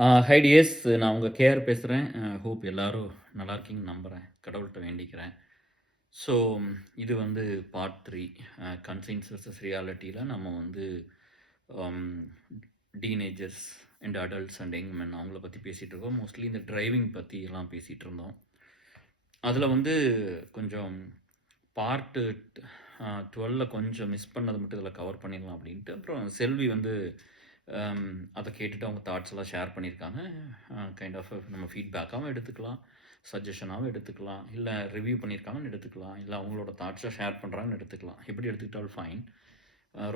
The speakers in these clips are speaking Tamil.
ஹை டியர்ஸ், நான் உங்கள் கேஆர் பேசுகிறேன். ஹோப் எல்லாரும் நல்லா இருக்கீங்கன்னு நம்புகிறேன். கடவுள்கிட்ட வேண்டிக்கிறேன். ஸோ இது வந்து பார்ட் 3 கன்சைன்ஸ் வெர்சஸ் ரியாலிட்டியில் நம்ம வந்து teenagers and adults and young மென் அவங்கள பற்றி பேசிகிட்டு இருக்கோம். மோஸ்ட்லி இந்த டிரைவிங் பற்றி எல்லாம் பேசிகிட்டு இருந்தோம். அதில் வந்து கொஞ்சம் பார்ட்டு 12 கொஞ்சம் மிஸ் பண்ணது மட்டும் இதில் கவர் பண்ணிடலாம் அப்படின்ட்டு. அப்புறம் செல்வி வந்து அதை கேட்டுட்டு அவங்க தாட்ஸ் எல்லாம் ஷேர் பண்ணியிருக்காங்க. கைண்ட் ஆஃப் நம்ம ஃபீட்பேக்காகவும் எடுத்துக்கலாம், சஜஷனாகவும் எடுத்துக்கலாம், இல்லை ரிவ்யூ பண்ணியிருக்காங்கன்னு எடுத்துக்கலாம், இல்லை அவங்களோட தாட்ஸை ஷேர் பண்ணுறாங்கன்னு எடுத்துக்கலாம். எப்படி எடுத்துக்கிட்டாலும் ஃபைன்.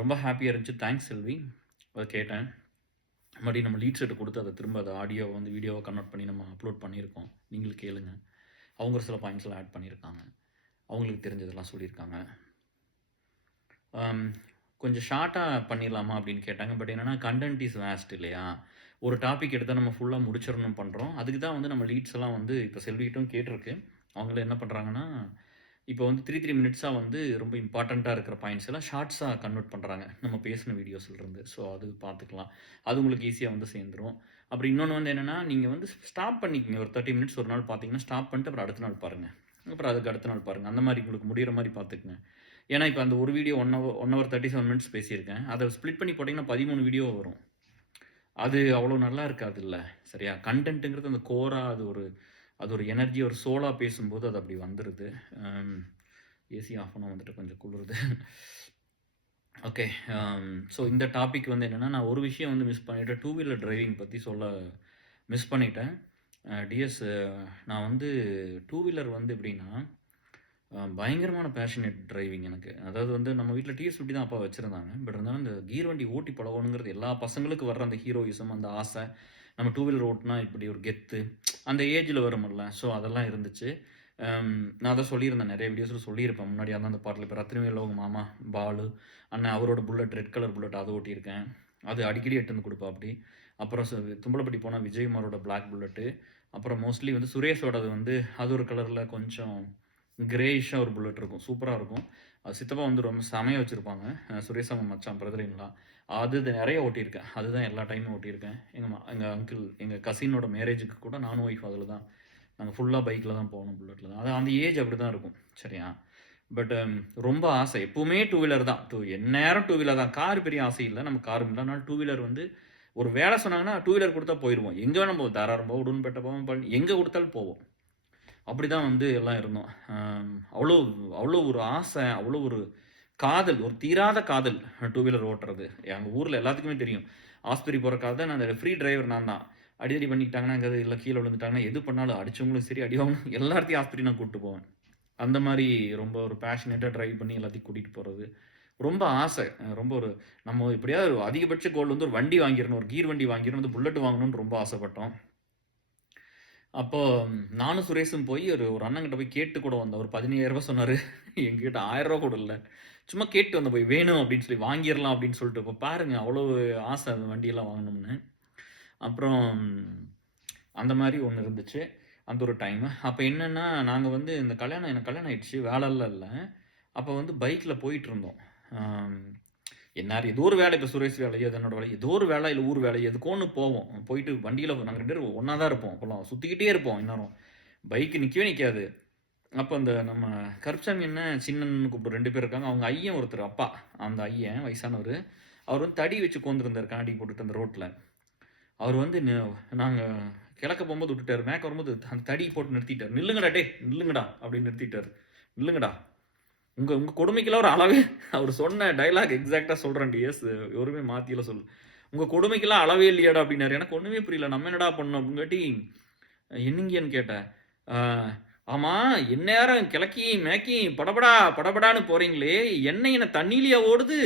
ரொம்ப ஹாப்பியாக இருந்துச்சு. தேங்க்ஸ் செல்வி. அதை கேட்டேன். மறுபடியும் நம்ம லீட் செட்டு கொடுத்து அதை திரும்ப அதை ஆடியோவை வந்து வீடியோவை கன்வெர்ட் பண்ணி நம்ம அப்லோட் பண்ணியிருக்கோம். நீங்களும் கேளுங்க. அவங்க சில பாயிண்ட்ஸ்லாம் ஆட் பண்ணியிருக்காங்க. அவங்களுக்கு தெரிஞ்சதெல்லாம் சொல்லியிருக்காங்க. கொஞ்சம் ஷார்ட்டாக பண்ணிடலாமா அப்படின்னு கேட்டாங்க. பட் என்னென்னா கண்டென்ட் இஸ் வேஸ்ட் இல்லையா? ஒரு டாபிக் எடுத்தால் நம்ம ஃபுல்லாக முடிச்சிடணும் பண்ணுறோம். அதுக்கு தான் வந்து நம்ம லீட்ஸ் எல்லாம் வந்து இப்போ செல்விகிட்டும் கேட்டிருக்கு. அவங்கள என்ன பண்ணுறாங்கன்னா, இப்போ வந்து 3 மினிட்ஸாக வந்து ரொம்ப இம்பார்ட்டண்ட்டாக இருக்கிற பாயிண்ட்ஸ் எல்லாம் ஷார்ட்ஸாக கன்வெர்ட் பண்ணுறாங்க நம்ம பேசின வீடியோஸ்லேருந்து. ஸோ அது பார்த்துக்கலாம். அது உங்களுக்கு ஈஸியாக வந்து சேர்ந்துடும். அப்புறம் இன்னொன்று வந்து என்னென்னா, நீங்கள் வந்து ஸ்டாப் பண்ணிக்கங்க. ஒரு 30 மினிட்ஸ் ஒரு நாள் பார்த்தீங்கன்னா ஸ்டாப் பண்ணிட்டு அப்புறம் அடுத்த நாள் பாருங்கள். அப்புறம் அதுக்கு அடுத்த நாள் பாருங்கள். அந்த மாதிரி உங்களுக்கு முடிகிற மாதிரி பார்த்துக்குங்க. ஏன்னா இப்போ அந்த ஒரு வீடியோ 1 hour 37 minutes பேசியிருக்கேன். அதை ஸ்ப்ளிட் பண்ணி போட்டிங்கன்னா 13 வீடியோ வரும். அது அவ்வளோ நல்லா இருக்காது இல்லை? சரியா? கண்டென்ட்டுங்கிறது அந்த கோராக அது ஒரு எனர்ஜி, ஒரு சோலாக பேசும்போது அது அப்படி வந்துடுது. ஏசி ஆஃப் பண்ண வந்துட்டு கொஞ்சம் குளிருது. ஓகே. ஸோ இந்த டாபிக் வந்து என்னென்னா, நான் ஒரு விஷயம் வந்து மிஸ் பண்ணிவிட்டேன். 2 வீலர் டிரைவிங் பற்றி சொல்ல மிஸ் பண்ணிட்டேன். டிஎஸ், நான் வந்து 2 வீலர் வந்து எப்படின்னா பயங்கரமான பேஷனேட் டிரைவிங் எனக்கு. அதாவது வந்து நம்ம வீட்டில் டிஎஸ் 50 தான் அப்பா வச்சுருந்தாங்க. பட் இருந்தாலும் இந்த கீர் வண்டி ஓட்டி பழகணுங்கிறது எல்லா பசங்களுக்கும் வர்ற அந்த ஹீரோயிசம், அந்த ஆசை. நம்ம 2 வீலர் ஓட்டினா இப்படி ஒரு கெத்து அந்த ஏஜில் வரும்ல. ஸோ அதெல்லாம் இருந்துச்சு. நான் அதை சொல்லியிருந்தேன், நிறைய வீடியோஸில் சொல்லியிருப்பேன் முன்னாடி. அதான் அந்த பாட்டில் இப்போ ரத்னவேலில் அவங்க மாமா பாலு அண்ணன் அவரோட புல்லட், ரெட் கலர் புல்லட், அதை ஓட்டியிருக்கேன். அது அடிக்கடி எட்டு வந்து கொடுப்பா அப்படி. அப்புறம் தும்பலப்பட்டி போனால் விஜயகுமாரோட பிளாக் புல்லட்டு. அப்புறம் மோஸ்ட்லி வந்து சுரேஷோடது வந்து அது ஒரு கலரில் கொஞ்சம் கிரேயிஷாக ஒரு புல்லட் இருக்கும். சூப்பராக இருக்கும். அது சித்தப்பா வந்து ரொம்ப செமையாக வச்சுருப்பாங்க. சுரேஷ் அவங்க மச்சான் பிரதர்-இன்-லா. அது நிறைய ஓட்டியிருக்கேன். அதுதான் எல்லா டைமும் ஓட்டியிருக்கேன். எங்கள் அங்கிள் எங்கள் கசினோட மேரேஜுக்கு கூட நானும் ஒய்ஃப் அதில் தான். நாங்கள் ஃபுல்லாக பைக்கில் தான் போகணும், புல்லட்டில் தான். அது அந்த ஏஜ் அப்படி தான் இருக்கும். சரியா? பட் ரொம்ப ஆசை எப்போவுமே 2 வீலர் தான். எந்நேரம் 2 வீலர் தான். கார் பெரிய ஆசை இல்லை. நம்ம கார் இல்லைனாலும் 2 வீலர் வந்து ஒரு வேலை சொன்னாங்கன்னா 2 வீலர் கொடுத்தா போயிடுவோம். எங்கே வேணும் போவோம். தாராரம் போவோம், உடுன்பேட்டை போவோம், எங்கே கொடுத்தாலும் போவோம். அப்படி தான் வந்து எல்லாம் இருந்தோம். அவ்வளோ அவ்வளோ ஒரு ஆசை, அவ்வளோ ஒரு காதல், ஒரு தீராத காதல் 2 வீலர் ஓட்டுறது. எங்கள் ஊரில் எல்லாத்துக்குமே தெரியும். ஆஸ்பத்திரி போகிற காதல். நான் அந்த ஃப்ரீ டிரைவர் நான் தான். அடிதடி பண்ணிக்கிட்டாங்கன்னா எங்கேயாவது இல்லை கீழே விழுந்துட்டாங்கன்னா எது பண்ணாலும் அடித்தவங்களும் சரி, அடி வாங்கணும், எல்லாத்தையும் ஆஸ்பத்திரி நான் கூப்பிட்டு போவேன். அந்த மாதிரி ரொம்ப ஒரு பேஷனேட்டாக ட்ரைவ் பண்ணி எல்லாத்தையும் கூட்டிகிட்டு போகிறது ரொம்ப ஆசை. ரொம்ப ஒரு நம்ம எப்படியாவது ஒரு அதிகபட்ச கோல் வந்து ஒரு வண்டி வாங்கிடணும், ஒரு கீர் வண்டி வாங்கிடணும், வந்து புல்லட் வாங்கணும்னு ரொம்ப ஆசைப்பட்டோம். அப்போ நானும் சுரேஷும் போய் ஒரு அண்ணங்கிட்ட போய் கேட்டு கூட வந்தோம். ஒரு 15,000 சொன்னார். எங்ககிட்ட 1000 கூட இல்லை. சும்மா கேட்டு வந்தோம் போய், வேணும் அப்படின்னு சொல்லி, வாங்கிடலாம் அப்படின்னு சொல்லிட்டு. இப்போ பாருங்கள் அவ்வளோ ஆசை அந்த வண்டியெல்லாம் வாங்கணும்னு. அப்புறம் அந்த மாதிரி ஒன்று இருந்துச்சு அந்த ஒரு டைமு. அப்போ என்னென்னா, நாங்கள் வந்து இந்த எனக்கு கல்யாணம் ஆகிடுச்சு, வேலைலாம் இல்லை. அப்போ வந்து பைக்கில் போயிட்டுருந்தோம். என்னார் ஏதோ ஒரு வேலை, இப்போ சுரேஷ் வேலையோ என்னோட வேலை, ஏதோ ஒரு வேலை, இல்லை ஊர் வேலை, எதுக்கோ ஒன்று போவோம். போயிட்டு வண்டியில் நாங்கள் 2 பேரும் ஒன்றா தான் இருப்போம். அப்போல்லாம் சுற்றிக்கிட்டே இருப்போம். இன்னும் பைக்கு நிற்கவே நிற்காது. அப்போ அந்த நம்ம கருப்சாமி என்ன சின்னன்னு கூப்பிட்டு 2 பேர் இருக்காங்க. அவங்க ஐயன் ஒருத்தர், அப்பா அந்த ஐயன் வயசானவர். அவர் வந்து தடி வச்சு கோந்துருந்தார் காண்டி போட்டுட்டு அந்த ரோட்டில். அவர் வந்து நாங்கள் கிழக்க போகும்போது விட்டுட்டார். மேக்க வரும்போது அந்த தடி போட்டு நிறுத்திட்டார். நில்லுங்கடா டே, நில்லுங்கடா அப்படின்னு நிறுத்திட்டார். நில்லுங்கடா, உங்கள் கொடுமைக்கெல்லாம் ஒரு அளவே, அவர் சொன்ன டைலாக் எக்ஸாக்டாக சொல்கிறேன் டிஎஸ், எவருமே மாற்றியெல்லாம் சொல்லு. உங்கள் கொடுமைக்கெல்லாம் அளவே இல்லையாடா அப்படின்னாரு. எனக்கு ஒன்றுமே புரியல. நம்ம என்னடா பண்ணோம் அப்படிங்காட்டி, என்னங்கன்னு கேட்டேன். ஆமாம், எந்நேரம் கிழக்கி மேக்கி படபடான்னு போகிறீங்களே, என்ன தண்ணியிலையா ஓடுது,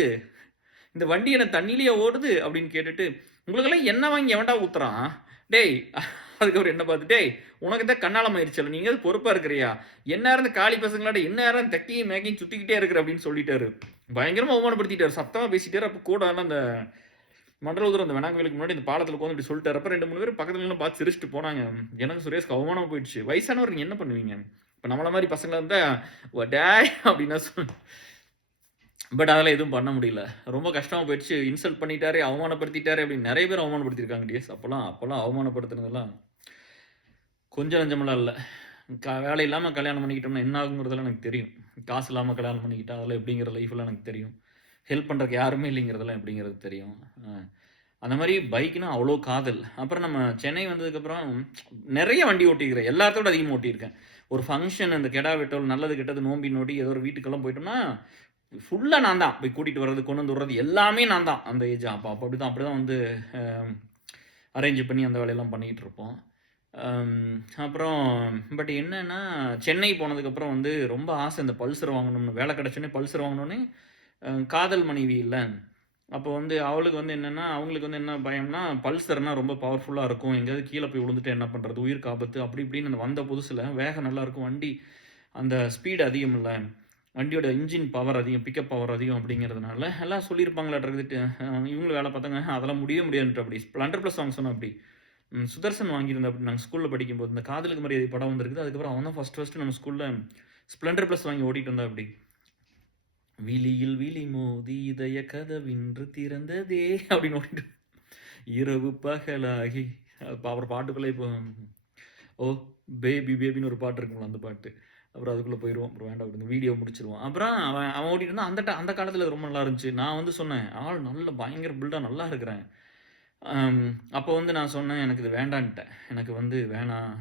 இந்த வண்டி என்ன தண்ணியிலையா ஓடுது அப்படின்னு கேட்டுட்டு, உங்களுக்கெல்லாம் எண்ணெய் வாங்கி எவன்டா ஊத்துறான் டேய். அதுக்கப்புறம் என்ன பார்த்து, டேய் உனக்கு தான் கண்ணாலம் ஆயிடுச்சு, நீங்கள் எது பொறுப்பாக இருக்கிறியா, என்ன இருந்து காலி பசங்களாட என்ன நேரம் தெக்கையும் மேக்கையும் சுற்றிக்கிட்டே இருக்கிற அப்படின்னு சொல்லிட்டாரு. பயங்கரமாக அவமானப்படுத்திட்டார், சத்தமாக பேசிட்டார். அப்போ கூட அந்த மண்டலத்தூர் அந்த வேணாங்கோயிலுக்கு முன்னாடி இந்த பாலத்தில் உட்காந்து இப்படி சொல்லிட்டார். அப்போ 2-3 பேர் பக்கத்துல பார்த்து சிரிச்சுட்டு போனாங்க. எனக்கு சுரேஷ்க்கு அவமானமாக போயிடுச்சு. வயசானவர் நீங்கள் என்ன பண்ணுவீங்க? இப்போ நம்மள மாதிரி பசங்களை இருந்தால் டேய் அப்படின்னா பட் அதெல்லாம் எதுவும் பண்ண முடியல. ரொம்ப கஷ்டமா போயிடுச்சு. இன்சல்ட் பண்ணிட்டாரே, அவமானப்படுத்திட்டாரே அப்படின்னு நெறைய பேர் அவமானப்படுத்தியிருக்காங்க டியர்ஸ். அப்பலாம் அவமானப்படுத்துனதெல்லாம் கொஞ்சம் நஞ்சமெல்லாம் இல்ல. வேலை இல்லாம கல்யாணம் பண்ணிக்கிட்டோம்னா என்ன ஆகுங்கிறதெல்லாம் எனக்கு தெரியும். காசு இல்லாம கல்யாணம் பண்ணிக்கிட்டா அதெல்லாம் எப்படிங்கிற லைஃப்லாம் எனக்கு தெரியும். ஹெல்ப் பண்றதுக்கு யாருமே இல்லைங்கிறதெல்லாம் எப்படிங்கிறது தெரியும். அ அந்த மாரி பைக்னா அவ்ளோ காதல். அப்புறம் நம்ம சென்னை வந்ததுக்கப்புறம் நெறைய வண்டி ஓட்டியிருக்கிறேன். எல்லாத்த விட அதிகமா ஓட்டியிருக்கேன். ஒரு ஃபங்ஷன் அந்த கெடா வெட்டல், நல்லது கெட்டது, நோம்பி நொடி ஏதோ ஒரு வீட்டுக்கெல்லாம் போயிட்டோம்னா, ஃபுல்லா நான் தான். போய் கூட்டிட்டு வர்றது, கொண்டு வந்து விடுறது எல்லாமே நான் தான். அந்த ஏஜ் அப்ப அப்ப அப்படிதான் வந்து அ அரேஞ்ச் பண்ணி அந்த வேலையெல்லாம் பண்ணிக்கிட்டு இருப்போம். அம் அப்புறம் பட் என்னன்னா, சென்னை போனதுக்கப்புறம் வந்து ரொம்ப ஆசை இந்த பல்சர் வாங்கணும்னு. வேலை கிடைச்சோனே பல்சர் வாங்கணும்னு காதல் மனைவி இல்ல. அப்போ வந்து அவளுக்கு வந்து என்னன்னா, அவங்களுக்கு வந்து என்ன பயம்னா, பல்சர்னா ரொம்ப பவர்ஃபுல்லா இருக்கும். எங்கேயாவது கீழ போய் விழுந்துட்டா என்ன பண்றது? உயிருக்கு ஆபத்து அப்படி இப்படின்னு அந்த வந்த புதுசுல வேகம் நல்லாருக்கும் வண்டி. அந்த ஸ்பீடு அதிகம் இல்ல. வண்டியோட இன்ஜின் பவர் அதிகம், பிக்கப் பவர் அதிகம் அப்படிங்கிறதுனால, எல்லாம் சொல்லியிருப்பாங்களாட்ருக்குது. இவங்களும் வேலை பார்த்தாங்க. அதெல்லாம் முடியவே முடியாதுன்ட்டாப்படி. ஸ்ப்ளெண்டர் ப்ளஸ் வாங்க சொன்னாப்படி. சுதர்சன் வாங்கியிருந்தாப்படி நாங்க ஸ்கூல்ல படிக்கும்போது. இந்த காதலுக்கு மரியாதை படம் வந்திருக்குது. அதுக்கப்புறம் அவன் தான் ஃபர்ஸ்ட்டு நம்ம ஸ்கூல்ல ஸ்ப்ளெண்டர் ப்ளஸ் வாங்கி ஓட்டிட்டு வந்தாப்படி. விழியில் விழி மோதி இதய கதவின்று திறந்ததே அப்படின்னு ஓடிட்டு இரவு பகலாகி அப்புறம் பாட்டுக்குள்ளே இப்போ ஓ பேபி பேபின்னு ஒரு பாட்டு இருக்கும்ல அந்த பாட்டு. அப்புறம் அதுக்குள்ளே போயிடுவோம். அப்புறம் வேண்டாம் அப்படின்னு வீடியோ முடிச்சிருவோம். அப்புறம் அவன் அவன் ஓடிட்டு இருந்தான். அந்த காலத்தில் அது ரொம்ப நல்லா இருந்துச்சு. நான் வந்து சொன்னேன், ஆள் நல்ல பயங்கர பில்டா நல்லா இருக்கிறேன். அம் அப்போ வந்து நான் சொன்னேன், எனக்கு இது வேண்டான்ட்டேன். எனக்கு வந்து வேணாம்.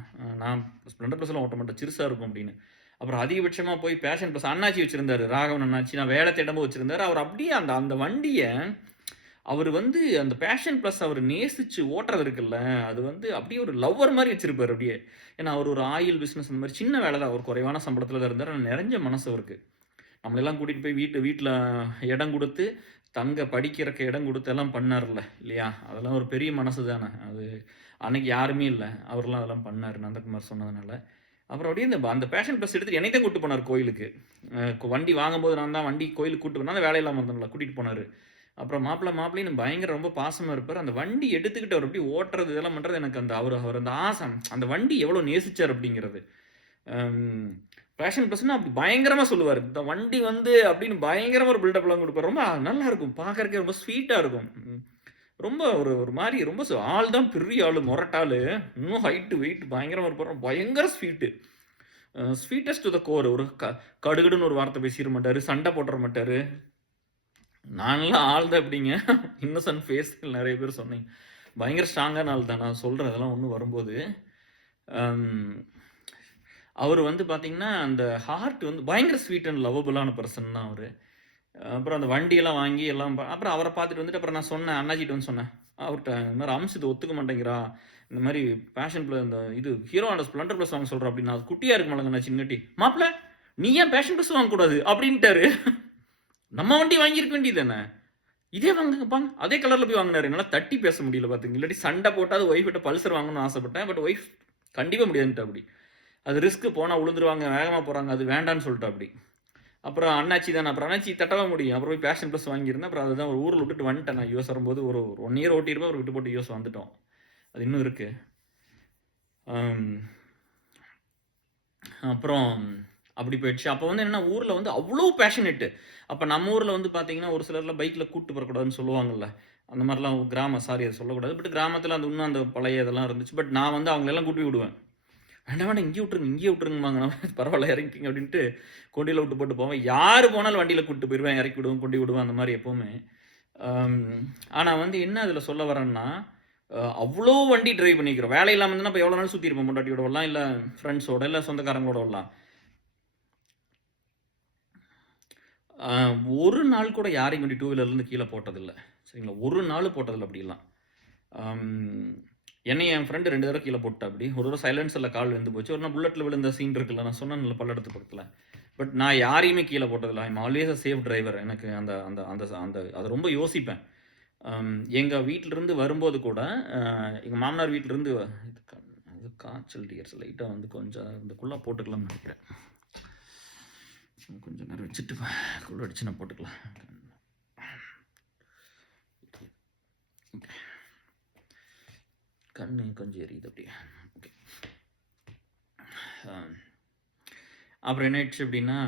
நான் ஸ்ப்ளெண்டர் ப்ளஸ்லாம் ஓட்ட மாட்டேன். சிறுசா இருக்கும் அப்படின்னு. அப்புறம் அதிகபட்சமா போய் பேஷன் ப்ளஸ் அண்ணாச்சி வச்சிருந்தாரு. ராகவன் அண்ணாச்சி. நான் வேலை தேடும்போது வச்சிருந்தாரு. அவர் அப்படியே அந்த அந்த வண்டிய அவரு வந்து அந்த பேஷன் ப்ளஸ் அவரு நேசிச்சு ஓட்டுறது இருக்குல்ல, அது வந்து அப்படியே ஒரு லவ்வர் மாரி வச்சிருப்பாரு அப்படியே. ஏன்னா, அவரு ஒரு ஆயில் பிசினஸ் அந்த மாரி சின்ன வேலை தான். ஒரு குறைவான சம்பளத்தில தான் இருந்தாரு. ஆனா நெறஞ்ச மனசு அவருக்கு. நம்மளெல்லாம் கூட்டிட்டு போய் வீட்ல இடம் குடுத்து, தங்க படிக்கிறக்கு இடம் குடுத்து எல்லாம் பண்ணார்ல, இல்லையா? அதெல்லாம் ஒரு பெரிய மனசு தான. அது அன்னைக்கு யாருமே இல்ல. அவர்லாம் அதெல்லாம் பண்ணாரு, நந்தகுமார் சொன்னதுனால. அப்புறம் அப்படியே அந்த பேஷன் ப்ளஸ் எடுத்துட்டு என்னைய தான் கூட்டு போனாரு கோயிலுக்கு. வண்டி வாங்கும்போது நான் தான் வண்டி கோயிலுக்கு கூட்டு போனா, வேலை இல்லாம இருந்தேன்ல, கூட்டிட்டு போனாரு. அப்புறம் மாப்பிள்ளைன்னு பயங்கர ரொம்ப பாசமா இருப்பாரு. அந்த வண்டி எடுத்துக்கிட்டு அவர் எப்படி ஓட்டுறது, இதெல்லாம் பண்றது எனக்கு அந்த அவர் அந்த ஆசை. அந்த வண்டி எவ்வளோ நேசிச்சார் அப்படிங்கிறது. அம் பேஷன் ப்ளஸ்னா அப்படி பயங்கரமா சொல்லுவாரு. இந்த வண்டி வந்து அப்படின்னு பயங்கரமா ஒரு பில்டப்லாம் குடுப்பாரு. ரொம்ப நல்லா இருக்கும். பார்க்கறதுக்கே ரொம்ப ஸ்வீட்டா இருக்கும். ரொம்ப ஒரு ஒரு மாரி ரொம்ப ஆள் தான் பெரிய ஆளு, மொரட்டாளு. இன்னும் ஹைட், வெயிட் பயங்கரமா இருப்பாரு. பயங்கர sweet. Sweetest to the core. ஒரு கடுகடுன்னு ஒரு வார்த்தை பேசிற மாட்டாரு. சண்டை போட்டுற மாட்டாரு. நான்லாம் ஆள் தான் எப்படிங்க, இன்னோசன்ட் ஃபேஸ் நெறைய பேர் சொன்னீங்க. பயங்கர ஸ்ட்ராங்கான ஆள் தான். நான் சொல்றேன் அதெல்லாம் ஒண்ணும் வரும்போது. அம் அவரு வந்து பார்த்தீங்கன்னா, அந்த ஹார்ட் வந்து பயங்கர ஸ்வீட் அண்ட் லவ்வபிளான பெர்சன் தான் அவரு. அப்புறம் அந்த வண்டியெல்லாம் வாங்கி எல்லாம் அப்புறம் அவர பார்த்துட்டு வந்துட்டு அப்புறம் நான் சொன்னேன், அண்ணாச்சிட்ட வந்து சொன்னேன். அவர்ட்ட இந்த மாரி அம்ஸ் இது ஒத்துக்க மாட்டேங்கிறா. இந்த மாரி பேஷன் இந்த இது ஹீரோ ஹோண்டா ஸ்ப்ளெண்டர் ப்ளஸ் வாங்க சொல்றா அப்டின்னா, அது குட்டியா இருக்கு மலங்க நான் சின்னட்டி. மாப்ள நீ ஏன் பேஷன் ப்ளஸ் வாங்கக்கூடாது? அப்டின்ட்டாரு. நம்ம வண்டி வாங்கியிருக்க வேண்டியது தானே! இதே வாங்குங்கப்பாங்க. அதே கலர்ல போய் வாங்குனாரு. என்னால தட்டி பேச முடியல பாத்துங்க. இல்லாட்டி சண்ட போட்டாவது ஒய்ஃப் கிட்ட பல்சர் வாங்கணும்னு ஆசைப்பட்டேன். பட் ஒய்ஃப் கண்டிப்பா முடியாதுன்ட்டாப்படி. அது ரிஸ்க் போனா விழுந்துருவாங்க, வேகமா போறாங்க. அது வேண்டான்னு சொல்ட்டாப்படி. அப்புறம் அண்ணாச்சி தானே. அப்புறம் அண்ணாச்சி தட்டவா முடியும். அப்புறம் போய் பேஷன் ப்ளஸ் வாங்கியிருந்தேன். அப்புறம் அதுதான் ஒரு ஊர்ல விட்டுட்டு வந்துட்டேன் நான் யுஎஸ் வரும்போது. ஒரு 1 இயர் ஓட்டியிருப்பேன். அப்புறம் விட்டு போட்டு யுஎஸ் வந்துட்டோம். அது இன்னும் இருக்கு. அம் அப்புறம் அப்படி போயிடுச்சு. அப்ப வந்து என்னன்னா, ஊர்ல வந்து அவ்ளோ பேஷனேட்டு. அப்ப நம்ம ஊர்ல வந்து பார்த்தீங்கன்னா, ஒரு சிலர்லாம் பைக்ல கூட்டு போறக்கூடாதுன்னு சொல்லுவாங்கல்ல. அந்த மாரிலாம் சாரி அத சொல்லக்கூடாது. பட் கிராமத்தில அந்த இன்னும் அந்த பழைய இதெல்லாம் இருந்துச்சு. பட் நான் வந்து அவங்களெல்லாம் கூட்டி விடுவேன். வேண்டாம், வேண்டாம் இங்கேயே விட்டுருங்கம்பாங்க. நான் பரவால்ல இறங்கிக்கங்க அப்படின்ட்டு கொண்டியில விட்டு போட்டு போவேன். யாரு போனாலும் வண்டியில கூட்டிட்டு போயிருவேன். இறக்கி விடுவேன், கொண்டு விடுவேன் அந்த மாரி எப்பவுமே. அம் ஆனா வந்து என்ன அதில சொல்ல வரேன்னா, அவ்ளோ வண்டி டிரைவ் பண்ணியிருக்கிறோம். வேலை இல்லாம இருந்தேன்னா, அப்ப எவ்வளோ நாள் சுத்தியிருப்பேன் பொண்டாட்டியோட வரலாம், இல்ல ஃப்ரெண்ட்ஸோட, இல்ல சொந்தக்காரங்களோட வரலாம். அ ஒரு நாள் கூட யாரையும் கொண்டு டூ வீலர்லேருந்து கீழ போட்டதில்ல. சரிங்களா? ஒரு நாள் போட்டதில்ல அப்படிலாம். அம் என்னைய என் ஃப்ரெண்ட் 2 தடவ கீழ போட்டுட்டாப்படி. ஒரு தடவ சைலன்சர்ல கால் வெந்து போச்சு. ஒரு நாள் புல்லட்ல விழுந்த சீன் இருக்குல்ல. நான் சொன்னேன்ல பல்லடத்து பக்கத்துல. பட் நான் யாரையுமே கீழ போட்டதில்ல. I am always a safe driver. எனக்கு அந்த அந்த அந்த அந்த அத ரொம்ப யோசிப்பேன். எங்க வீட்லருந்து வரும்போது கூட, அ எங்க மாமனார் வீட்லருந்து இது இது காய்ச்சல் டியர்ஸ் லைட்டா வந்து கொஞ்சம் இந்த குல்லா போட்டுக்கலாம்னு நெனைக்கிறேன். கொஞ்சம் நேரம் வச்சுட்டு குளிர் அடிச்சுனா போட்டுக்கலாம். கண்ணு கொஞ்சம் எரியுது அப்படியே. ஓகே. அப்புறம் என்ன ஆயிடுச்சு அப்படின்னா,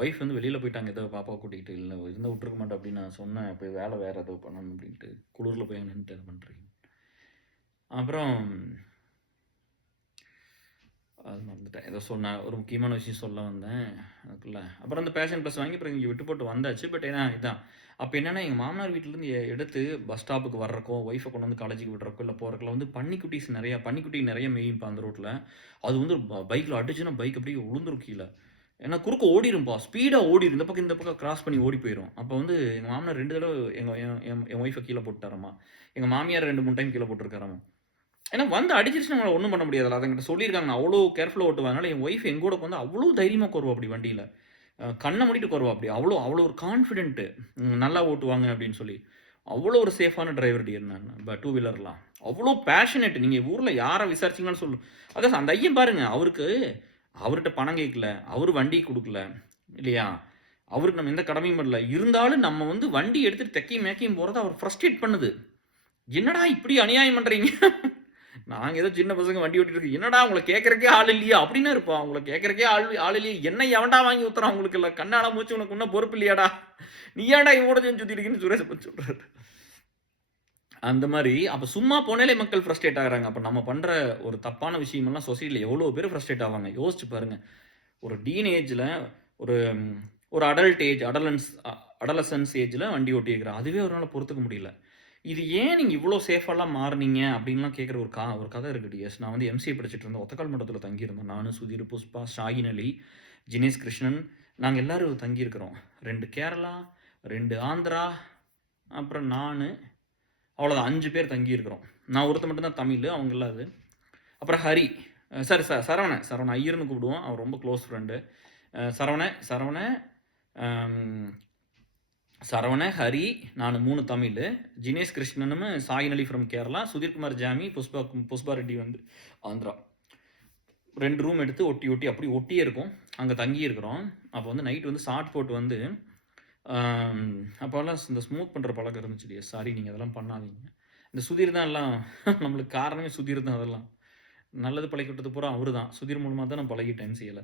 ஒய்ஃப் வந்து வெளியில போயிட்டாங்க ஏதோ பாப்பாவ கூட்டிக்கிட்டு. இல்ல இருந்தா விட்டுருக்க மாட்டேன் அப்படின்னு நான் சொன்னேன். போய் வேலை வேற ஏதோ பண்ணணும் அப்படின்ட்டு. குளிர்ல போய் அங்க நின்னுட்டு இது பண்றீங்க. அப்புறம் அது மறந்துட்டேன். ஏதோ சொன்னேன். ஒரு முக்கியமான விஷயம் சொல்ல வந்தேன். அதுக்குள்ள அப்புறம் அந்த பேஷன் ப்ளஸ் வாங்கி அப்புறம் இங்க விட்டு போட்டு வந்தாச்சு. பட் ஏன்னா இதான். அப்ப என்னன்னா, எங்க மாமனார் வீட்லருந்து எடுத்து பஸ் ஸ்டாப்புக்கு வர்றக்கோ, ஒய்ஃப கொண்டு வந்து காலேஜுக்கு விடுறக்கோ, இல்ல போறதுக்குலாம் வந்து பன்னிக்குட்டி நெறைய மேயும்பா அந்த ரோட்ல. அது வந்து பைக்ல அடிச்சுன்னா பைக் அப்படியே உழுந்துரும் கீழ. ஏன்னா குறுக்க ஓடிரும்பா. ஸ்பீடா ஓடிரும். இந்த பக்கம் கிராஸ் பண்ணி ஓடி போயிரும். அப்ப வந்து எங்க மாமனார் 2 தடவ எங்க என் என் என் ஒய்ஃப கீழ போட்டுட்டாராமா. எங்க மாமியார் 2, 3 டைம் கீழ போட்டுருக்காராமா. ஏன்னா வந்து அடிச்சிருச்சுன்னா நம்மளால ஒண்ணும் பண்ண முடியாதுல்ல. அத என்கிட்ட சொல்லியிருக்காங்க. நான் அவ்ளோ கேர்ஃபுல்லா ஓட்டுவேன். அதனால என் ஒய்ஃப் எங்கூட உட்காந்து அவ்ளோ தைரியமா உட்காருவாப்படி வண்டியில. கண்ண மூடிட்டு உட்காருவாப்படி. அவ்ளோ அவ்ளோ ஒரு கான்ஃபிடென்ட். நல்லா ஓட்டுவாங்க அப்படின்னு சொல்லி. அவ்ளோ ஒரு சேஃபான டிரைவர் டியர் நானு. டூ வீலர்லாம். அவ்ளோ பேஷனேட். நீங்க ஊர்ல யார விசாரிச்சீங்கனாலும் அதான் அந்த ஐயன் பாருங்க. அவர்ட்ட பணம் கேட்கல. அவரு வண்டி குடுக்கல. இல்லையா? அவருக்கு நம்ம எந்த கடமையும் பண்ணல. இருந்தாலும் நம்ம வந்து வண்டி எடுத்துட்டு தெக்கையும் மேக்கையும் போறது அவர் ஃப்ரஸ்ட்ரேட் பண்ணுது. என்னடா இப்படி அநியாயம் பண்றீங்க? நாங்க ஏதோ சின்ன பசங்க வண்டி ஓட்டிட்டு இருக்கோம். என்னடா உங்கள கேட்கறக்கே ஆள் இல்லையா? அப்படின்னு இருப்போம். உங்கள கேட்கறக்கே ஆள் இல்லையா? என்ன எவன்டா வாங்கி ஊத்துறான் உங்களுக்கு இல்ல? கண்ணால மூச்சு உனக்கு இன்னும் பொறுப்பு இல்லையாடா? நீ ஏன்டா இவன் கூட சேர்ந்து சுத்திட்டு இருக்கன்னு சுரேஷ பத்தி சொல்றாரு. அந்த மாரி அப்ப சும்மா போனாலே மக்கள் ஃப்ரஸ்ட்ரேட் ஆகுறாங்க. அப்ப நம்ம பண்ற ஒரு தப்பான விஷயமெல்லாம் சொசைட்டில எவ்வளோ பேர் ஃப்ரஸ்ட்ரேட் ஆவாங்க. யோசிச்சு பாருங்க. ஒரு டீனேஜ்ல ஒரு ஒரு அடல்ட் ஏஜ் அடலசன்ஸ் ஏஜ்ல வண்டி ஓட்டியிருக்கிறான். அதுவே அவரால பொறுத்துக்க முடியல. இது ஏன் நீங்க இவ்ளோ சேஃபாலாம் மாறுனீங்க? அப்படின்லாம் கேட்கிற ஒரு கதை இருக்கு டிஎஸ். நான் வந்து எம்சிஏ படிச்சுட்டு இருந்தேன். ஒத்தக்கால் மண்டபத்தில தங்கியிருந்தோம். நானு, சுதீர், புஷ்பா, ஷாகின் அலி, ஜினேஷ் கிருஷ்ணன் நாங்க எல்லாரும் தங்கியிருக்கிறோம். 2 கேரளா, 2 ஆந்திரா, அப்புறம் நானு. அவ்வளோதான் 5 பேர் தங்கியிருக்கிறோம். நான் ஒருத்தன் மட்டும் தான் தமிழு. அவங்க எல்லாம் இது. அப்புறம் ஹரி. சாரி சரவணன் ஐயர்ன்னு கூப்பிடுவோம். அவர் ரொம்ப க்ளோஸ் ஃப்ரெண்டு. சரவண, அம் சரவண, ஹரி, நானு 3 தமிழு. ஜினேஷ் கிருஷ்ணனும், சாயின் அலி ஃப்ரம் கேரளா, சுதீர்குமார் ஜாமி, புஷ்பா ரெட்டி வந்து ஆந்திரா. 2 ரூம் எடுத்து ஒட்டி அப்படி ஒட்டியே இருக்கும். அங்க தங்கி இருக்கிறோம். அப்போ வந்து நைட் வந்து ஷார்ட் போட்டு வந்து அப்போலாம் இந்த ஸ்மோக் பண்ற பழக்கம் இருந்துச்சு டியர். சாரி நீங்க அதெல்லாம் பண்ணாதீங்க. இந்த சுதீர் தான் எல்லாம் நம்மளுக்கு காரணமே சுதீர் தான் அதெல்லாம். நல்லது பழக்கிவிட்டது பூரா அவரு தான். சுதீர் மூலமா தான் நான் பழகிட்டேன் எம்சிஏல.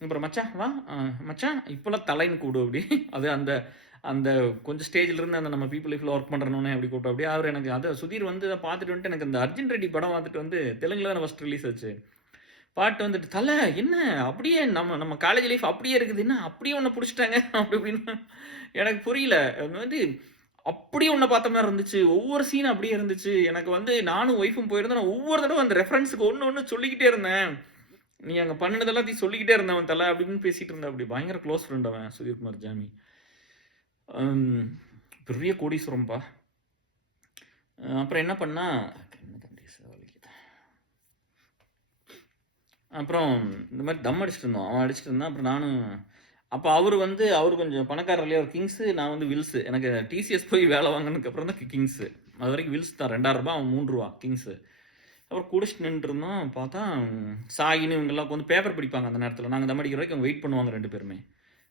அப்புறம் மச்சான் வா மச்சான் இப்போலாம் தலைன்னு கூப்பிடு அப்படி. அது அந்த அந்த கொஞ்சம் ஸ்டேஜ்ல இருந்து அந்த நம்ம பீப்புள் லைஃப்ல ஒர்க் பண்றோன்னே அப்படி கூப்பிட்டு அப்படியே அவர் எனக்கு அது சுதீர் வந்து அதை பார்த்துட்டு வந்துட்டு எனக்கு அந்த அர்ஜுன் ரெட்டி படம் பார்த்துட்டு வந்து தெலுங்குல தான் ஃபர்ஸ்ட் ரிலீஸ் ஆச்சு. பாட்டு வந்துட்டு தல என்ன அப்படியே நம்ம நம்ம காலேஜ் லைஃப் அப்படியே இருக்குது என்ன அப்படியே ஒன்று பிடிச்சிட்டாங்க அப்படி இப்படின்னு எனக்கு புரியல. அது வந்து அப்படியே ஒன்றை பார்த்த மாதிரி இருந்துச்சு. ஒவ்வொரு சீன் அப்படியே இருந்துச்சு. எனக்கு வந்து நானும் ஒய்ஃபும் போயிருந்தேன். நான் ஒவ்வொரு தடவை அந்த ரெஃபரன்ஸுக்கு ஒன்று சொல்லிக்கிட்டே இருந்தேன். நீ அங்க பண்ணினது எல்லாத்தையும் சொல்லிக்கிட்டே இருந்தவன் தல அப்படின்னு பேசிட்டு இருந்தேன். அப்படி பயங்கர க்ளோஸ் ஃப்ரெண்ட் அவன் சுதீர்குமார் ஜாமி. பெரிய கோடீஸ்வரம்பா. அப்புறம் என்ன பண்ணா அப்புறம் இந்த மாதிரி தம் அடிச்சுட்டு இருந்தோம். அவன் அடிச்சுட்டு இருந்தான். அப்புறம் நானும் அப்போ அவரு கொஞ்சம் பணக்காரர் இல்லையா? ஒரு கிங்ஸு, நான் வந்து வில்ஸு. எனக்கு டிசிஎஸ் போய் வேலை வாங்கினதுக்கு அப்புறம் தான் கிங்ஸு. அது வரைக்கும் வில்ஸ் தான். ₹2000 அவன் ₹3 கிங்ஸு. அப்புறம் குடிச்சிட்டு நின்றுருந்தோம். பார்த்தா சாயின்னு இவங்கெல்லாம் உட்காந்து பேப்பர் படிப்பாங்க அந்த நேரத்தில். நாங்கள் தம் அடிக்கிற வரைக்கும் அவங்க வெயிட் பண்ணுவாங்க 2 பேருமே.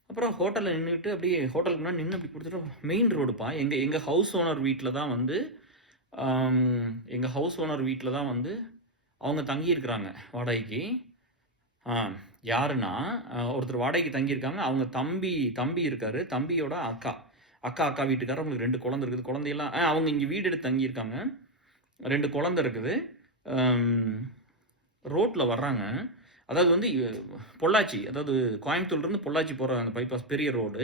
அப்புறம் ஹோட்டலில் நின்றுட்டு அப்படியே ஹோட்டலுக்கு முன்னாடி நின்று அப்படி கொடுத்துட்டு மெயின் ரோடுப்பா. எங்கள் ஹவுஸ் ஓனர் வீட்டில் தான் வந்து அவங்க தங்கியிருக்கிறாங்க வாடகைக்கு. யாருன்னா ஒருத்தர் வாடகைக்கு தங்கியிருக்காங்க. அவங்க தம்பி இருக்காரு. தம்பியோட அக்கா வீட்டுக்காரர். அவங்களுக்கு 2 குழந்தை இருக்குது. குழந்தையெல்லாம் அவங்க இங்கே வீடு எடுத்து தங்கியிருக்காங்க. 2 குழந்தை இருக்குது. ரோட்டில் வர்றாங்க. அதாவது வந்து பொள்ளாச்சி, அதாவது கோயம்புத்தூர்லேருந்து பொள்ளாச்சி போகிற அந்த பைபாஸ் பெரிய ரோடு.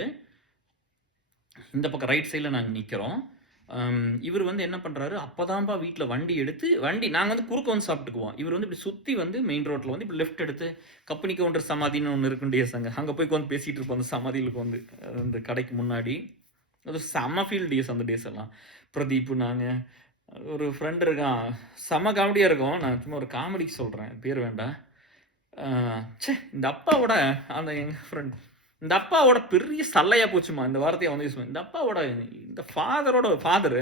இந்த பக்கம் ரைட் சைடில் நாங்கள் நிற்கிறோம். இவர் வந்து என்ன பண்ணுறாரு, அப்போதான்ப்பா வீட்டில் வண்டி நாங்கள் வந்து குறுக்க வந்து சாப்பிட்டுக்குவோம். இவர் வந்து இப்படி சுற்றி வந்து மெயின் ரோட்டில் வந்து இப்படி லெஃப்ட் எடுத்து கம்பெனி கவுண்டர் சமாதின்னு ஒன்று இருக்கும் டேஸ் அங்கே போய் உட்காந்து பேசிகிட்டு இருப்போம். அந்த சமாதியில் வந்து அந்த கடைக்கு முன்னாடி. அது செம்ம ஃபீல் டேஸ் அந்த டேஸ் எல்லாம். பிரதீப், நாங்கள் ஒரு ஃப்ரெண்ட் இருக்கான். செம்ம காமெடியாக இருக்கும். நான் சும்மா ஒரு காமெடிக்கு சொல்கிறேன், பேர் வேண்டாம். இந்த அப்பாவோட அந்த எங்கள் ஃப்ரெண்ட் இந்த அப்பாவோட பெரிய சல்லையாக போச்சுமா இந்த வார்த்தையை வந்து யூஸ் பண்ணி. இந்த ஃபாதரு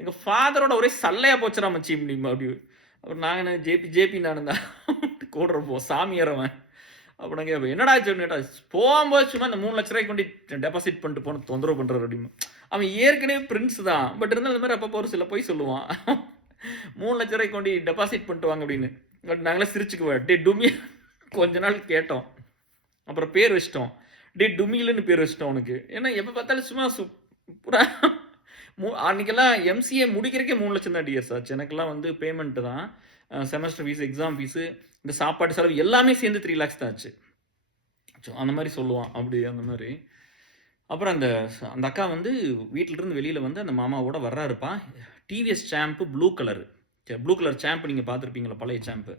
எங்கள் ஃபாதரோட ஒரே சல்லையாக போச்சுடா மச்சி அப்படி. அப்புறம் நாங்கள் ஜேபி நான் தான் கூட இருப்போம். சாமியாரவன். அப்போ நாங்கள் என்னடா சொன்னேடா போகும்போது சும்மா இந்த 3 லட்ச ரூபாய்க்கு கொண்டு டெபாசிட் பண்ணிட்டு போன தொந்தரவு பண்ணுறாரு அப்படின்னு. அவன் ஏற்கனவே பிரின்ஸ் தான். பட் இருந்தாலும் இந்த மாதிரி அப்பப்போ ஒரு சில போய் சொல்லுவான். 3 லட்ச ரூபாய்க்கு கொண்டு டெபாசிட் பண்ணிட்டு வாங்க அப்படின்னு. பட் நாங்களே சிரிச்சுக்குவோம். டே டுமியா கொஞ்ச நாள் கேட்டோம். அப்புறம் பேர் வச்சிட்டோம். டே டுமில்னு பேர் வச்சுட்டோம் அவனுக்கு. ஏன்னா எப்போ பார்த்தாலும் சும்மா சூப்பரா அன்னைக்கெல்லாம் எம்சிஏ முடிக்கிறக்கே 3,00,000 தான் டிஎஸ் ஆச்சு. எனக்கெல்லாம் வந்து பேமெண்ட் தான். செமஸ்டர் ஃபீஸ், எக்ஸாம் ஃபீஸு, இந்த சாப்பாடு செலவு எல்லாமே சேர்ந்து 3,00,000 தான் ஆச்சு. அந்த மாதிரி சொல்லுவான். அப்படி அந்த மாதிரி. அப்புறம் அந்த அந்த அக்கா வந்து வீட்டிலேருந்து வெளியில் வந்து அந்த மாமாவோட வர்றாருப்பா. TVS Champ blue colour. Blue colour Champ நீங்கள் பார்த்துருப்பீங்களா, பழைய சாம்பு.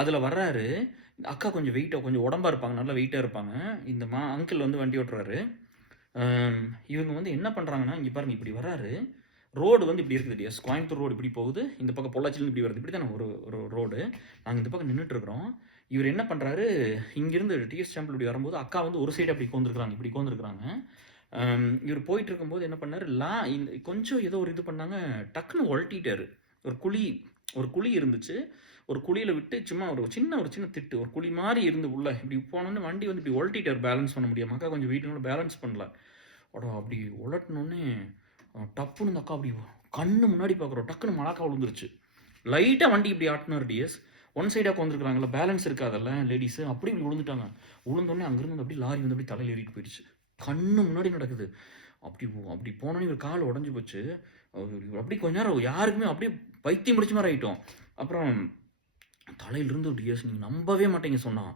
அதில் வர்றாரு. அக்கா கொஞ்சம் கொஞ்சம் உடம்பா இருப்பாங்க, நல்லா வெயிட்டாக இருப்பாங்க. இந்த அங்கிள் வந்து வண்டி ஓட்டுறாரு. இவங்க வந்து என்ன பண்ணுறாங்கன்னா, இங்கே பாருங்கள் இப்படி வர்றாரு. ரோடு வந்து இப்படி இருக்குது டிஎஸ். கோயம்புத்தூர் ரோடு இப்படி போகுது, இந்த பக்கம் பொள்ளாச்சிலேருந்து இப்படி வருது. இப்படி தானே ஒரு ரோடு. நாங்கள் இந்த பக்கம் நின்றுட்டுருக்குறோம். இவர் என்ன பண்ணுறாரு, இங்கேருந்து டிஎஸ் சாம்பிள் இப்படி வரும்போது அக்கா வந்து ஒரு சைடு அப்படி கோந்துருக்குறாங்க, இப்படி கோந்துருக்குறாங்க. இவர் போயிட்டு இருக்கும்போது என்ன பண்ணார், இந்த கொஞ்சம் ஏதோ ஒரு இது பண்ணாங்க, டக்குன்னு உழட்டிட்டாரு. ஒரு குழி இருந்துச்சு. ஒரு குழியில் விட்டு சும்மா ஒரு சின்ன திட்டு, ஒரு குழி மாதிரி இருந்து உள்ள இப்படி போனோன்னு வண்டி வந்து இப்படி உழட்டிட்டார், பேலன்ஸ் பண்ண முடியாம. அக்கா கொஞ்சம் வீட்டுனால பேலன்ஸ் பண்ணல. அப்படி உழட்டினோடனே டப்புன்னு இந்த அக்கா அப்படி கண்ணு முன்னாடி பார்க்குறோம், டக்குன்னு மலாக்கா விழுந்துருச்சு. லைட்டாக வண்டி இப்படி ஆட்டினார் டிஎஸ். ஒன் சைடாக உட்காந்துருக்குறாங்கல்ல, பேலன்ஸ் இருக்காதல்ல லேடிஸு, அப்படி இப்படி விழுந்துட்டாங்க. விழுந்தோடனே அங்கேருந்து அப்படி லாரி வந்து அப்படி தலையில் ஏறிட்டு போயிடுச்சு. கண்ணு முன்னாடி நடக்குது. அப்படி போனோன்னே இவர் கால் உடஞ்சி போச்சு. அப்படி கொஞ்ச நேரம் யாருக்குமே அப்படியே பைத்தியம் முடிச்ச மாதிரி ஆகிட்டோம். அப்புறம் தலையிலிருந்து டிஎஸ் நீங்கள் நம்பவே மாட்டேங்க சொன்னான்.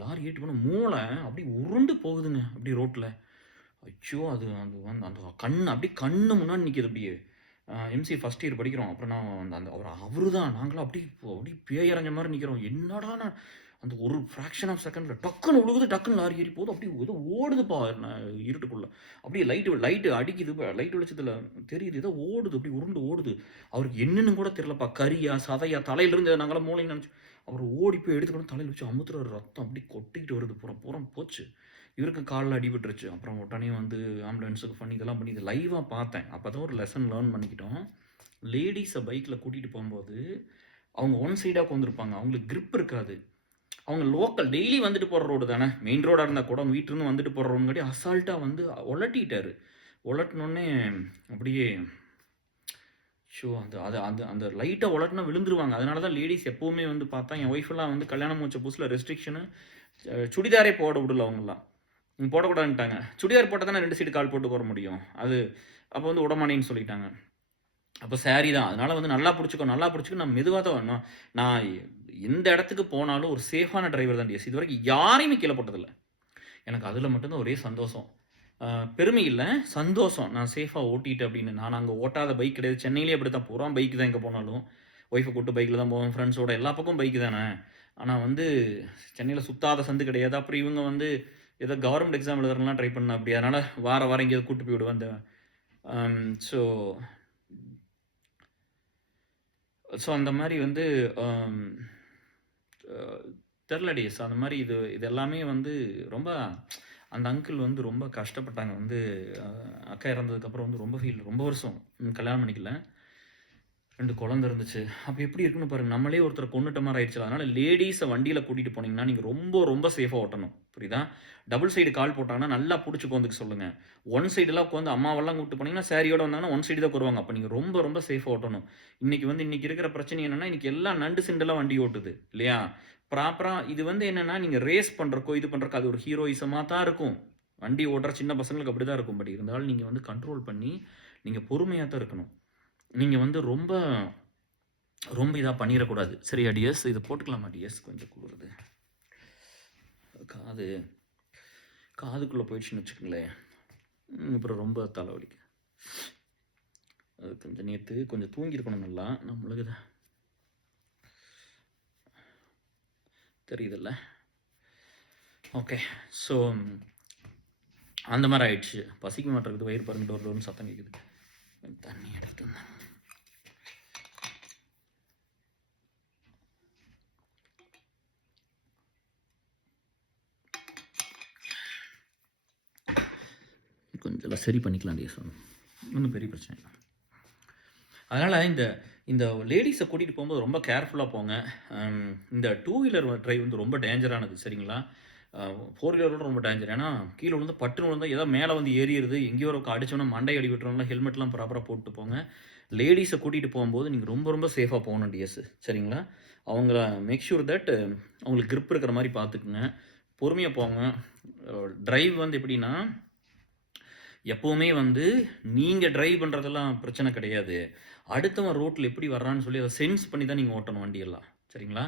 லாரி ஏட்டு போன மூளை அப்படி உருண்டு போகுதுங்க அப்படி ரோட்டில். ஐயோ அது அது வந்து அந்த கண்ணு அப்படி கண்ணு முன்னாடி நிற்கிது அப்படியே. எம்சி ஃபஸ்ட் இயர் படிக்கிறோம். அப்புறம் நான் அந்த அவரு தான் நாங்களாம் அப்படி பேயறைஞ்ச மாதிரி நிற்கிறோம். என்னடா நான் அந்த ஒரு ஃப்ராக்ஷன் ஆஃப் செகண்டில் டக்குன்னு விழுகுது, டக்குன்னு லாரி ஏறி போகுது. அப்படி ஏதோ ஓடுதுப்பா இருட்டுக்குள்ளே. அப்படியே லைட்டு அடிக்குது, லைட் வெளிச்சத்தில் தெரியுது, ஏதோ ஓடுது, அப்படி உருண்டு ஓடுது. அவருக்கு என்னன்னு கூட தெரியலப்பா, கரியா சதையா தலையிலிருந்து நாங்களாம் மூளைன்னு நினச்சி. அவர் ஓடி போய் எடுத்துக்கணும், தலையில் வச்சு அமுத்துற ரத்தம் அப்படி கொட்டிக்கிட்டு வருது, பூரம் போச்சு. இவருக்கு காலில் அடிபட்டுருச்சு. அப்புறம் உடனே வந்து ஆம்புலன்ஸுக்கு பண்ணி இதெல்லாம் பண்ணி இது லைவாக பார்த்தேன். அப்போ தான் ஒரு லெசன் லேர்ன் பண்ணிக்கிட்டோம். லேடிஸை பைக்கில் கூட்டிகிட்டு போகும்போது அவங்க ஒன் சைடாக உட்காந்துருப்பாங்க, அவங்களுக்கு கிரிப் இருக்காது. அவங்க லோக்கல் டெய்லி வந்துட்டு போகிற ரோடு தானே, மெயின் ரோடாக இருந்தால் கூட அவங்க வீட்டிலேருந்து வந்துட்டு போகிற ரோடுங்காட்டி அசால்ட்டாக வந்து உலட்டிட்டாரு. உலட்டினோடனே அப்படியே அந்த அது அந்த அந்த லைட்டாக உலட்டினா விழுந்துருவாங்க. அதனால தான் லேடிஸ் எப்போவுமே வந்து பார்த்தா, என் ஒய்ஃபெல்லாம் வந்து கல்யாணம் முடிச்ச புதுசில் ரெஸ்ட்ரிக்ஷனு, சுடிதாரே போட விடல அவங்களாம். போடக்கூடாதுன்ட்டாங்க. சுடிதார் போட்டால் தானே 2 சைடு கால் போட்டு போட முடியும். அது அப்போ வந்து உடமானேன்னு சொல்லிட்டாங்க. அப்போ சாரி தான். அதனால் வந்து நல்லா பிடிச்சிக்கோ நான் மெதுவாக தான் நான் எந்த இடத்துக்கு போனாலும் ஒரு சேஃபான டிரைவர் தான் டிஎஸ். இது வரைக்கும் யாரையுமே கீழே போட்டதில்லை. எனக்கு அதில் மட்டும்தான் ஒரே சந்தோஷம். பெருமை இல்லை, சந்தோஷம். நான் சேஃபாக ஓட்டிட்டேன் அப்படின்னு. நான் அங்கே ஓட்டாத பைக் கிடையாது. சென்னையிலே அப்படி தான், பூரா பைக்கு தான் எங்கே போனாலும். ஒய்ஃபை கூப்பிட்டு பைக்கில் தான் போவேன், ஃப்ரெண்ட்ஸோட எல்லா பக்கம் பைக்கு தானே. ஆனால் வந்து சென்னையில் சுத்தாத சந்து கிடையாது. அப்புறம் இவங்க வந்து ஏதோ கவர்மெண்ட் எக்ஸாம் எழுதுறதுலாம் ட்ரை பண்ண அப்படி. அதனால் வாரம் எங்கேயாவது கூப்பிட்டு போய் விடுவேன். ஸோ அந்த மாதிரி வந்து தெரில டேஸ். அந்த மாதிரி இது எல்லாமே வந்து ரொம்ப அந்த அங்கிள் வந்து ரொம்ப கஷ்டப்பட்டாங்க. வந்து அக்கா இறந்ததுக்கப்புறம் வந்து ரொம்ப வருஷம் கல்யாணம் பண்ணிக்கல. 2 குழந்தை இருந்துச்சு. அப்போ எப்படி இருக்குன்னு பாருங்க. நம்மளே ஒருத்தரை கொன்னுட்ட மாதிரி ஆயிடுச்சு. அதனால் லேடீஸை வண்டியில் கூட்டிகிட்டு போனீங்கன்னா நீங்கள் ரொம்ப சேஃபாக ஓட்டணும், புரியுதா? டபுள் சைடு கால் போட்டாங்கன்னா நல்லா பிடிச்சி உட்காந்துக்க சொல்லுங்கள். ஒன் சைடெல்லாம் உட்காந்து அம்மாவெல்லாம் கூப்பிட்டு போனீங்கன்னா சாரியோட வந்தாங்கன்னா ஒன் சைடு தான் வருவாங்க. அப்போ நீங்கள் ரொம்ப சேஃபாக ஓட்டணும். இன்றைக்கி இருக்கிற பிரச்சனை என்னென்னா, இன்றைக்கி எல்லாம் நண்டு சிண்டெல்லாம் வண்டி ஓட்டுது இல்லையா? ப்ராப்பராக இது வந்து என்னென்னா, நீங்கள் ரேஸ் பண்ணுறக்கோ இது பண்ணுறக்கோ அது ஒரு ஹீரோயிசமாக தான் இருக்கும். வண்டி ஓட்டுற சின்ன பசங்களுக்கு அப்படி தான் இருக்கும். பட் இருந்தாலும் நீங்கள் வந்து கண்ட்ரோல் பண்ணி நீங்கள் பொறுமையாக தான் இருக்கணும். நீங்கள் வந்து ரொம்ப இதாக பண்ணிடக்கூடாது. சரியா டிஎஸ்? இதை போட்டுக்கலாமா டிஎஸ்? கொஞ்சம் கூறுது காதுக்குள்ளே போயிடுச்சுன்னு வச்சுக்கோங்களேன். அப்புறம் ரொம்ப தலைவலிக்கு. அது கொஞ்சம் நேற்று கொஞ்சம் தூங்கியிருக்கணும் நல்லா. நம்மளுக்கு தான் தெரியுதில்ல. ஓகே. ஸோ அந்த மாதிரி ஆயிடுச்சு. பசிக்க மாட்டேங்குது, வயிறு பாருங்க டோர்னு சத்தம் கேட்குது. தண்ணி எடுத்துருந்தேன். கொஞ்சம் சரி பண்ணிக்கலாம் டேஸ், ஒன்றும் பெரிய பிரச்சனை இல்லை. அதனால் இந்த லேடிஸை கூட்டிகிட்டு போகும்போது ரொம்ப கேர்ஃபுல்லாக போங்க. இந்த 2 வீலர் ட்ரைவ் வந்து ரொம்ப டேஞ்சரானது, சரிங்களா? 4 வீலரோட ரொம்ப டேஞ்சர். ஏன்னா கீழே விழுந்து பட்டுன்னு விழுந்தால் ஏதோ மேலே வந்து ஏறிடுது, எங்கேயோ ஒரு அடிச்சோன்னா மண்டை அடி விட்டுறோம்ல. ஹெல்மெட்லாம் ப்ராப்பராக போட்டு போங்க. லேடிஸை கூட்டிகிட்டு போகும்போது நீங்கள் ரொம்ப சேஃபாக போகணும் டிஎஸ், சரிங்களா? அவங்கள மேக் ஷூர் தட் அவங்களுக்கு கிரிப் இருக்கிற மாதிரி பார்த்துக்குங்க. பொறுமையா போங்க. டிரைவ் வந்து எப்படின்னா, எப்பவுமே வந்து நீங்க டிரைவ் பண்றதெல்லாம் பிரச்சனை கிடையாது. அடுத்தவன் ரோட்ல எப்படி வர்றான்னு சொல்லி அத சென்ஸ் பண்ணி தான் நீங்க ஓட்டணும் வண்டியெல்லாம். சரிங்களா?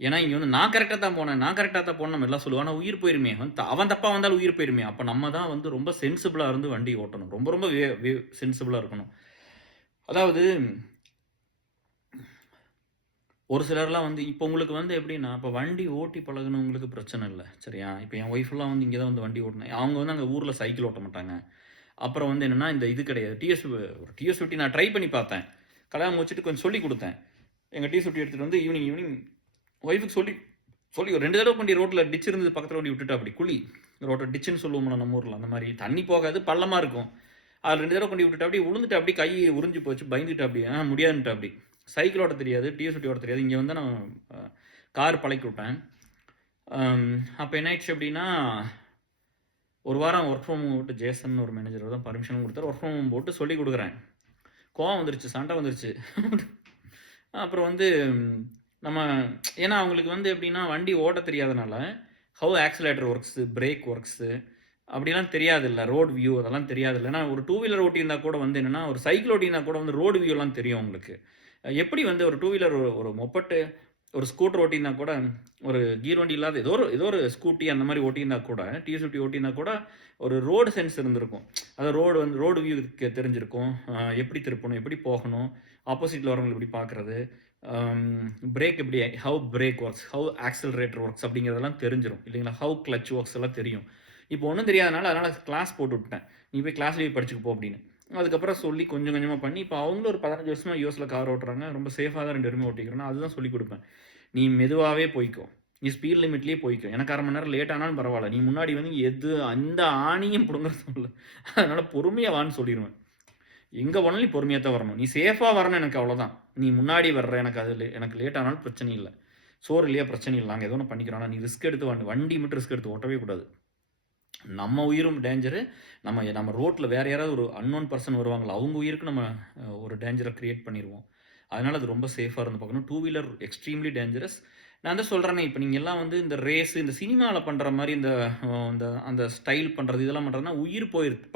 ஏன்னா இங்க வந்து நான் கரெக்ட்டா தான் போனேன், நான் கரெக்ட்டா தான் போனேன்னு நம்ம எல்லாம் சொல்லுவோம். ஆனா உயிர் போயிருமே! அவன் தப்பா வந்தாலும் உயிர் போயிருமே! அப்ப நம்ம தான் வந்து ரொம்ப சென்சிபிளா இருந்து வண்டி ஓட்டணும். ரொம்ப ரொம்ப வே வே சென்சிபிளா இருக்கணும். அதாவது ஒரு சிலர்லாம் வந்து இப்போ உங்களுக்கு வந்து எப்படின்னா, இப்போ வண்டி ஓட்டி பழகுனவங்களுக்கு பிரச்சனை இல்ல. சரியா? இப்போ என் ஒய்ஃப்லாம் வந்து இங்க தான் வந்து வண்டி ஓட்டுனா அவங்க வந்து அங்க ஊர்ல சைக்கிள் ஓட்ட மாட்டாங்க. அப்புறம் வந்து என்னன்னா, இந்த இது கிடையாது. டிஎஸ்50 நான் ட்ரை பண்ணி பார்த்தேன். கல்யாணம் முடிச்சுட்டு கொஞ்சம் சொல்லிக் குடுத்தேன். எங்க டிஎஸ்50 எடுத்துட்டு வந்து ஈவினிங் ஈவினிங் ஒய்ஃப்க்கு சொல்லி சொல்லி ஒரு 2 தடவ கொண்டு ரோட்ல டிட்ச் இருந்தது பக்கத்துல கொண்டு விட்டுட்டாப்படி. குழி. ரோட்ல டிட்ச்ன்னு சொல்லுவோம்ல நம்ம ஊர்ல. அந்த மாரி தண்ணி போகாது, பள்ளமா இருக்கும். அதுல 2 தடவ கொண்டு விட்டுட்டாப்படி. விழுந்துட்டாப்படி. கை உறிஞ்சு போச்சு. பயந்துட்டாப்படி. முடியாதுன்ட்டாப்படி. சைக்கிள் ஓட்ட தெரியாது. டிஎஸ்50 ஓட்ட தெரியாது. இங்க வந்து நான் கார் பழக்கி விட்டேன். அப்ப என்ன ஆயிடுச்சு அப்படின்னா, ஒரு வாரம் ஒர்க் ஃப்ரம் ஹோம் போட்டு ஜேசன் ஒரு மேனேஜர் தான் பர்மிஷனும் குடுத்தாரு. ஒர்க் ஃப்ரம் ஹோம் போட்டு சொல்லிக் குடுக்குறேன். கோவம் வந்துருச்சு. சண்டை வந்துருச்சு. அப்புறம் வந்து நம்ம ஏன்னா அவங்களுக்கு வந்து எப்படின்னா, வண்டி ஓட்டத் தெரியாதனால, have accelerator works, break works அப்படிலாம் தெரியாதுல்ல. ரோட் வியூ அதெல்லாம் தெரியாதுல்ல. ஏன்னா ஒரு 2 வீலர் ஓட்டியிருந்தா கூட வந்து என்னன்னா, ஒரு சைக்கிள் ஓட்டியிருந்தா கூட வந்து ரோடு வியூலாம் தெரியும் உங்களுக்கு. எப்படி வந்து ஒரு 2 வீலர் ஒரு மொப்பெட்டு, ஒரு ஸ்கூட்டர் ஓட்டியிருந்தா கூட, ஒரு கீர் வண்டி இல்லாத ஏதோ ஒரு ஸ்கூட்டி அந்த மாரி ஓட்டியிருந்தா கூட, டிஎஸ்50 ஓட்டியிருந்தா கூட, ஒரு ரோடு சென்ஸ் இருந்திருக்கும். அதாவது ரோடு வியூ தெரிஞ்சிருக்கும். எப்படி திருப்பணும், எப்படி போகணும், ஆப்போசிட்ல வரவங்கள எப்படி பார்க்குறது, பிரேக் எப்படி how brake works, how accelerator works அப்படிங்கிறதெல்லாம் தெரிஞ்சிரும் இல்லைங்களா? ஹவ் கிளட்ச் ஒர்க்ஸ் எல்லாம் தெரியும். இப்போ ஒண்ணும் தெரியாதனால அதனால கிளாஸ் போட்டு விட்டேன். நீ போய் கிளாஸ்ல போய் படிச்சுக்க போ அப்படின்னு. அதுக்கப்புறம் சொல்லி கொஞ்சம் கொஞ்சமா பண்ணி, இப்போ அவங்களும் ஒரு 15 வருஷமா யுஎஸ்ல கார் ஓட்டுறாங்க. ரொம்ப சேஃபா தான் 2 பேருமே ஓட்டிக்கிறோம். நான் அதுதான் சொல்லிக் குடுப்பேன். நீ மெதுவாவே போய்க்கோ. நீ ஸ்பீட் லிமிட்லயே போய்க்கோ. எனக்கு 1/2 மணி நேரம் லேட் ஆனாலும் பரவால்ல. நீ முன்னாடி வந்து அந்த ஆணியும் புடுங்குறது இல்ல. அதனால பொறுமையா வான்னு சொல்லிருவேன். எங்க போனாலும் நீ பொறுமையா தான் வரணும். நீ சேஃபா வரணும் எனக்கு அவ்வளோதான். நீ முன்னாடி வர்ற எனக்கு லேட் ஆனாலும் பிரச்சனை இல்ல. சோறு இல்லையா பிரச்சனை இல்ல. நாங்க ஏதோ ஒண்ணு பண்ணிக்கிறோம். ஆனா நீ ரிஸ்க் எடுத்து வண்டி மட்டும் ரிஸ்க் எடுத்து ஓட்டவே கூடாது. நம்ம உயிரும் டேஞ்சரு. நம்ம ரோட்ல வேற யாராவது ஒரு அன்னோன் பெர்சன் வருவாங்கல்ல, அவங்க உயிருக்கு நம்ம ஒரு டேஞ்சர கிரியேட் பண்ணிருவோம். அதனால அது ரொம்ப சேஃபா இருந்து பார்க்கணும். 2 வீலர் எக்ஸ்ட்ரீம்லி டேஞ்சரஸ். நான் தான் சொல்றேனே, இப்ப நீங்க எல்லாம் வந்து இந்த ரேஸ், இந்த சினிமால பண்ற மாரி இந்த இந்த அந்த ஸ்டைல் பண்றது, இதெல்லாம் பண்றதுன்னா உயிர் போயிருது.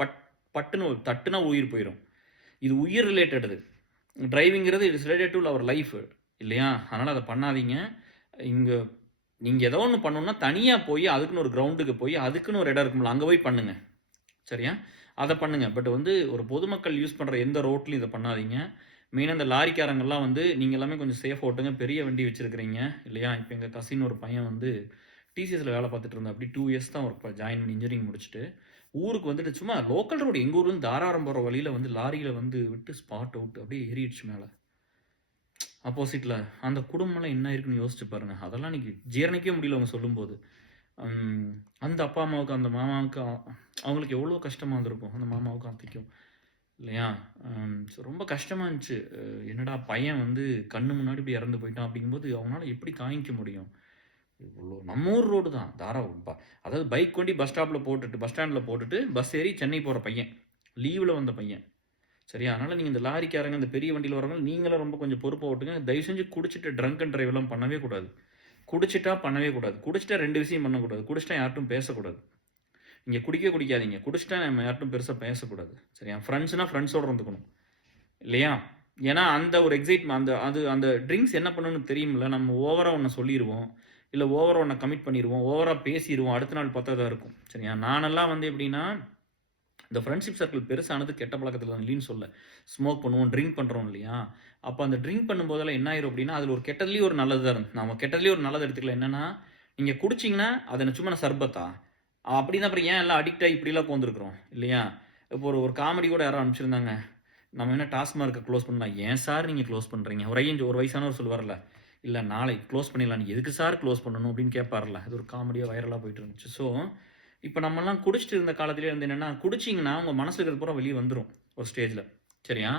பட்டுன்னு தட்டுனா உயிர் போயிரும். இது உயிர் ரிலேட்டடு. டிரைவிங்கிறது it is related to our life இல்லையா? அதனால அத பண்ணாதீங்க. இங்க நீங்க ஏதோ ஒண்ணு பண்ணணும்னா, தனியா போய் அதுக்குன்னு ஒரு கிரவுண்டுக்கு போய், அதுக்குன்னு ஒரு இடம் இருக்கும்ல, அங்க போய் பண்ணுங்க. சரியா? அத பண்ணுங்க. பட் வந்து ஒரு பொதுமக்கள் யூஸ் பண்ற எந்த ரோட்லயும் இத பண்ணாதீங்க. மெயினா இந்த லாரிக்காரங்கலாம் வந்து, நீங்க எல்லாமே கொஞ்சம் சேஃபா ஓட்டுங்க. பெரிய வண்டி வச்சிருக்கிறீங்க இல்லையா? இப்ப எங்க கசின் ஒரு பையன் வந்து டிசிஎஸ்ல வேலை பார்த்துட்டு இருந்தாப்படி 2 இயர்ஸ் தான் ஒர்க் ஜாயின் பண்ணி இன்ஜினியரிங் முடிச்சுட்டு, ஊருக்கு வந்துட்டு சும்மா லோக்கல் ரோடு எங்க ஊர்லருந்து தாராபுரம் போற வழியில வந்து லாரியில வந்து விட்டு ஸ்பாட் அவுட் அப்படியே ஏறிடுச்சு மேல. ஆப்போசிட்ல. அந்த குடும்பம்லாம் என்ன ஆயிருக்குன்னு யோசிச்சு பாருங்க. அதெல்லாம் இன்னைக்கு ஜீரணிக்கவே முடியல அவங்க சொல்லும்போது. ம் அந்த அப்பா, அம்மாவுக்கு, அந்த மாமாவுக்கு அவங்களுக்கு எவ்வளோ கஷ்டமா இருந்திருக்கும். அந்த மாமாவுக்கும், அத்தைக்கும். இல்லையா? ரொம்ப கஷ்டமா இருந்துச்சு. என்னடா பையன் வந்து கண்ணு முன்னாடி இப்படி இறந்து போயிட்டான் அப்படிங்கும்போது, அவங்களால எப்படி தாங்கிக்க முடியும்? இவ்வளோ நம்ம ஊர் ரோடு தான். அதாவது பைக் வண்டி பஸ் ஸ்டாண்ட்ல போட்டுட்டு, பஸ் ஏறி சென்னை போற பையன். லீவ்ல வந்த பையன். சரியா? அதனால நீங்க இந்த லாரிக்காரங்க, இந்த பெரிய வண்டியில வரவங்க, நீங்களும் ரொம்ப கொஞ்சம் பொறுப்பா ஓட்டுங்க. தயவு செஞ்சு குடிச்சிட்டு ட்ரங்க் அண்ட் டிரைவ்லாம் பண்ணவே கூடாது. குடிச்சிட்டா பண்ணவே கூடாது. குடிச்சிட்டா 2 விஷயம் பண்ணக்கூடாது. குடிச்சிட்டா யார்ட்டயும் பேசக்கூடாது. நீங்க குடிக்கவே குடிக்காதீங்க. குடிச்சிட்டா நம்ம யார்ட்டயும் பெருசா பேசக்கூடாது. சரியா? ஃப்ரெண்ட்ஸ்னா ஃப்ரெண்ட்ஸோட இருந்துக்கணும். இல்லையா? ஏன்னா அந்த ஒரு அந்த அந்த ட்ரிங்க்ஸ் என்ன பண்ணும்னு தெரியும்ல. நம்ம ஓவரா ஒண்ண சொல்லிருவோம். இல்ல ஓவரா ஒண்ண கமிட் பண்ணிருவோம். ஓவரா பேசிருவோம். அடுத்த நாள் பார்த்தா இதா இருக்கும். சரியா? நானெல்லாம் வந்து எப்படின்னா இந்த ஃப்ரெண்ட்ஷிப் சர்க்கிள் பெருசானது கெட்ட பழக்கத்துல இல்லைன்னு சொல்ல. ஸ்மோக் பண்ணுவோம், ட்ரிங்க் பண்றோம் இல்லையா? அப்ப அந்த ட்ரிங்க் பண்ணும்போதெல்லாம் என்ன ஆயிரும் அப்டின்னா, அதுல ஒரு கெட்டதுலயும் ஒரு நல்லது தான் நம்ம கெட்டதுலயும் ஒரு நல்லது எடுத்துக்கலாம். என்னன்னா, நீங்க குடிச்சீங்கன்னா, அது என்ன சும்மா சர்பத்தா? அப்டின்னா அப்புறம் ஏன் எல்லாம் அடிக்ட் ஆகி இப்படிலாம் உட்கார்ந்துருக்கிறோம் இல்லையா? இப்போ ஒரு ஒரு காமெடி கூட யாரோ அனுப்பிச்சிருந்தாங்க. நம்ம என்ன டாஸ்மார்க்க க்ளோஸ் பண்ணலாம். ஏன் சார் நீங்க க்ளோஸ் பண்றீங்க? ஒரு வயசானவர் சொல்லுவார்ல. இல்ல நாளைக்கு க்ளோஸ் பண்ணிடலாம். நீங்க எதுக்கு சார் க்ளோஸ் பண்ணணும்? அப்டின்னு கேட்பார்ல. அது ஒரு காமெடியா வைரலா போயிட்டு இருந்துச்சு. ஸோ இப்ப நம்மலாம் குடிச்சிட்டு இருந்த காலத்திலேயே வந்து என்னன்னா, குடிச்சீங்கன்னா உங்க மனசுல இருக்கிறது பூரா வெளிய வந்துரும் ஒரு ஸ்டேஜ்ல. சரியா?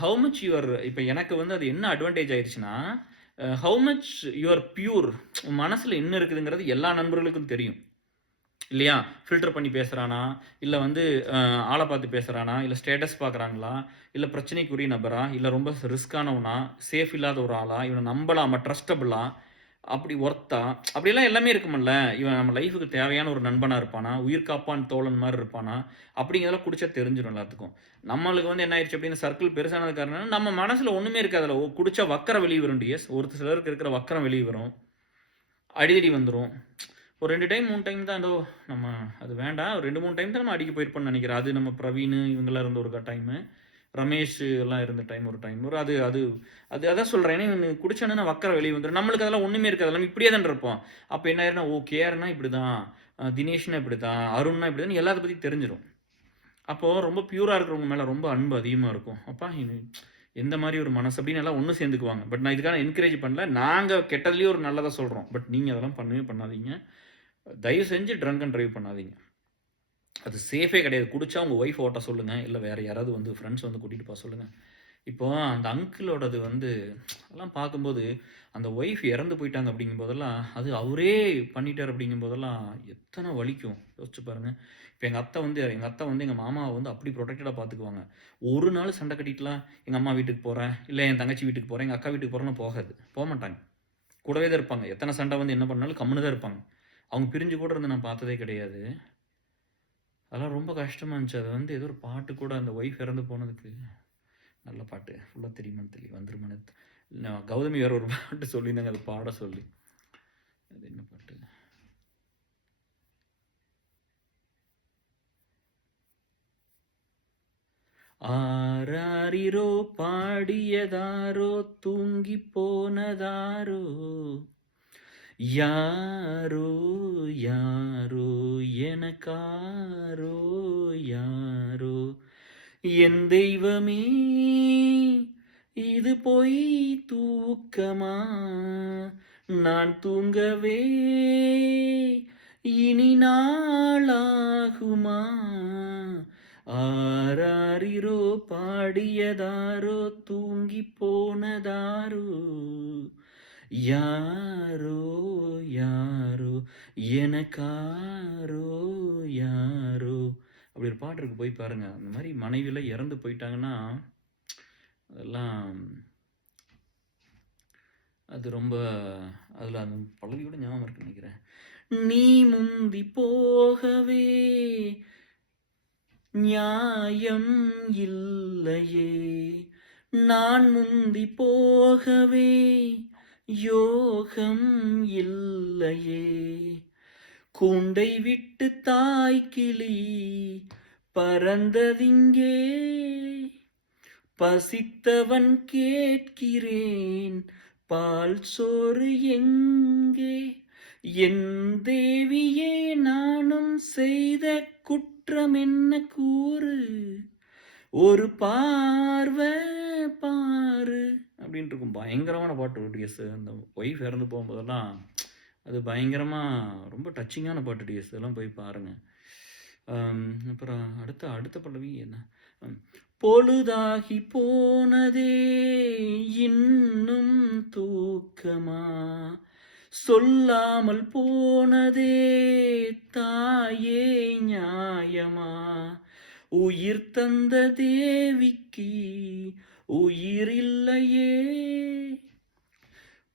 ஹவ் மச் இப்ப எனக்கு வந்து அது என்ன அட்வான்டேஜ் ஆயிருச்சுன்னா, how much you are pure உன் மனசுல என்ன இருக்குதுங்கிறது எல்லா நண்பர்களுக்கும் தெரியும். இல்லையா? ஃபில்டர் பண்ணி பேசுறானா? இல்ல வந்து ஆள பார்த்து பேசுறானா? இல்ல ஸ்டேட்டஸ் பார்க்குறாங்களா? இல்ல பிரச்சனைக்குரிய நபரா? இல்ல ரொம்ப ரிஸ்க்கானவனா? சேஃப் இல்லாத ஒரு ஆளா? இவன நம்பலாமா? ட்ரஸ்டபிளா? அப்படி ஒர்த்தா? அப்படியெல்லாம் எல்லாமே இருக்குமல்ல. இவன் நம்ம லைஃப்‌க்கு தேவையான ஒரு நண்பனா இருப்பானா? உயிர் காப்பான் தோழன் மாரி இருப்பானா? அப்படிங்கிறதெல்லாம் குடிச்சா தெரிஞ்சிரும் எல்லாத்துக்கும். நம்மளுக்கு வந்து என்ன ஆயிருச்சு அப்படின்னு சர்க்கிள் பெருசானது காரணம், நம்ம மனசுல ஒண்ணுமே இருக்காதுல்ல. குடிச்சா வக்கரம் வெளிய வரும் டிஎஸ். ஒரு சிலருக்கு இருக்கிற வக்கரம் வெளிய வரும். அடிதடி வந்துரும். ஒரு 2 டைம், 3 டைம் தான் ஏதோ நம்ம அது வேண்டாம். ஒரு 2, 3 டைம் தான் நம்ம அடிக்க போயிருப்போம்னு நெனைக்கிறேன். அது நம்ம பிரவீனு இவங்கலாம் இருந்த ஒரு டைமு. ரமேஷ் எல்லாம் இருந்த டைம் ஒரு டைம். ஒரு அது அது அது அதான் சொல்றேன். ஏன்னா இவனு குடிச்சானுன்னா வக்கரம் வெளிய வந்துரும். நம்மளுக்கு அதெல்லாம் ஒண்ணுமே இருக்காது. நம்ம இப்படியே தான இருப்போம். அப்ப என்ன ஆயிரும்னா, ஓ! கேஆர்னா இப்படிதான். தினேஷ்னா இப்படித்தான். அருண்னா இப்படிதான்னு எல்லாத்த பத்தியும் தெரிஞ்சிரும். அப்போ ரொம்ப பியூரா இருக்கிறவங்க மேல ரொம்ப அன்பு அதிகமா இருக்கும். அப்பா இது எந்த மாரி ஒரு மனசு அப்படின்னு எல்லாம் ஒண்ணு சேர்ந்துக்குவாங்க. பட் நான் இதுக்காக என்கரேஜ் பண்ணல. நாங்க கெட்டதுலயும் ஒரு நல்லத சொல்றோம். பட் நீங்க அதெல்லாம் பண்ணவே பண்ணாதீங்க. தயவு செஞ்சு ட்ரங்க் அண்ட் டிரைவ் பண்ணாதீங்க. அது சேஃபே கிடையாது. குடிச்சா உங்க ஒய்ஃப் ஓட்ட சொல்லுங்க. இல்ல வேற யாராவது வந்து ஃபிரெண்ட்ஸ் வந்து கூட்டிட்டு போ சொல்லுங்க. இப்போ அந்த அங்கிளோடது வந்து அதெல்லாம் பார்க்கும்போது, அந்த ஒய்ஃப் இறந்து போயிட்டாங்க அப்படிங்கும்போதெல்லாம், அது அவரே பண்ணிட்டாரு அப்படிங்கும்போதெல்லாம் எத்தன வலிக்கும். யோசிச்சு பாருங்க. இப்ப எங்க அத்தை வந்து எங்க மாமாவ வந்து அப்படி புரொடெக்டடா பார்த்துக்குவாங்க. ஒரு நாள் சண்டை கட்டிட்டுலாம், எங்க அம்மா வீட்டுக்கு போறேன், இல்ல என் தங்கச்சி வீட்டுக்கு போறேன், எங்க அக்கா வீட்டுக்கு போறேன்லாம் போகாது. போமாட்டாங்க. கூடவே தான் இருப்பாங்க. எத்தன சண்டை வந்து என்ன பண்ணாலும் கம்முனு தான் இருப்பாங்க. அவங்க பிரிஞ்சு கூட இருந்து நான் பார்த்ததே கிடையாது. அதெல்லாம் ரொம்ப கஷ்டமா இருந்துச்சு. அது வந்து ஏதோ ஒரு பாட்டு கூட அந்த ஒய்ஃப் இறந்து போனதுக்கு நல்ல பாட்டு. ஃபுல்லா தெரியுமான்னு தெரியல. வந்துருமான்னு கௌதமி வேற ஒரு பாட்டு சொல்லியிருந்தாங்க. அத பாட சொல்லி. அது என்ன பாட்டு? ஆராரிரோ பாடியதாரோ தூங்கிப் போனதாரோ யாரோ யாரோ எனக்காரோ யாரோ என் தெய்வமே இது பொய் தூக்கமா நான் தூங்கவே இனி நாளாகுமா ஆராரிரோ பாடியதாரோ தூங்கி போனதாரோ யாரோ யாரோ எனக்காரோ யாரோ அப்படி ஒரு பாட்டு இருக்கு போய் பாருங்க. அந்த மாதிரி மனைவியில இறந்து போயிட்டாங்கன்னா அதெல்லாம் அது ரொம்ப அதில் அந்த பல்லவியோட ஞாபகம் இருக்குன்னு நினைக்கிறேன். நீ முந்தி போகவே நியாயம் இல்லையே நான் முந்தி போகவே யோகம் இல்லையே கூண்டை விட்டு தாய்க்கிளி பறந்ததிங்கே பசித்தவன் கேட்கிறேன் பால் சோறு எங்கே என் தேவியே நானும் செய்த குற்றம் என்ன கூறு ஒரு பார்வை பாரு அப்படின்ட்டு இருக்கும். பயங்கரமான பாட்டு டிஎஸ். அந்த ஒய்ஃப் இறந்து போகும்போதெல்லாம் அது பயங்கரமா ரொம்ப டச்சிங்கான பாட்டு டிஎஸ். இதெல்லாம் போய் பாருங்க. அப்புறம் அடுத்த அடுத்த பல்லவி என்ன? பொழுதாகி போனதே இன்னும் தூக்கமா சொல்லாமல் போனதே தாயே நியாயமா உயிர் தந்த தேவிக்கு உயிர் இல்லையே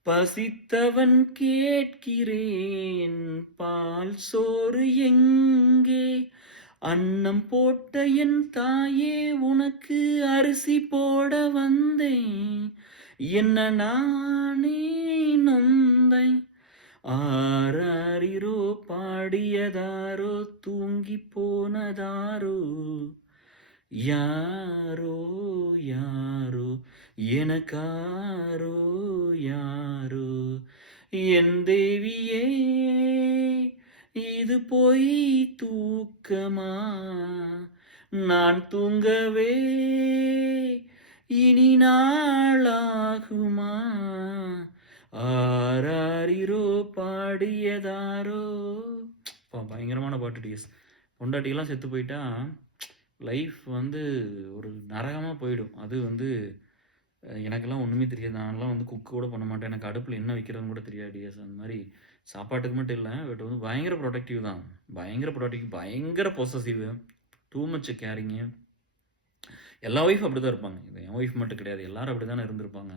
பசித்தவன் கேட்கிறேன் பால் சோறு எங்கே அன்னம் போட்ட என் தாயே உனக்கு அரிசி போட வந்தேன் என்ன நானே நொந்தேன் ஆராரிரோ பாடியதாரோ தூங்கி போனதாரோ யாரோ யாரோ எனக்காரோ யாரோ என் தேவியே இது பொய் தூக்கமா நான் தூங்கவே இனி நாளாகுமா ஆராரிரோ பாடியதாரோ பயங்கரமான பாட்டு டிஎஸ். பொண்டாட்டிலாம் செத்து போயிட்டா லைஃப் வந்து ஒரு நரகமாக போயிடும். அது வந்து எனக்கெல்லாம் ஒன்றுமே தெரியாது. நான்லாம் வந்து குக் கூட பண்ண மாட்டேன். எனக்கு அடுப்பில் என்ன வைக்கிறதுன்னு கூட தெரியாது டிஎஸ். அந்த மாதிரி சாப்பாட்டுக்கு மட்டும் இல்லை. பட் வந்து பயங்கர ப்ரொடக்டிவ் தான். பயங்கர ப்ரொடக்டிவ், பயங்கர பொசசிவ், டூ மச் கேரிங்கு. எல்லா ஒய்ஃபும் அப்படி தான் இருப்பாங்க. இது என் ஒய்ஃப் மட்டும் கிடையாது. எல்லாரும் அப்படி தானே இருந்திருப்பாங்க.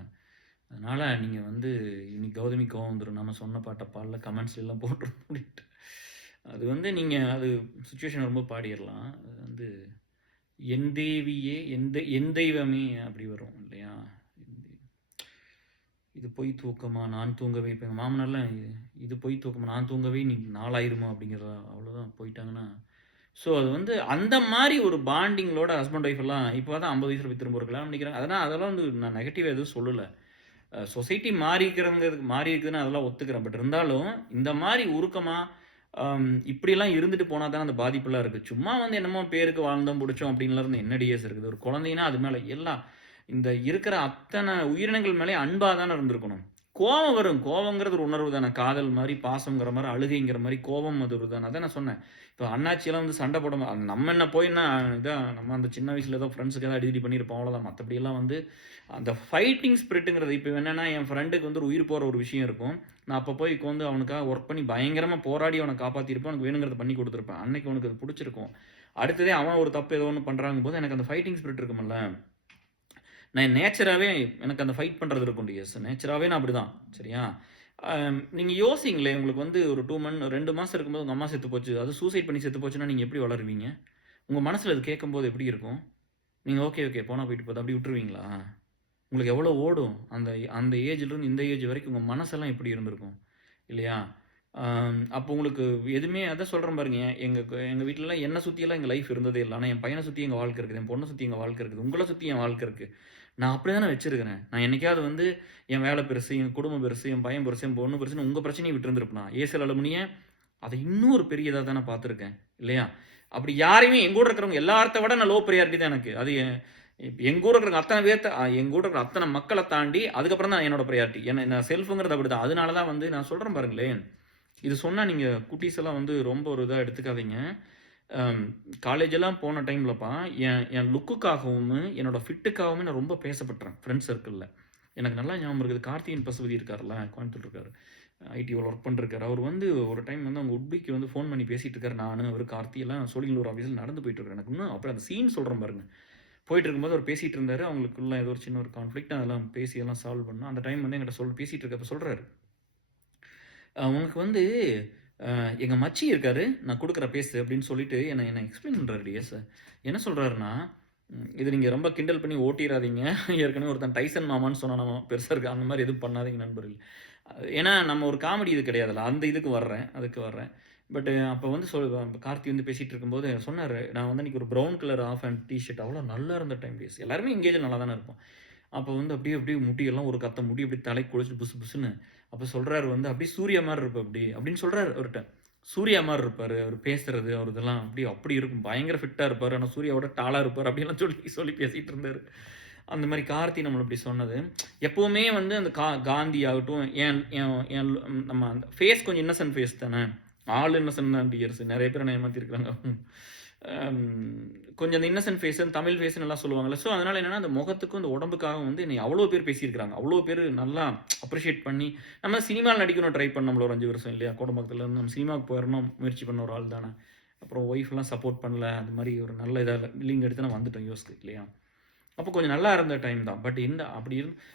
அதனால நீங்க வந்து இன்னைக்கு கௌதமி கோவம் வந்துரும். நம்ம சொன்ன பாட்ட பாடல கமெண்ட்ஸ்ல எல்லாம் போட்டுரும் அப்படின்ட்டு. அது வந்து நீங்க அது சிச்சுவேஷன் வரும்போது பாடிறலாம். அது வந்து என் தேவியே என் தெய்வமே அப்படி வரும் இல்லையா? இது பொய் தூக்கமா நான் தூங்கவே இப்ப எங்க மாமனார்லாம் இது பொய் தூக்கமா நான் தூங்கவே நீ நாளாயிருமா அப்படிங்கிற அவ்வளோதான் போயிட்டாங்கன்னா. ஸோ அது வந்து அந்த மாரி ஒரு பாண்டிங்களோட ஹஸ்பண்ட் ஒய்ஃப் எல்லாம் இப்போ தான் 50 வயசுல போய் திரும்ப ஒரு கல்யாணம் பண்ணிக்கிறாங்க. அதெல்லாம் வந்து நான் நெகட்டிவா எதுவும் சொல்லல. சொசைட்டி மாறி இருக்குதுன்னு அதெல்லாம் ஒத்துக்கிறேன். பட் இருந்தாலும் இந்த மாரி உருக்கமா இப்படியெல்லாம் இருந்துட்டு போனா தானே அந்த பாதிப்புலாம் இருக்கு. சும்மா வந்து என்னமோ பேருக்கு வாழ்ந்தோம், புடிச்சோம் அப்படின்லாம் இருந்து என்ன டிஎஸ் இருக்குது. ஒரு குழந்தைன்னா அது மேல எல்லாம் இந்த இருக்கிற அத்தனை உயிரினங்கள் மேலயும் அன்பா தானே இருந்திருக்கணும். கோவம் வரும். கோவம்ங்கிறது ஒரு உணர்வு தானே. காதல் மாரி, பாசம்ங்கிற மாரி, அழுகைங்கிற மாரி, கோவம் அது ஒரு தானே. அதான் நான் சொன்னேன். இப்ப அண்ணாச்சிலாம் வந்து சண்டை போட நம்ம என்ன போய் என்ன இதான் நம்ம அந்த சின்ன வயசுல ஏதோ ஃப்ரெண்ட்ஸுக்கு ஏதாவது அடி பண்ணியிருப்போம் அவ்வளோதான். மத்தபடியெல்லாம் வந்து அந்த ஃபைட்டிங் ஸ்பிரிட்டுங்கிறது இப்ப என்னன்னா, என் ஃப்ரெண்டுக்கு வந்து ஒரு உயிர் போற ஒரு விஷயம் இருக்கும். நான் அப்ப போய் உட்காந்து அவனுக்காக ஒர்க் பண்ணி பயங்கரமா போராடி அவன காப்பாத்தியிருப்பேன். அவனுக்கு வேணுங்கிறத பண்ணி குடுத்துருப்பேன். அன்னைக்கு அவனுக்கு அது புடிச்சிருக்கும். அடுத்ததே அவன் ஒரு தப்பு ஏதோ ஒண்ணு பண்றாங்கும்போது எனக்கு அந்த ஃபைட்டிங் ஸ்பிரிட் இருக்கும்ல. நான் நேச்சராவே எனக்கு அந்த ஃபைட் பண்றது இருக்கும் டிஎஸ். நேச்சராவே நான் அப்படிதான். சரியா? நீங்க யோசிங்களேன். உங்களுக்கு வந்து ஒரு 2 மாசம் இருக்கும்போது உங்க அம்மா செத்து போச்சு. அது சூசைட் பண்ணி செத்து போச்சுன்னா, நீங்க எப்படி வளருவீங்க? உங்க மனசுல அது கேட்கும்போது எப்படி இருக்கும்? நீங்க ஓகே போனா போயிட்டு போது அப்படி விட்டுருவீங்களா? உங்களுக்கு எவ்வளோ ஓடும்? அந்த அந்த ஏஜ்லருந்து இந்த ஏஜ் வரைக்கும் உங்க மனசெல்லாம் எப்படி இருந்திருக்கும்? இல்லையா? அப்போ உங்களுக்கு எதுவுமே அதான் சொல்றேன் பாருங்க. எங்க வீட்லலாம் என்ன சுத்திலாம் எங்க லைஃப் இருந்ததே இல்ல. ஆனா என் பையன சுத்தி எங்க வாழ்க்கை இருக்குது. என் பொண்ண சுத்தி எங்க வாழ்க்கை இருக்குது. உங்கள சுத்தி என் வாழ்க்கை இருக்கு. நான் அப்படி தானே வச்சிருக்கிறேன். நான் என்னைக்காவது வந்து என் வேலை பெருசு, என் குடும்பம் பெருசு, என் பையன் பெருசு, என் பொண்ணு பெருசுன்னு உங்க பிரச்சனைய விட்டிருந்திருப்பேனா? ஏசிஎல் அலுமினிய அத இன்னும் ஒரு பெரிய இதா தானே பார்த்துருக்கேன். இல்லையா? அப்படி யாரையுமே எங்க கூட இருக்கிறவங்க எல்லாத்த விட நான் லோ பிரையாரிட்டி தான் எனக்கு. அது எங்க கூட இருக்கிற அத்தன பேத்த எங்க கூட இருக்கிற அத்தன மக்கள தாண்டி அதுக்கப்புறம் தான் என்னோட பிரையாரிட்டி. ஏன்னா நான் செல்ஃப்ங்கிறது அப்படிதான். அதனால தான் வந்து நான் சொல்றேன் பாருங்களேன். இது சொன்னா நீங்க குட்டீஸ் எல்லாம் வந்து ரொம்ப ஒரு இதா எடுத்துக்காதீங்க. அம் காலேஜ் எல்லாம் போன டைம்லப்பா, என் என் லுக்குக்காகவும், என்னோட ஃபிட்டுக்காகவுமே நான் ரொம்ப பேசப்பட்டேன் ஃப்ரெண்ட்ஸ் சர்க்கிள்ல. எனக்கு நல்லா ஞாபகம் இருக்குது. கார்த்திகேயன் பசுபதி இருக்கார்ல, கோயம்புத்தூர்ல இருக்காரு. ஐடில ஒர்க் பண்ணிருக்காரு. அவர் வந்து ஒரு டைம் வந்து அவங்க உட்பிக்கு வந்து ஃபோன் பண்ணி பேசிட்டு இருக்காரு. நானு, அவரு, கார்த்தி எல்லாம் சோழிங்கநல்லூர் ஆஃபீஸ்ல நடந்து போயிட்டு இருக்கோம். எனக்கு இன்னும் அப்புறம் அந்த சீன் சொல்றேன் பாருங்க. போயிட்டு இருக்கும்போது அவர் பேசிட்டு இருந்தாரு. அவங்களுக்குள்ள ஏதோ ஒரு சின்ன ஒரு கான்ஃப்ளிக்ட் அதெல்லாம் பேசி எல்லாம் சால்வ் பண்ணோம். அந்த டைம் வந்து என்கிட்ட பேசிட்டு இருக்கப்ப சொல்றாரு. உனக்கு வந்து எங்க மச்சி இருக்காரு. நான் குடுக்குறேன் பேசு அப்படின்னு சொல்லிட்டு என்ன என்ன எக்ஸ்ப்ளைன் பண்றாரு டிஎஸ். என்ன சொல்றாருன்னா, இது நீங்க ரொம்ப கிண்டல் பண்ணி ஓட்டிறாதீங்க. ஏற்கனவே ஒருத்தன் டைசன் மாமான்னு சொன்னானாமா பெருசா இருக்கு. அந்த மாரி எதுவும் பண்ணாதீங்க நண்பர்களே. ஏன்னா நம்ம ஒரு காமெடி இது கிடையாதுல்ல. அந்த இதுக்கு வர்றேன். அதுக்கு வர்றேன். பட் அப்ப வந்து கார்த்தி வந்து பேசிட்டு இருக்கும்போது சொன்னாரு. நான் வந்து அன்னைக்கு ஒரு brown colour half hand T shirt அவ்வளோ நல்லா இருந்த டைம் டேஸ். எல்லாருமே எங்கேஜ்ல நல்லா தானே இருப்போம். அப்போ வந்து அப்படியே முடியெல்லாம் ஒரு கத்த முடி அப்படியே தலைக்கு குளிச்சுட்டு புசு புசுன்னு. அப்ப சொல்றாரு வந்து அப்படியே சூர்யா மாரி இருப்ப அப்படி அப்படின்னு சொல்றாரு அவர்ட்ட. சூர்யா மாரி இருப்பாரு. அவர் பேசுறது, அவர் இதெல்லாம் அப்படி இருக்கும். பயங்கர ஃபிட்டா இருப்பாரு. ஆனா சூர்யாவோட டாலா இருப்பாரு. அப்படியெல்லாம் சொல்லி சொல்லி பேசிட்டு இருந்தாரு. அந்த மாரி கார்த்தி நம்மள இப்படி சொன்னது. எப்பவுமே வந்து அந்த காந்தி ஆகட்டும், என் என் என் நம்ம அந்த ஃபேஸ் கொஞ்சம் இன்னசென்ட் ஃபேஸ் தானே. ஆல் இன்னசென்ட் தான் டியர்ஸ். நெறைய பேர் என்ன ஏமாத்திருக்காங்க. அம் கொஞ்சம் அந்த இன்னசென்ட் ஃபேஸ், தமிழ் ஃபேஸ்ன்னு எல்லாம் சொல்லுவாங்கல்ல. ஸோ அதனால என்னன்னா, அந்த முகத்துக்கும், அந்த உடம்புக்காகவும் வந்து என்னைய அவ்வளோ பேர் பேசியிருக்கிறாங்க. அவ்வளோ பேரு நல்லா அப்ரிஷியேட் பண்ணி, நம்ம சினிமால நடிக்கணும்னு ட்ரை பண்ணோம்ல ஒரு 5 வருஷம் இல்லையா? கோடம்பாக்கத்துல இருந்து நம்ம சினிமாவுக்கு போயிரணும் முயற்சி பண்ண ஒரு ஆள் தானே. அப்புறம் ஒய்ஃப்லாம் சப்போர்ட் பண்ணல. அது மாரி ஒரு நல்ல இதா வில்லிங் எடுத்து நான் வந்துட்டோம் யூஎஸ்க்கு இல்லையா? அப்போ கொஞ்சம் நல்லா இருந்த டைம் தான். பட்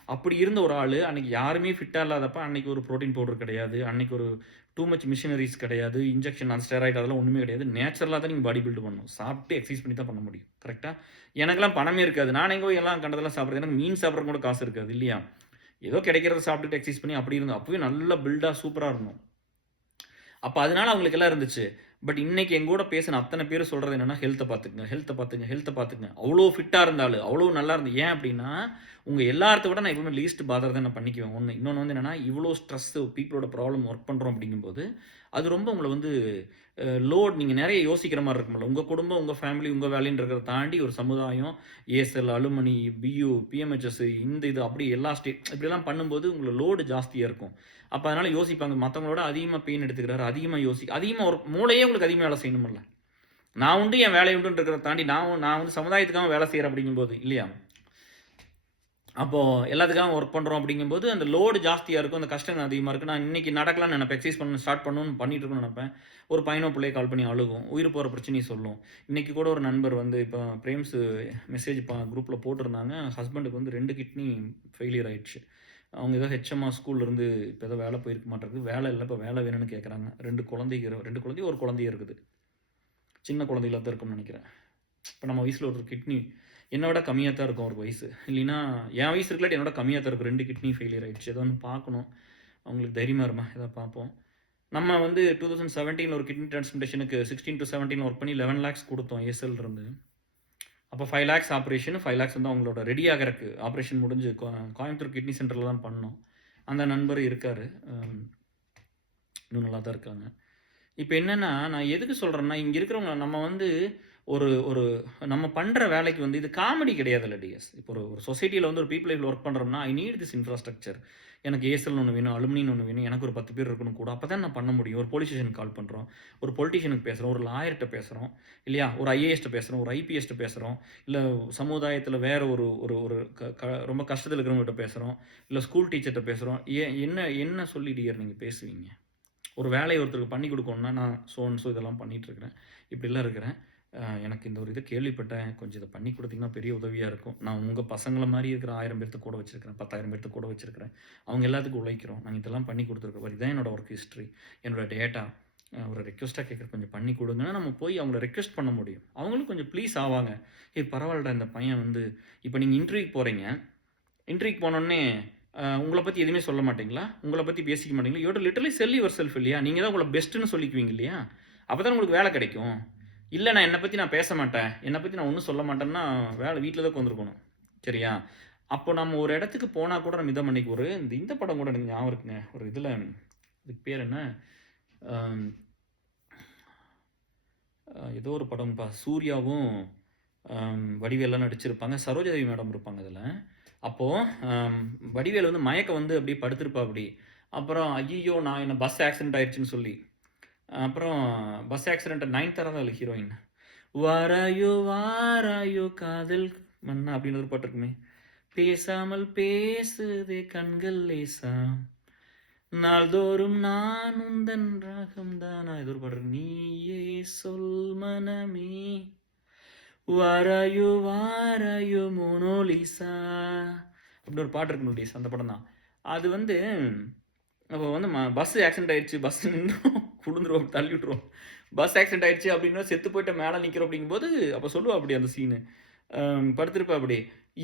அப்படி இருந்த ஒரு ஆளு, அன்னைக்கு யாருமே ஃபிட்டா இல்லாதப்ப, அன்னைக்கு ஒரு புரோட்டீன் பவுடர் கிடையாது. அன்னைக்கு ஒரு டூ மச் மிஷினரீஸ் கிடையாது. இன்ஜெக்ஷன் அந்த ஸ்டெராய்டு அதெல்லாம் ஒண்ணுமே கிடையாது. நேச்சுரலா தான் நீங்க பாடி பில்ட் பண்ணணும். சாப்பிட்டு எக்சர்சைஸ் பண்ணி தான் பண்ண முடியும். கரெக்ட்டா? எனக்கெல்லாம் பணமே இருக்காது. நான் எங்க போய் எல்லாம் கண்டதெல்லாம் சாப்பிடுறது. எனக்கு மீன் சாப்பிடுறதுக்கு கூட காசு இருக்காது இல்லையா? ஏதோ கிடைக்கிறத சாப்பிட்டுட்டு எக்சர்சைஸ் பண்ணி அப்படி இருந்தோம். அப்பவே நல்ல பில்டா சூப்பரா இருந்தோம். அப்ப அதனால அவங்களுக்கு எல்லாம் இருந்துச்சு. பட் இன்னைக்கு எங்கூட பேசின அத்தன பேரும் சொல்றது என்னன்னா, ஹெல்த்த பாத்துக்கங்க, ஹெல்த்த பாத்துக்கங்க, ஹெல்த்த பாத்துக்கங்க. அவ்ளோ ஃபிட்டா இருந்த ஆளு, அவ்ளோ நல்லா இருந்து ஏன் அப்டின்னா, உங்க எல்லார்த்த விட நான் எப்பவுமே லீஸ்ட் பாதர் தான் நான் பண்ணிக்குவேன். ஒண்ணு. இன்னொன்னு வந்து என்னன்னா, இவ்ளோ ஸ்ட்ரெஸ் பீப்பிளோட ப்ராப்ளம் ஒர்க் பண்றோம் அப்டிங்கும்போது, அது ரொம்ப உங்கள வந்து லோட் நீங்க நெறைய யோசிக்கிற மாரி இருக்கும்ல. உங்க குடும்பம், உங்க ஃபேமிலி, உங்க வேலைன்றத தாண்டி ஒரு சமுதாயம், ஏஎஸ்எல், அலுமினி, பியூ, பிஎம்ஹெச்எஸ் இந்த இது அப்டி எல்லா இப்டிலாம் பண்ணும்போது உங்களுக்கு லோடு ஜாஸ்தியா இருக்கும். அப்ப அதனால யோசிப்பாங்க. மத்தவங்களோட அதிகமா பெயின் எடுத்துக்கிறாரு. அதிகமா ஒரு மூளையே உங்களுக்கு அதிகமா வேலை செய்யணும்ல. நான் உண்டு, என் வேலை உண்டுன்னு இருக்கிறத தாண்டி நான் வந்து சமுதாயத்துக்காக வேலை செய்றேன் அப்படிங்கும்போது இல்லையா? அப்போ எல்லாத்துக்காகவும் ஒர்க் பண்றோம் அப்படிங்கும்போது, அந்த லோடு ஜாஸ்தியா இருக்கும். அந்த கஷ்டங்கள் அதிகமா இருக்கு. நான் இன்னைக்கு நடக்கலாம்னு நெனைப்பேன். எக்சர்சைஸ் பண்ணணும், ஸ்டார்ட் பண்ணணும்னு பண்ணிட்டு இருக்கணும்னு நெனைப்பேன். ஒரு பையனோ, புள்ளையோ கால் பண்ணி அழுகும். உயிர் போற பிரச்சனைய சொல்லும். இன்னைக்கு கூட ஒரு நண்பர் வந்து இப்போ பிரேம்ஸ் மெசேஜ் குரூப்ல போட்டிருந்தாங்க. ஹஸ்பண்டுக்கு வந்து 2 கிட்னி ஃபெயிலியர் ஆயிடுச்சு. அவங்க ஏதோ ஹெச்எம்மா ஸ்கூல்லேருந்து இப்போ ஏதோ வேலை போயிருக்க மாட்டேங்குது. வேலை இல்லை, இப்போ வேலை வேணும்னு கேட்குறாங்க. 2 குழந்தை, ஒரு குழந்தையும் இருக்குது. சின்ன குழந்தைகளா தான் இருக்கும்னு நினைக்கிறேன். இப்போ நம்ம வயசில் ஒரு கிட்னி என்னை விட கம்மியாக தான் இருக்கும் அவருக்கு வயசு. இல்லைன்னா என் வயசு இருக்கலாட்டி என்னோட கம்மியாக தான் இருக்கும். 2 கிட்னி ஃபெயிலியர் ஆயிடுச்சு. ஏதோ ஒன்று பார்க்கணும். அவங்களுக்கு தைரியமாக இருமா, ஏதாவது பார்ப்போம். நம்ம வந்து 2017 ஒரு கிட்னி டிரான்ஸ்பிளேஷனுக்கு 16 to 17 ஒர்க் பண்ணி 11 lakhs கொடுத்தோம் ஏஎஸ்எல் இருந்து. அப்போ 5 lakhs ஆப்ரேஷன், 5 lakhs வந்து அவங்களோட ரெடி ஆகிறக்கு ஆப்ரேஷன் முடிஞ்சு கோயம்புத்தூர் கிட்னி சென்டரில் தான் பண்ணோம். அந்த நண்பர் இருக்கார், இன்னும் நல்லா தான் இருக்காங்க. இப்போ என்னென்னா, நான் எதுக்கு சொல்கிறேன்னா, இங்கே இருக்கிறவங்க நம்ம வந்து ஒரு ஒரு நம்ம பண்ணுற வேலைக்கு வந்து இது காமெடி கிடையாதுல்ல டிஎஸ். இப்போ ஒரு சொசைட்டியில் வந்து ஒரு பீப்புள் லைஃப்பில் ஒர்க் பண்ணுறோம்னா, ஐ நீட் திஸ் இன்ஃப்ராஸ்ட்ரக்சர். எனக்கு ஏஎஸ்எல்னு ஒன்று வேணும், அலுமினின்னு ஒன்று வேணும், எனக்கு ஒரு 10 பேர் இருக்கணும் கூட. அப்போ தான் நான் பண்ண முடியும். ஒரு போலீஸ் ஸ்டேஷனுக்கு கால் பண்ணுறோம், ஒரு பொலிட்டிஷியனுக்கு பேசுகிறோம், ஒரு லாயர்கிட்ட பேசுகிறோம் இல்லையா, ஒரு ஐஏஎஸ்ட்ட பேசுகிறோம், ஒரு ஐபிஎஸ்ட்ட பேசுகிறோம், இல்லை சமுதாயத்தில் வேறு ஒரு ஒரு ஒரு ரொம்ப கஷ்டத்தில் இருக்கிறவங்ககிட்ட பேசுகிறோம், இல்லை ஸ்கூல் டீச்சர்கிட்ட பேசுகிறோம். என்ன என்ன சொல்லி டியர் நீங்கள் பேசுவீங்க? ஒரு வேலையை ஒருத்தருக்கு பண்ணி கொடுக்கணுன்னா, நான் ஸோ இதெல்லாம் பண்ணிகிட்ருக்கிறேன், இப்படிலாம் இருக்கிறேன், எனக்கு இந்த ஒரு இது கேள்விப்பட்டேன், கொஞ்சம் இதை பண்ணி கொடுத்தீங்கன்னா பெரிய உதவியாக இருக்கும். நான் உங்கள் பசங்களை மாதிரி இருக்கிற 1000 பேர்த்து கூட வச்சுருக்கிறேன், 10,000 பேர்த்து கூட வச்சுருக்கிறேன், அவங்க எல்லாத்துக்கும் உழைக்கிறோம், நாங்கள் இதெல்லாம் பண்ணி கொடுத்துருக்கோம், இதுதான் என்னோடய ஒர்க் ஹிஸ்ட்ரி, என்னோடய டேட்டா, ஒரு ரெக்வஸ்ட்டாக கேட்குற கொஞ்சம் பண்ணி கொடுங்கன்னா நம்ம போய் அவங்கள ரெக்வஸ்ட் பண்ண முடியும். அவங்களும் கொஞ்சம் ப்ளீஸ் ஆவாங்க. பரவாயில்லடா இந்த பையன் வந்து இப்போ நீங்கள் இன்டர்வியூக்கு போகிறீங்க, இன்டர்வியூக்கு போனோடனே உங்களை பற்றி எதுவுமே சொல்ல மாட்டீங்களா? உங்களை பற்றி பேசிக்க மாட்டீங்களா? You to literally sell your self இல்லையா? நீங்கள் தான் உங்களை பெஸ்ட்டுன்னு சொல்லிக்குவீங்க இல்லையா? அப்போ தான் உங்களுக்கு வேலை கிடைக்கும். இல்லை நான் என்னை பற்றி நான் பேச மாட்டேன், என்னை பற்றி நான் ஒன்றும் சொல்ல மாட்டேன்னா வேலை வீட்டில் தான் உட்காந்துருக்கணும். சரியா? அப்போ நம்ம ஒரு இடத்துக்கு போனால் கூட நம்ம இதை பண்ணிக்கு இந்த படம் கூட எனக்கு ஞாபகம் இருக்குங்க. ஒரு இதில் இதுக்கு பேர் என்ன, ஏதோ ஒரு படம்ப்பா, சூர்யாவும் வடிவேலாம் நடிச்சிருப்பாங்க, சரோஜாதேவி மேடம் இருப்பாங்க அதில். அப்போது வடிவேல் வந்து மயக்கம் வந்து அப்படியே படுத்திருப்பா அப்படி. அப்புறம் ஐயோ நான் என்ன பஸ் ஆக்சிடென்ட் ஆயிடுச்சுன்னு சொல்லி, அப்புறம் பஸ் ஆக்சிடென்ட் நயன்தாரா தான் இல்லை ஹீரோயின். வாராயோ வாராயோ காதல் மன்னா அப்படின்னு ஒரு பாட்டு இருக்குமே, பேசாமல் பேசுதே கண்கள் லேசா, நாள்தோறும் நான் உந்தன் ராகம் தானா, இது ஒரு பாட்டு. நீயே சொல் மனமே வாராயோ வாராயோ மோனோலிசா அப்படின்னு ஒரு பாட்டு இருக்கு நோட்டீஸ், அந்த படம் தான். அது வந்து அப்போ வந்து பஸ் ஆக்சிடென்ட் ஆயிடுச்சு, பஸ் நின்றும் விழுந்துருவோம், தள்ளி விட்டுருவோம், பஸ் ஆக்சிடென்ட் ஆயிடுச்சு அப்படின்னா செத்து போயிட்ட மேலே நிற்கிறோம் அப்படிங்கும்போது அப்போ சொல்லுவா அப்படி அந்த சீனு, படுத்திருப்பா அப்படி.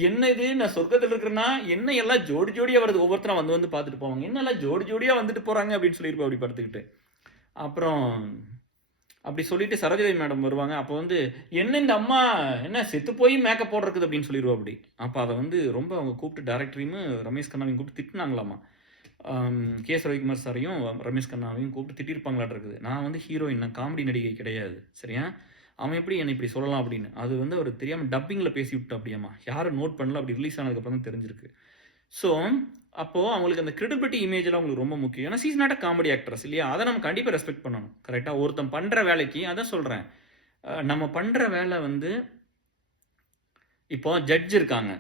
என்ன இது நான் சொர்க்கத்தில் இருக்கிறேன்னா என்ன எல்லாம் ஜோடி ஜோடியாக வருது, ஒவ்வொருத்தரும் வந்து வந்து பார்த்துட்டு போவாங்க, என்ன எல்லாம் ஜோடி ஜோடியாக வந்துட்டு போகிறாங்க அப்படின்னு சொல்லியிருப்பா அப்படி படுத்துக்கிட்டு. அப்புறம் அப்படி சொல்லிட்டு சரோஜாதேவி மேடம் வருவாங்க. அப்போ வந்து என்ன இந்த அம்மா என்ன செத்து போய் மேக்கப் போடுறது அப்படின்னு சொல்லிடுவா அப்படி. அப்போ அதை வந்து ரொம்ப அவங்க கூப்பிட்டு டேரக்டரையும் ரமேஷ் கண்ணாவையும் கூப்பிட்டு திட்டினாங்களாமா. கே. ரவிக்குமார் சாரையும் ரமேஷ் கண்ணாவையும் கூப்பிட்டு திட்டிருப்பாங்களாட்டு இருக்குது. நான் வந்து ஹீரோயின், நான் காமெடி நடிகை கிடையாது, சரியா? அவன் எப்படி என்னை இப்படி சொல்லலாம் அப்படின்னு. அது வந்து அவர் தெரியாமல் டப்பிங்கில் பேசி விட்டு அப்படியாம்மா, யாரும் நோட் பண்ணல, அப்படி ரிலீஸ் ஆனதுக்கப்புறம் தான் தெரிஞ்சிருக்கு. ஸோ அப்போது அவங்களுக்கு அந்த கிரெடிபிலிட்டி இமேஜெலாம் அவங்களுக்கு ரொம்ப முக்கியம். ஏன்னா she's not a comedy actress இல்லையா? அதை நம்ம கண்டிப்பாக ரெஸ்பெக்ட் பண்ணணும். கரெக்டாக ஒருத்தன் பண்ணுற வேலைக்கு அதான் சொல்கிறேன், நம்ம பண்ணுற வேலை வந்து இப்போ ஜட்ஜ் இருக்காங்க,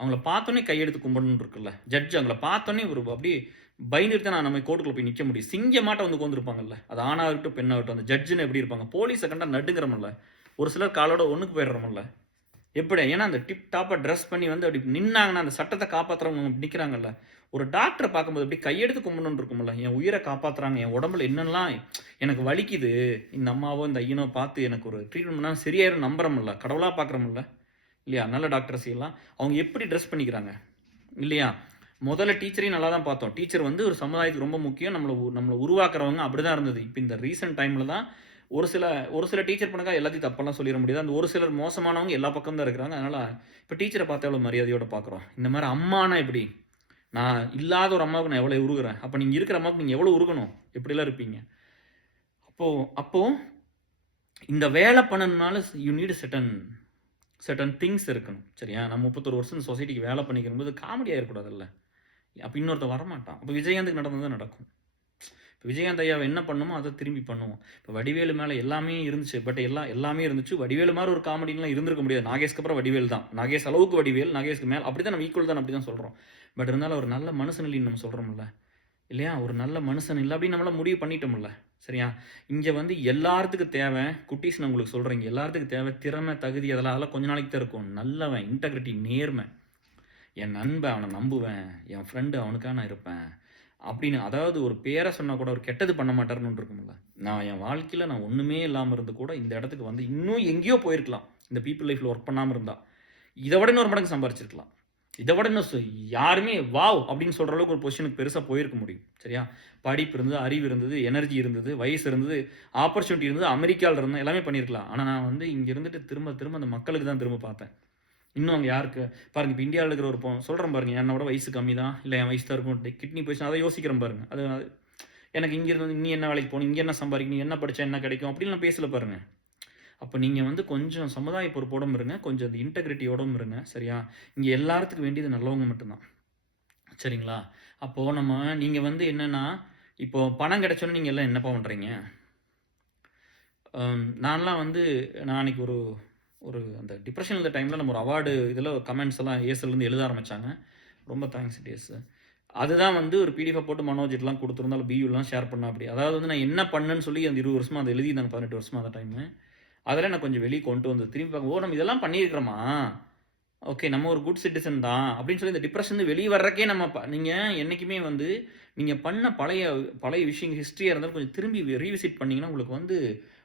அவங்கள பார்த்தோன்னே கையெடுத்து கும்பிடணுன்னு இருக்குல்ல, ஜட்ஜ் அவங்கள பார்த்தோன்னே ஒரு அப்படியே பயந்துட்டு தான் நான் நம்ம கோர்ட்டுக்குள்ள போய் நிற்க முடியும். சிங்கமாட்ட வந்து உட்காந்துருப்பாங்கல்ல, அது ஆணாகட்டும் பெண்ணாகட்டும், அந்த ஜட்ஜுன்னு எப்படி இருப்பாங்க, போலீஸை கண்டா நடுங்கிறமில்ல, ஒரு சிலர் காலோட ஒன்றுக்கு போயிடுறோமில்ல, எப்படி? ஏன்னா அந்த டிப் டாப்பாக ட்ரெஸ் பண்ணி வந்து அப்படி நின்னாங்கன்னா அந்த சட்டத்தை காப்பாற்றுறவங்க நிற்கிறாங்கல்ல, ஒரு டாக்டரை பார்க்கும்போது அப்படி கையெடுத்து கும்பிடணுன்னு இருக்கும்ல, என் உயிரை காப்பாற்றுறாங்க, என் உடம்புல என்னெல்லாம் எனக்கு வலிக்குது, இந்த அம்மாவோ இந்த ஐயனோ பார்த்து எனக்கு ஒரு ட்ரீட்மெண்ட் பண்ணால் சரியாயிரும் நம்புறமில்ல, கடவுளாக பார்க்குறோமில்ல இல்லையா? நல்ல டாக்டர்ஸ் எல்லாம் அவங்க எப்படி ட்ரெஸ் பண்ணிக்கிறாங்க இல்லையா? முதல்ல டீச்சரையும் நல்லா தான் பார்த்தோம். டீச்சர் வந்து ஒரு சமுதாயத்துக்கு ரொம்ப முக்கியம், நம்மளை உருவாக்குறவங்க அப்படி தான் இருந்தது. இப்போ இந்த ரீசெண்ட் டைமில் தான் ஒரு சில டீச்சர் பண்ணக்கா எல்லாத்தையும் தப்பெல்லாம் சொல்லிட முடியாது. அந்த ஒரு சிலர் மோசமானவங்க எல்லா பக்கம் தான் இருக்கிறாங்க. அதனால் இப்போ டீச்சரை பார்த்தா எவ்வளோ மரியாதையோடு பார்க்குறோம். இந்த மாதிரி அம்மானா எப்படி? நான் இல்லாத ஒரு அம்மாவுக்கு நான் எவ்வளோ உருகுறேன், அப்போ நீங்கள் இருக்கிற அம்மாவுக்கு நீங்கள் எவ்வளோ உருகணும், எப்படிலாம் இருப்பீங்க? அப்போது இந்த வேலை பண்ணணுனால யூ நீட் சர்டன் திங்ஸ் இருக்கணும், சரியா? நான் 31 வருஷம் இந்த சொசைட்டிக்கு வேலை பண்ணிக்கும்போது காமெடி ஆகிடக்கூடாதுல்ல, அப்போ இன்னொருத்தர் வரமாட்டான். அப்போ விஜயகாந்துக்கு நடந்தது நடக்கும். இப்போ விஜயகாந்த் ஐயாவை என்ன பண்ணுமோ அதை திரும்பி பண்ணுவோம். இப்போ வடிவேலு மேலே எல்லாமே இருந்துச்சு, பட் எல்லாமே இருந்துச்சு. வடிவேலு மாதிரி ஒரு காமெடிலாம் இருந்திருக்க முடியாது. நாகேஷ்க்கு அப்புறம் வடிவேல் தான், நாகேஷ் அளவுக்கு வடிவேல், நாகேஷ்க்கு மேலே அப்படி தான் நம்ம ஈக்குவல் தான் அப்படி தான் சொல்கிறோம். பட் இருந்தாலும் ஒரு நல்ல மனுஷன் இல்லைன்னு நம்ம சொல்கிறோம்ல இல்லையா? ஒரு நல்ல மனுஷன் இல்லை அப்படின்னு நம்மளாம் முடிவு பண்ணிட்டோம்ல, சரியா? இங்கே வந்து எல்லாத்துக்கும் தேவை, குட்டீஸ் நான் உங்களுக்கு சொல்கிறேன், இங்கே எல்லாத்துக்கும் தேவை திறமை, தகுதி, அதெல்லாம் கொஞ்ச நாளைக்கு தான் இருக்கும். நல்லவன், இன்டெகிரிட்டி, நேர்மை, என் நண்பன் அவனை நம்புவேன், என் ஃப்ரெண்டு அவனுக்காக நான் இருப்பேன் அப்படின்னு. அதாவது ஒரு பேரை சொன்னா கூட ஒரு கெட்டது பண்ண மாட்டாருன்னு ஒன்று இருக்கும்ல. நான் என் வாழ்க்கையில நான் ஒண்ணுமே இல்லாம இருந்து கூட இந்த இடத்துக்கு வந்து இன்னும் எங்கேயோ போயிருக்கலாம். இந்த பீப்பிள் லைஃப்ல ஒர்க் பண்ணாம இருந்தா. இத விட இன்னொரு மடங்கு சம்பாரிச்சிருக்கலாம். இத விட இன்னும் யாருமே வாவ்! அப்படின்னு சொல்ற அளவுக்கு ஒரு பொசிஷனுக்கு பெருசா போயிருக்க முடியும். சரியா? படிப்பு இருந்தது, அறிவு இருந்தது, எனர்ஜி இருந்தது, வயசு இருந்தது, ஆப்பர்ச்சுனிட்டி இருந்தது, அமெரிக்கால இருந்தேன், எல்லாமே பண்ணியிருக்கலாம். ஆனா நான் வந்து இங்க இருந்துட்டு திரும்ப திரும்ப அந்த மக்களுக்கு தான் திரும்ப பார்த்தேன். இன்னும் அங்க யாருக்கு பாருங்க இப்ப இந்தியாவுல இருக்கிற ஒரு சொல்றேன் பாருங்க, என்னோட வயசு கம்மி தான், இல்ல என் வயசு தான் இருக்கும், கிட்னி போயிடுச்சுனா அதை யோசிக்கிறேன் பாருங்க. அது எனக்கு இங்க இருந்து நீ என்ன வேலைக்கு போகணும், இங்க என்ன சம்பாதிக்கணும், நீ என்ன படிச்சா என்ன கிடைக்கும் அப்படின்னு நான் பேசல பாருங்க. அப்ப நீங்க வந்து கொஞ்சம் சமுதாய பொறுப்போடும் இருங்க. கொஞ்சம் அது இன்டெகிரிட்டியோடும் இருங்க. சரியா? இங்க எல்லாத்துக்கும் வேண்டியது நல்லவங்க மட்டும் தான். சரிங்களா? அப்போ நீங்க வந்து என்னன்னா, இப்போ பணம் கிடைச்சோனே நீங்க எல்லாம் என்னப்பா பண்றீங்க? நான்லாம் வந்து நான் அன்னைக்கு ஒரு ஒரு அந்த டிப்ரஷன் இருந்த டைம்ல நம்ம ஒரு அவார்டு இதில கமெண்ட்ஸ் எல்லாம் ஏஸ்லேருந்து எழுத ஆரம்பிச்சாங்க. ரொம்ப தேங்க்ஸ் டியர்ஸ். அதுதான் வந்து ஒரு பிடிஎஃப் போட்டு மனோஜ்ட்டலாம் குடுத்துருந்தோம். பியூலாம் ஷேர் பண்ணாப்படி. அதாவது வந்து நான் என்ன பண்ணேன்னு சொல்லி அந்த 20 வருஷமா அத எழுதியிருந்தாங்க 18 வருஷமா அந்த டைமு. அதெல்லாம் நான் கொஞ்சம் வெளிய கொண்டு வந்து திரும்பி பார்க்கும் ஓ! நம்ம இதெல்லாம் பண்ணியிருக்கிறோமா? ஓகே. நம்ம ஒரு குட் சிட்டிசன் தான். அப்படின்னு சொல்லி இந்த டிப்ரஷன்லருந்து வெளிய வர்றதுக்கே நம்ம நீங்க என்னைக்குமே வந்து நீங்க பண்ண பழைய பழைய விஷயம் ஹிஸ்டரியா இருந்தாலும் கொஞ்சம் திரும்பி ரீவிசிட் பண்ணீங்கன்னா, உங்களுக்கு வந்து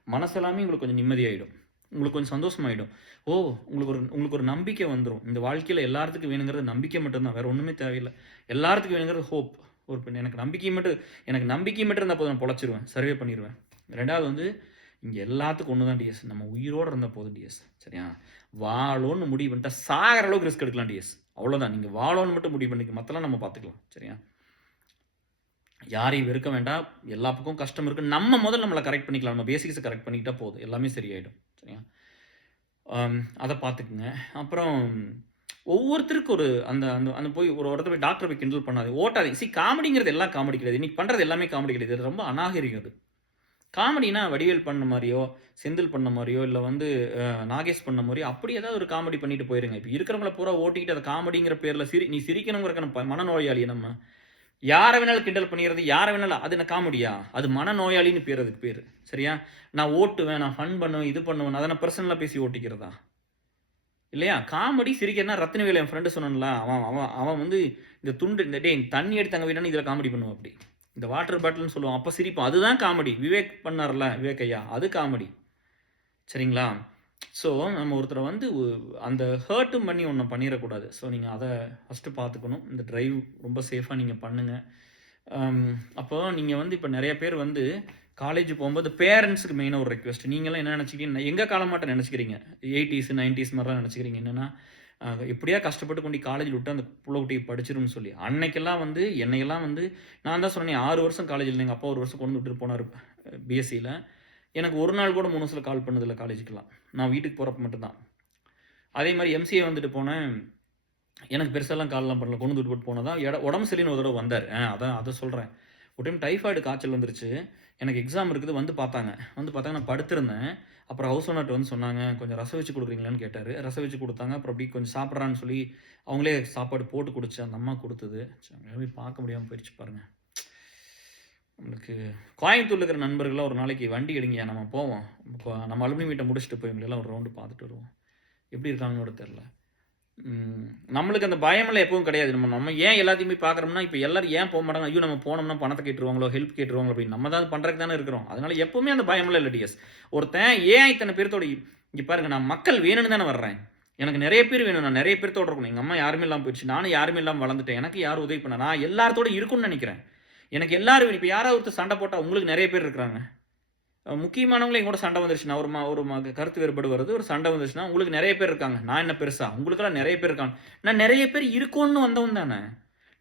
மனசெல்லாமே உங்களுக்கு கொஞ்சம் நிம்மதியாயிடும். உங்களுக்கு கொஞ்சம் சந்தோஷமாயிடும். ஓ! உங்களுக்கு ஒரு நம்பிக்கை வந்துரும். இந்த வாழ்க்கையில எல்லாத்துக்கும் வேணுங்கிறது நம்பிக்கை மட்டும் தான். வேற ஒண்ணுமே தேவையில்ல. எல்லாத்துக்கும் வேணுங்கிறது ஹோப். எனக்கு நம்பிக்கை மட்டும் இருந்தா போதும் நான் பொழச்சிருவேன். சர்வே பண்ணிருவேன். 2வது வந்து இங்க எல்லாத்துக்கும் ஒண்ணு தான் டிஎஸ். நம்ம உயிரோட இருந்தா போதும் டிஎஸ். சரியா? வாழோன்னு முடிவு பண்ணிட்டா சாகுற அளவுக்கு ரிஸ்க் எடுக்கலாம் டிஎஸ். அவ்வளோதான். நீங்க வாழோன்னு மட்டும் முடிவு பண்ணிக்க. மத்தெல்லாம் நம்ம பார்த்துக்கலாம். சரியா? யாரையும் வெறுக்க வேண்டாம். எல்லா பக்கமும் கஷ்டம் இருக்கு. நம்ம முதல்ல நம்மள கரெக்ட் பண்ணிக்கலாம். நம்ம பேசிக்ஸ கரெக்ட் பண்ணிக்கிட்டா போதும். எல்லாமே சரியாயிடும். சரியா? அத பார்த்துக்குங்க. அப்புறம் ஒவ்வொருத்தருக்கு ஒரு அந்த அந்த அந்த போய் ஒரு இடத்துல போய் டாக்டர போய் கிண்டல் பண்ணாதீங்க. ஓட்டாதீங்க. காமெடிங்கிறது எல்லாம் காமெடி கிடையாது. இன்னைக்கு பண்றது எல்லாமே காமெடி கிடையாது. இது ரொம்ப அநாகரிகம் அது. காமெடினா வடிவேல் பண்ண மாரியோ, செந்தில் பண்ண மாரியோ, இல்ல வந்து நாகேஷ் பண்ண மாரியோ, அப்படி ஏதாவது ஒரு காமெடி பண்ணிட்டு போயிருங்க. இப்ப இருக்கிறவங்கள பூரா ஓட்டிக்கிட்டு அத காமெடிங்கிற பேர்ல நீ சிரிக்கணுங்கிறக்கான மனநோயாளி நம்ம. யார வேணாலும் கிண்டல் பண்ணிறது, யார வேணாலும் அது என்ன காமெடியா? அது மனநோயாளின்னு பேரு அதுக்கு பேரு. சரியா? நான் ஓட்டுவேன், நான் ஃபன் பண்ணுவேன், இது பண்ணுவேன். அத நான் பெர்சனலா பேசி ஓட்டிக்கிறதா? இல்லையா? காமெடி சிரிக்கிறதுனா ரத்தினவேலு என் ஃப்ரெண்ட் சொன்னேன்ல, அவன் அவன் அவன் வந்து இந்த துண்டு டேய் தண்ணி எடுத்து அங்க வைடான்னு இதுல காமெடி பண்ணுவான் அப்படி. இந்த வாட்டர் பாட்டில்ன்னு சொல்லுவான். அப்ப சிரிப்பான். அதுதான் காமெடி. விவேக் பண்ணார்ல, விவேக் ஐயா. அது காமெடி. சரிங்களா? ஸோ, நம்ம ஒருத்தர வந்து அந்த ஹர்ட்டும் பண்ணி ஒண்ண பண்ணிறக்கூடாது. ஸோ, நீங்க அத ஃபர்ஸ்ட்டு பார்த்துக்கணும். இந்த டிரைவ் ரொம்ப சேஃபா நீங்க பண்ணுங்க. அப்போ நீங்க வந்து இப்ப நெறைய பேர் வந்து காலேஜ் போம்போது பேரண்ட்ஸ்க்கு மெயினா ஒரு ரிக்வெஸ்ட். நீங்கலாம் என்ன நெனச்சுக்கிறீங்க? எங்க காலமாட்டம் நெனச்சுக்கிறீங்க. 80ஸ், 90ஸ் மாரிலாம் நெனச்சுக்கிறீங்க. என்னன்னா, எப்படியா கஷ்டப்பட்டு கொண்டு காலேஜ்ல விட்டு அந்த புள்ள குட்டி படிச்சிரும்னு சொல்லி. அன்னைக்கெல்லாம் வந்து என்னையெல்லாம் வந்து நான் தான் சொன்னேனே 6 வருஷம் காலேஜ்ல எங்க அப்பா 1 வருஷம் கொண்டு விட்டுட்டு போனாரு பிஎஸ்சில. எனக்கு ஒரு நாள் கூட 3 வருஷத்துல கால் பண்ணதில்ல காலேஜுக்குலாம். நான் வீட்டுக்கு போறப்ப மட்டும் தான். அதே மாரி எம்சிஏ வந்துட்டு போனேன். எனக்கு பெருசாலாம் கால்லாம் பண்ணல. கொண்டு விட்டு போட்டு போனதா உடம்பு சரியில்லைன்னு ஒரு தடவ வந்தாரு. அத சொல்றேன். ஒரு டைம் டைஃபாய்டு காய்ச்சல் வந்துருச்சு. எனக்கு எக்ஸாம் இருக்குது வந்து பார்த்தாங்க. வந்து பார்த்தாங்க நான் படுத்திருந்தேன். அப்புறம் ஹவுஸ் ஓனர்ட்ட வந்து சொன்னாங்க, "கொஞ்சம் ரசம் வச்சு குடுக்குறீங்களான்னு?" கேட்டாரு. ரசம் வச்சு குடுத்தாங்க. அப்புறம் அப்படியே கொஞ்சம் சாப்பிடுறான்னு சொல்லி, அவங்களே சாப்பாடு போட்டு குடுச்சு. அந்த அம்மா குடுத்தது. அங்க போய் பார்க்க முடியாம போயிருச்சு பாருங்க. நம்மளுக்கு கோயம்புத்தூர்ல இருக்கிற நண்பர்கள்லாம் ஒரு நாளைக்கு வண்டி எடுங்கயா நம்ம போவோம். நம்ம அலுமினி மீட்ட முடிச்சுட்டு போய் இவங்களெல்லாம் ஒரு ரவுண்டு பார்த்துட்டு வருவோம். எப்படி இருக்காங்கன்னு கூட தெரியல. நம்மளுக்கு அந்த பயமெல்லாம் எப்பவும் கிடையாது. நம்ம ஏன் எல்லாத்தையும் போய் பார்க்குறோம்னா, இப்ப எல்லாரும் ஏன் போமாட்டாங்க? ஐயோ! நம்ம போனோம்னா பணத்த கேட்டுருவாங்களோ, ஹெல்ப் கேட்டுருவாங்களோ அப்படின்னு. நம்ம தான் பண்றதுக்கு தானே இருக்கிறோம். அதனால எப்பவுமே அந்த பயமெல்லாம் இல்ல டிஎஸ். ஒருத்தன் ஏன் இத்தன பேர்த்தோட இங்க பாருங்க நான் மக்கள் வேணும்னு தானே வர்றேன். எனக்கு நெறைய பேர் வேணும். நான் நெறைய பேர்த்தோட இருக்கணும். எங்க அம்மா யாருமே இல்லாம போயிடுச்சு. நானும் யாருமே இல்லாம வளர்ந்துட்டேன். எனக்கு யாரும் உதவி பண்ண நான் எல்லார்த்தோட இருக்கணும்னு நெனைக்கிறேன். எனக்கு எல்லாரும் வேணும். இப்ப யாராவது ஒருத்தர் சண்டை போட்டா உங்களுக்கு நெறைய பேர் இருக்கிறாங்க. முக்கியமானவங்களே எங்கூட சண்டை வந்துருச்சுன்னா, ஒரு கருத்து வேறுபாடு வருது. ஒரு சண்டை வந்துருச்சுன்னா, உங்களுக்கு நெறைய பேர் இருக்காங்க. நான் என்ன பெருசா? உங்களுக்கெல்லாம் நெறைய பேர் இருக்காங்க. நான் நெறைய பேர் இருக்கோன்னு வந்தவன் தானே.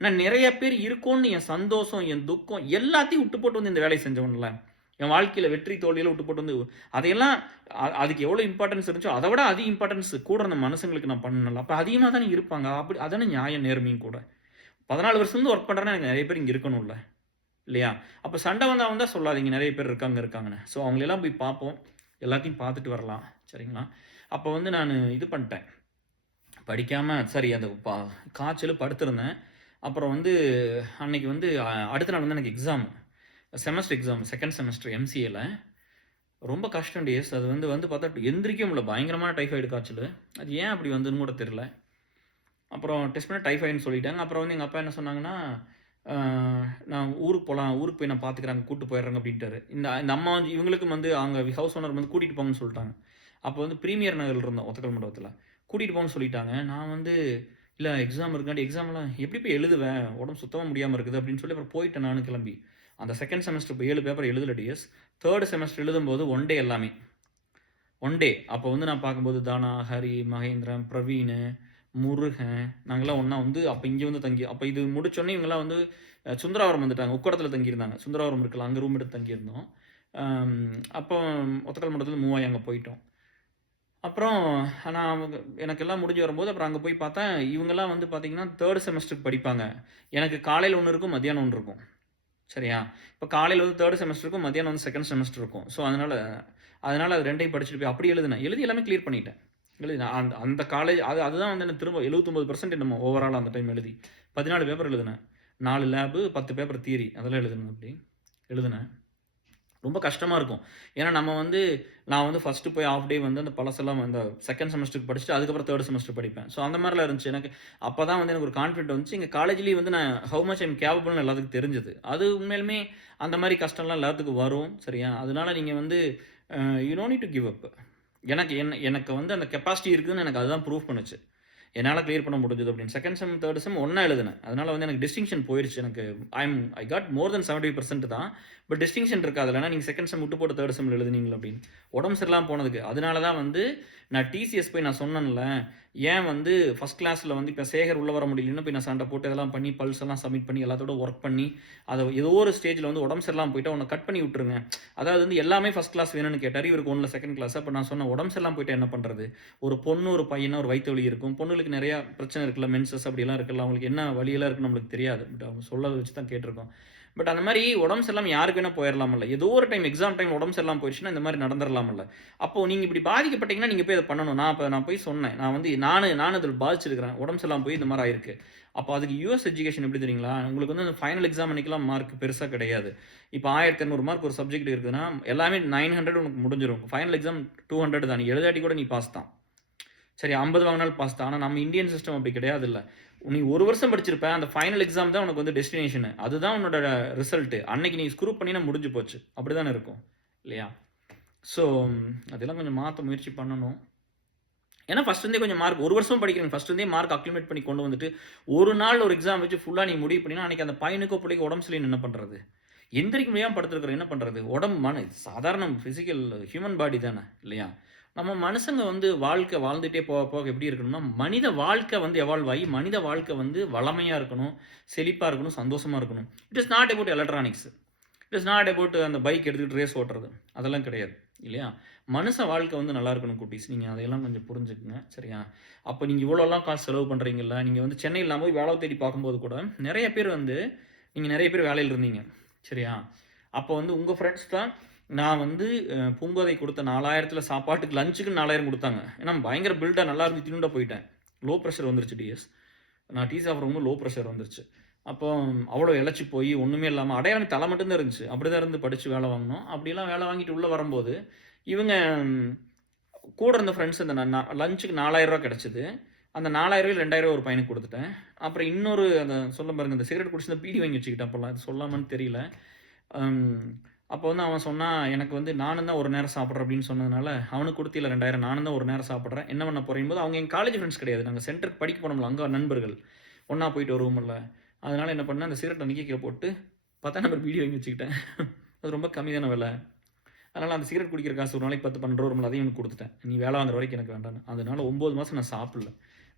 நான் நெறைய பேர் இருக்கோன்னு என் சந்தோஷம், என் துக்கம் எல்லாத்தையும் விட்டு போட்டு வந்து இந்த வேலைய செஞ்சவன்ல. என் வாழ்க்கையில வெற்றி, தோல்வியெல்லாம் விட்டு போட்டு வந்து அதையெல்லாம் அதுக்கு எவ்வளோ இம்பார்ட்டன்ஸ் இருந்துச்சோ, அத விட அதிக இம்பார்ட்டன்ஸ் கூட இருந்த மனுஷங்களுக்கு நான் பண்ணல. அப்ப அதிகமா தானே இருப்பாங்க. அப்படி அதானே நியாயம், நேர்மையும் கூட. 14 வருஷம் ஒர்க் பண்றேன்னா, எனக்கு நெறைய பேர் இங்க இருக்கணும்ல. இல்லையா? அப்ப சண்டை வந்தா சொல்லாதீங்க. நெறைய பேர் இருக்காங்கன்னு. ஸோ அவங்களெல்லாம் போய் பார்ப்போம். எல்லாத்தையும் பார்த்துட்டு வரலாம். சரிங்களா? அப்ப வந்து நானு இது பண்ணிட்டேன். படிக்காம சரி அந்த காய்ச்சல் படுத்திருந்தேன். அப்புறம் வந்து அன்னைக்கு வந்து அடுத்த நாள் வந்து எனக்கு செமஸ்டர் எக்ஸாம் 2ண்ட் செமஸ்டர் எம்சிஏல. ரொம்ப கஷ்டம் டேஸ். அது வந்து பார்த்தா எந்திரிக்கவே முடியல. பயங்கரமான டைஃபாய்டு காய்ச்சலு. அது ஏன் அப்படி வந்ததுன்னு கூட தெரியல. அப்புறம் டெஸ்ட் பண்ண டைஃபாய்டுன்னு சொல்லிட்டாங்க. அப்புறம் வந்து எங்க அப்பா என்ன சொன்னாங்கன்னா, அ நான் ஊருக்கு போலாம். ஊருக்கு போய் நான் பார்த்துக்கிறேன். அங்க கூட்டு போயிடுறேங்க அப்படின்ட்டாரு. இந்த இந்த அம்மா வந்து இவங்களுக்கும் வந்து அவங்க ஹவுஸ் ஓனர் வந்து கூட்டிட்டு போங்கன்னு சொல்ட்டாங்க. அப்போ வந்து பிரீமியர் நகர்ல இருந்தோம் ஒத்தக்கல் மண்டபத்தில. கூட்டிட்டு போங்கன்னு சொல்லிட்டாங்க. நான் வந்து இல்ல எக்ஸாம் இருக்காண்டி எக்ஸாம்லாம் எப்படி போய் எழுதுவேன்? உடம்பு சுத்தமா முடியாம இருக்குது அப்படின்னு சொல்லி அப்புறம் போயிட்டேன் நானும் கிளம்பி. அந்த 2ண்ட் செமஸ்டர் இப்ப 7 பேப்பர் எழுதல டிஎஸ். 3 செமஸ்டர் எழுதும்போது ஒன் டே எல்லாமே. One day. அப்போ வந்து நான் பார்க்கும்போது தானா, ஹரி, மகேந்திரன், பிரவீனு, முருகன் நாங்கலாம் ஒண்ணா வந்து அப்ப இங்க வந்து தங்கி அப்ப இது முடிச்சோனே இவங்கலாம் வந்து சுந்தராவரம் வந்துட்டாங்க. உக்கடத்துல தங்கியிருந்தாங்க. சுந்தராவரம் இருக்குல்ல, அங்க ரூம் எடுத்து தங்கியிருந்தோம். அம் அப்போ ஒத்தக்கல் மண்டலத்துல மூவ் ஆகி அங்க போயிட்டோம். அப்புறம் நான் எனக்கு எல்லாம் முடிஞ்சு வரும்போது அப்புறம் அங்க போய் பார்த்தேன், இவங்கலாம் வந்து பார்த்தீங்கன்னா 3 செமஸ்டருக்கு படிப்பாங்க. எனக்கு காலையில ஒண்ணு இருக்கும், மத்தியானம் ஒண்ணு இருக்கும். சரியா? இப்ப காலையில வந்து 3 செமஸ்டர் இருக்கும், மத்தியானம் வந்து 2ண்ட் செமஸ்டர் இருக்கும். ஸோ அதனால அதனால அது 2யும் படிச்சுட்டு போய் அப்படி எழுதினேன். எழுதி எல்லாமே கிளியர் பண்ணிட்டேன். எழுதினேன். அந்த அந்த காலேஜ் அதுதான் வந்து எனக்கு திரும்ப 79% என்னமோ ஓவராலா அந்த டைம் எழுதி. 14 பேப்பர் எழுதினேன். 4 லேபு, 10 பேப்பர் தியரி அதெல்லாம் எழுதினேன் அப்படி. எழுதினேன். ரொம்ப கஷ்டமா இருக்கும். ஏன்னா நம்ம வந்து நான் வந்து ஃபர்ஸ்ட்டு போய் ஹால்ஃப் டே வந்து அந்த பழசெல்லாம் அந்த 2ண்ட் செமஸ்டருக்கு படிச்சுட்டு, அதுக்கப்புறம் 3 செமஸ்டர் படிப்பேன். ஸோ அந்த மாரிலாம் இருந்துச்சு. எனக்கு அப்பதான் வந்து எனக்கு ஒரு கான்ஃபிடென்ட் வந்துச்சு. எங்க காலேஜ்லயும் வந்து நான் ஹவ் மச் ஐ எம் கேப்பபிள்னு எல்லாத்துக்கும் தெரிஞ்சது. அது உண்மையாலுமே அந்த மாரி கஷ்டம்லாம் எல்லாத்துக்கும் வரும். சரியா? அதனால நீங்க வந்து you know need to give up. எனக்கு வந்து அந்த கெப்பாசிட்டி இருக்குதுன்னு எனக்கு அதுதான் ப்ரூவ் பண்ணுச்சு. என்னால கிளியர் பண்ண முடிஞ்சது அப்படின்னு. 2ண்ட் செம், 3 செம் ஒண்ணா எழுதினேன். அதனால வந்து எனக்கு டிஸ்டிங்ஷன் போயிருச்சு. எனக்கு ஐ காட் மோர் தென் 70% தான். பட் டிஸ்டிங்ஷன் இருக்காதுல்ல. ஏன்னா நீங்க 2ண்ட் செம் விட்டு போட்டு 3 செம்ல எழுதுனீங்க அப்படின்னு. உடம்பு சரியில்லாம போனதுக்கு. அதனால தான் வந்து நான் டிசிஎஸ் போய் நான் சொன்னேன்ல, ஏன் வந்து ஃபர்ஸ்ட் கிளாஸ்ல வந்து இப்ப சேகர் உள்ள வர முடியலன்னு போய் நான் சண்டை போட்டு இதெல்லாம் பண்ணி பல்ஸ் எல்லாம் சப்மிட் பண்ணி எல்லாத்தோட ஒர்க் பண்ணி, அத ஏதோ ஒரு ஸ்டேஜ்ல வந்து உடம்பு சரியில்லாம போயிட்டா உன்ன கட் பண்ணி விட்டுருங்க. அதாவது வந்து எல்லாமே ஃபர்ஸ்ட் கிளாஸ் வேணும்னு கேட்டாரு. இவருக்கு 1ல 2ண்ட் கிளாஸ். அப்ப நான் சொன்னேன் உடம்பு சரியில்லாம போயிட்டா என்ன பண்றது? ஒரு பொண்ணு, ஒரு பையனா ஒரு வயித்து வலி இருக்கும். பொண்ணுகளுக்கு நெறைய பிரச்சனை இருக்குல்ல. மென்சஸ் அப்படிலாம் இருக்குல்ல. அவங்களுக்கு என்ன வலியெல்லாம் இருக்குன்னு நம்மளுக்கு தெரியாது. பட் அவங்க சொல்லத வச்சு தான் கேட்டுருக்கோம். பட் அந்த மாரி உடம்பு சரியில்லாம யாருக்கு வேணா போயிரலாம்ல. ஏதோ ஒரு டைம் எக்ஸாம் டைம் உடம்பு சரியில்லாம போயிருச்சுன்னா, இந்த மாரி நடந்துரலாம்ல. அப்போ நீங்க இப்படி பாதிக்கப்பட்டீங்கன்னா, நீங்க போய் அத பண்ணணும். நான் போய் சொன்னேன். நான் வந்து நானும் அதில பாதிச்சிருக்கிறேன். உடம்பு சரியில்லாம போய் இந்த மாரி ஆயிருக்கு. அப்போ அதுக்கு யுஎஸ் எஜுகேஷன் எப்படி தெரியுங்களா? உங்களுக்கு வந்து அந்த ஃபைனல் எக்ஸாம் அன்னைக்கெல்லாம் மார்க் பெருசா கிடையாது. இப்போ 1200 மார்க் ஒரு சப்ஜெக்ட் இருக்குதுன்னா, எல்லாமே 900 உனக்கு முடிஞ்சிரும். ஃபைனல் எக்ஸாம் 200 தான். நீ எழுதாட்டி கூட நீ பாஸ் தான். சரி 50 வாங்கினாலும் பாஸ் தான். ஆனா நம்ம இந்தியன் சிஸ்டம் அப்படி கிடையாதுல்ல. நீ 1 வருஷம் படிச்சிருப்ப. அந்த ஃபைனல் எக்ஸாம் தான் உனக்கு வந்து டெஸ்டினேஷனு. அதுதான் உன்னோட ரிசல்ட்டு. அன்னைக்கு நீ ஸ்க்ரூ பண்ணினா முடிஞ்சு போச்சு. அப்படிதானே இருக்கும். இல்லையா? ஸோ அதெல்லாம் கொஞ்சம் மாத்த முயற்சி பண்ணணும். ஏன்னா ஃபர்ஸ்ட் இருந்தே கொஞ்சம் மார்க் 1 வருஷம் படிக்கிறீங்க. ஃபர்ஸ்ட் இருந்தே மார்க் அக்யூமுலேட் பண்ணி கொண்டு வந்துட்டு, ஒரு நாள் ஒரு எக்ஸாம் வச்சு ஃபுல்லா நீ முடிவு பண்ணினா, அன்னைக்கு அந்த பையனுக்கோ, புள்ளைக்கோ உடம்பு சரியில்லன்னு என்ன பண்றது? எந்திரிக்க முடியாம படுத்திருக்கிறோம். என்ன பண்றது? சாதாரண பிசிக்கல் ஹியூமன் பாடி தானே. இல்லையா? நம்ம மனுஷங்க வந்து வாழ்க்கை வாழ்ந்துட்டே போக, போக எப்படி இருக்கணும்னா, மனித வாழ்க்கை வந்து எவால்வ் ஆகி, மனித வாழ்க்கை வந்து வளமையா இருக்கணும், செழிப்பா இருக்கணும், சந்தோஷமா இருக்கணும். It is not about electronics. It is not about அந்த பைக் எடுத்துக்கிட்டு ரேஸ் ஓட்டுறது. அதெல்லாம் கிடையாது. இல்லையா? மனுஷ வாழ்க்கை வந்து நல்லா இருக்கணும் குட்டீஸ். நீங்க அதையெல்லாம் கொஞ்சம் புரிஞ்சுக்கங்க. சரியா? அப்ப நீங்க இவ்வளோலாம் காசு செலவு பண்றீங்கல்ல, நீங்க வந்து சென்னையில நான் போய் வேலை தேடி பார்க்கும்போது கூட, நெறைய பேர் வந்து நீங்க நெறைய பேர் வேலையில இருந்தீங்க. சரியா? அப்போ வந்து உங்க ஃப்ரெண்ட்ஸ் தான் நான் வந்து பூங்கோதை குடுத்த 4000த்துல சாப்பாட்டுக்கு லஞ்சுக்கு 4000 குடுத்தாங்க. ஏன்னா பயங்கர பில்டா நல்லா இருந்து தின்னுண்டா போயிட்டேன். லோ பிரஷர் வந்துருச்சு டிஎஸ். நான் டீ சாப்பிடும்போது லோ பிரஷர் வந்துருச்சு. அப்போ அவ்வளோ இளைச்சு போய் ஒண்ணுமே இல்லாம அடையாளம் தலை மட்டும் தான் இருந்துச்சு. அப்படிதான் இருந்து படிச்சு வேலை வாங்குனோம். அப்படிலாம் வேலை வாங்கிட்டு உள்ள வரும்போது, இவங்க கூட இருந்த ஃப்ரெண்ட்ஸ் இந்த லஞ்சுக்கு ரூ. 4000 கிடைச்சது. அந்த ரூ. 4000 2000 ஒரு பையனுக்கு குடுத்துட்டேன். அப்புறம் இன்னொரு அந்த சொல்ல பாருங்க, இந்த சிகரெட் குடிச்சு பீடி வாங்கி வச்சுக்கிட்டேன் அப்போலாம். அது சொல்லாமான்னு தெரியல. அம் அப்போ வந்து அவன் சொன்னான், "எனக்கு வந்து நானும் தான் ஒரு நேரம் சாப்பிடுறேன்" அப்படின்னு சொன்னதுனால, அவனுக்கு குடுத்தீல 2000 நானும் தான் ஒரு நேரம் சாப்பிடுறேன். என்ன பண்ண போறீங்கும்போது, அவங்க எங்க காலேஜ் ஃப்ரெண்ட்ஸ் கிடையாது. நாங்க சென்டருக்கு படிக்க போனோம்ல, அங்க நண்பர்கள். ஒண்ணா போயிட்டு வருவோம்ல. அதனால என்ன பண்ணேன், அந்த சிகரெட்ட அன்னைக்கே கீழ போட்டு 10ஆம் நம்பர் பீடி வாங்கி வச்சுக்கிட்டேன். அது ரொம்ப கம்மி தான விலை. அதனால அந்த சிகரெட் குடிக்கிற காசு ஒரு நாளைக்கு 10, 12 ரூவா வரும்ல, அதையும் இவனுக்கு குடுத்துட்டேன். நீ வேலை வாங்குற வரைக்கும் எனக்கு வேண்டான்னு. அதனால 9 மாசம் நான் சாப்பிடல.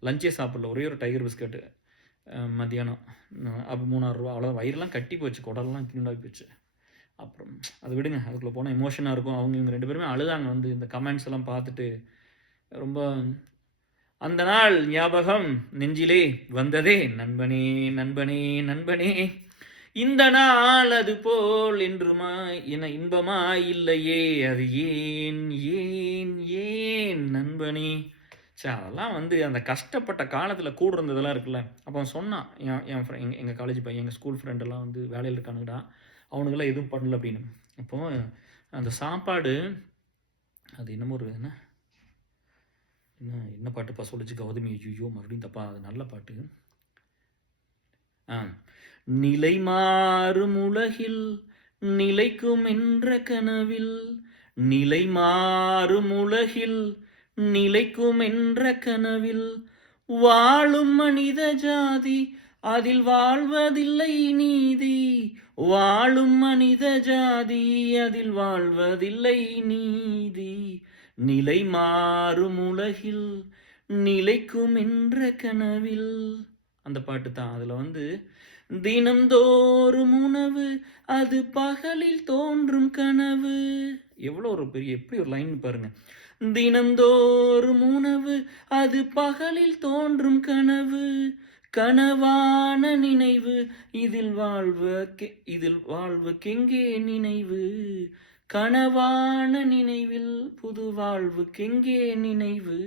லஞ்சே சாப்பிடல. ஒரே ஒரு டைகர் பிஸ்கட் மத்தியானம். அப்ப ரூ. 3000 அவ்வளோதான். வயிறெல்லாம் கட்டி போச்சு. குடல்லாம் கிண்டலாகி போச்சு. அப்புறம் அத விடுங்க. அதுக்குள்ள போனா எமோஷனா இருக்கும். அவங்க இவங்க 2 பேருமே அழுதாங்க வந்து இந்த கமெண்ட்ஸ் எல்லாம் பார்த்துட்டு. ரொம்ப அந்த நாள் ஞாபகம் நெஞ்சிலே வந்ததே நண்பனே, நண்பனே, நண்பனே. இந்த நாள் அதுபோல் என்றுமாய் என இன்பமாய் இல்லையே அது ஏன், ஏன், ஏன் நண்பனே. அதெல்லாம் வந்து அந்த கஷ்டப்பட்ட காலத்துல கூட இருந்ததெல்லாம் இருக்குல்ல. அப்ப அவன் சொன்னான். என் என் ஃப்ரெ எங்க எங்க காலேஜ் பையன், எங்க ஸ்கூல் ஃப்ரெண்ட் எல்லாம் வந்து வேலையில இருக்கானுங்கடா. அவனுங்கலாம் எதுவும் பண்ணல அப்படின்னு. அப்போ அந்த சாப்பாடு அது என்னமோ ஒரு என்ன என்ன பாட்டுப்பா சொல்லுச்சு கௌதமி? ஐயோ மறுபடியும் தப்பா? அது நல்ல பாட்டு. நிலை மாறும் உலகில் நிலைக்கும் என்ற கனவில், நிலை மாறும் உலகில் நிலைக்கும் என்ற கனவில், வாழும் மனித ஜாதி அதில் வாழ்வதில்லை நீதி, வாழும் மனித ஜாதி அதில் வாழ்வதில்லை நீதி, நிலை மாறும் உலகில் நிலைக்கும் என்ற கனவில். அந்த பாட்டு தான். அதில் வந்து தினம்தோறும் உணவு அது பகலில் தோன்றும் கனவு. எவ்வளோ ஒரு பெரிய எப்படி ஒரு லைன் பாருங்க. தினம்தோறும் உணவு அது பகலில் தோன்றும் கனவு, கனவான நினைவு இதில் வாழ்வுக்கெங்கே நினைவு, கனவான நினைவில் புது வாழ்வுக்கெங்கே நினைவு.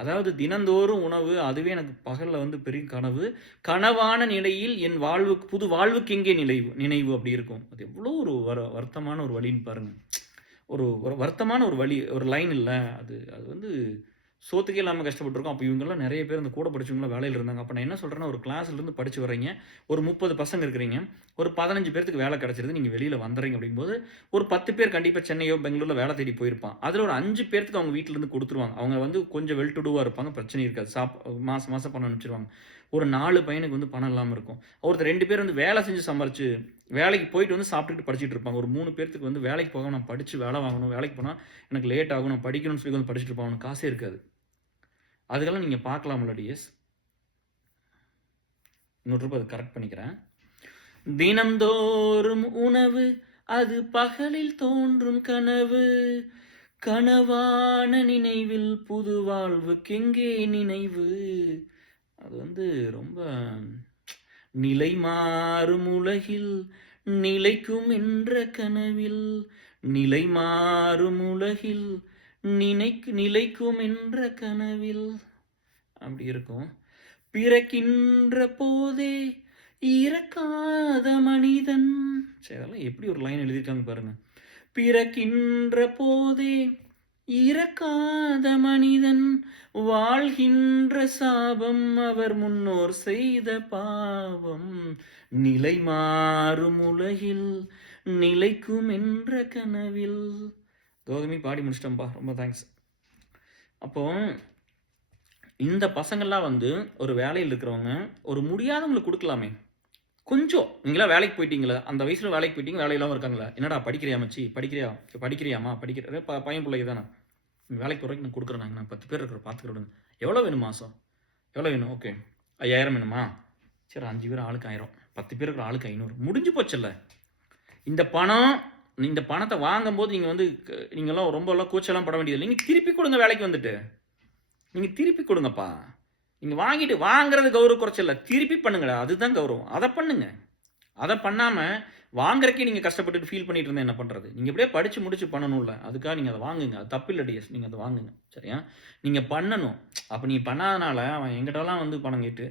அதாவது தினந்தோறும் உணவு அதுவே எனக்கு பகலில் வந்து பெரிய கனவு, கனவான நிலையில் என் புது வாழ்வுக்கு எங்கே நினைவு அப்படி இருக்கும். அது எவ்வளோ ஒரு வருத்தமான ஒரு வழின்னு பாருங்க. ஒரு வருத்தமான ஒரு வழி, ஒரு லைன் இல்லை அது. அது வந்து சோத்துக்கே இல்லாமல் கஷ்டப்பட்டுருக்கோம். அப்போ இவங்கெல்லாம் நிறைய பேர் அந்த கூட படிச்சவங்களாம் வேலையில் இருந்தாங்க. அப்போ நான் என்ன சொல்கிறேன்னா, ஒரு கிளாஸ்லேருந்து படித்து வர்றீங்க, ஒரு 30 பசங்க இருக்கிறீங்க, ஒரு 15 பேருக்கு வேலை கிடச்சிருது, நீங்கள் வெளியில் வந்துடுறீங்க அப்படிங்கும்போது, ஒரு 10 பேர் கண்டிப்பாக சென்னையோ பெங்களூரில் வேலை தேடி போயிருப்பான். அதில் ஒரு 5 பேருக்கு அவங்க வீட்டிலேருந்து கொடுத்துருவாங்க. அவங்க வந்து கொஞ்சம் வெல் டு டூவாக இருப்பாங்க, பிரச்சனை இருக்காது. மாதம் மாதம் பணம் அனுப்பிச்சிருவாங்க. ஒரு 4 பையனுக்கு வந்து பணம் இல்லாமல் இருக்கும். ஒருத்தர் 2 பேர் வந்து வேலை செஞ்சு சம்பாரிச்சு வேலைக்கு போயிட்டு வந்து சாப்பிட்டுட்டு படிச்சுட்டு இருப்பாங்க. ஒரு 3 பேர்த்துக்கு வந்து வேலைக்கு போகாம நான் படித்து வேலை வாங்கணும், வேலைக்கு போனால் எனக்கு லேட் ஆகும், நான் படிக்கணும்னு சொல்லி வந்து படிச்சுட்டு இருப்பாங்க. அவனுக்கு காசே இருக்காது. அதுக்கெல்லாம் நீங்கள் பார்க்கலாம்ல டிஎஸ். இன்னொரு அதை கரெக்ட் பண்ணிக்கிறேன். தினம்தோறும் உணவு அது பகலில் தோன்றும் கனவு, கனவான நினைவில் புது வாழ்வுக்கெங்கே நினைவு. அது வந்து ரொம்ப நிலை மாறும் உலகில் நிலைக்கும் என்ற கனவில், நிலை மாறும் உலகில் நிலைக்கும் என்ற கனவில் அப்படி இருக்கும். பிறக்கின்ற போதே இறக்காத மனிதன். சரி, அதெல்லாம் எப்படி ஒரு லைன் எழுதியிருக்காங்க பாருங்க. பிறக்கின்ற போதே இறக்காத மனிதன், வாழ்கின்ற சாபம் அவர் முன்னோர் செய்த பாவம், நிலை மாறும் உலகில் நிலைக்கும் என்ற கனவில். கௌதமி பாடி முடிச்சிட்டோம்பா, ரொம்ப தேங்க்ஸ். அப்போ இந்த பசங்கள்லாம் வந்து ஒரு வேலையில் இருக்கிறவங்க ஒரு முடியாதவங்களுக்கு கொடுக்கலாமே. கொஞ்சம் நீங்களாம் வேலைக்கு போயிட்டீங்களா, அந்த வயசில் வேலைக்கு போயிட்டீங்க, வேலையில்லாமல் இருக்காங்களா, என்னடா படிக்கிறியா மச்சி, படிக்கிறியாமா, படிக்கிற பையன் பிள்ளைக்கு தானே வேலைக்கு போகிறதுக்கு நான் கொடுக்குறேன், நான் 10 பேர் இருக்கிற பார்த்துக்கிறோங்க. எவ்வளோ வேணும் மாதம், எவ்வளோ வேணும், ஓகே 5000 வேணுமா, சரி 5 பேர் ஆளுக்கு 1000, 10 பேர் இருக்கிற ஆளுக்கு 500, முடிஞ்சு போச்சுல்ல. இந்த பணத்தை வாங்கும்போது நீங்கள் வந்து நீங்களாம் ரொம்பலாம் கூச்சலாம் பட வேண்டியதில்லை. நீங்கள் திருப்பி கொடுங்க, வேலைக்கு வந்துட்டு நீங்கள் திருப்பி கொடுங்கப்பா. நீங்கள் வாங்கிட்டு வாங்குறது கௌரவ குறைச்சல, திருப்பி பண்ணுங்கடா, அதுதான் கௌரவம். அதை பண்ணுங்க. அதை பண்ணாமல் வாங்குறக்கே நீங்கள் கஷ்டப்பட்டுட்டு ஃபீல் பண்ணிட்டு இருந்தால் என்ன பண்ணுறது? நீங்கள் எப்படியே படித்து முடிச்சு பண்ணணும்ல, அதுக்காக நீங்கள் அதை வாங்குங்க. அது தப்பு இல்லை டிஎஸ், நீங்கள் அதை வாங்குங்க, சரியா? நீங்கள் பண்ணணும். அப்போ நீ பண்ணாதனால அவன் எங்கிட்டலாம் வந்து பணம் கேட்டு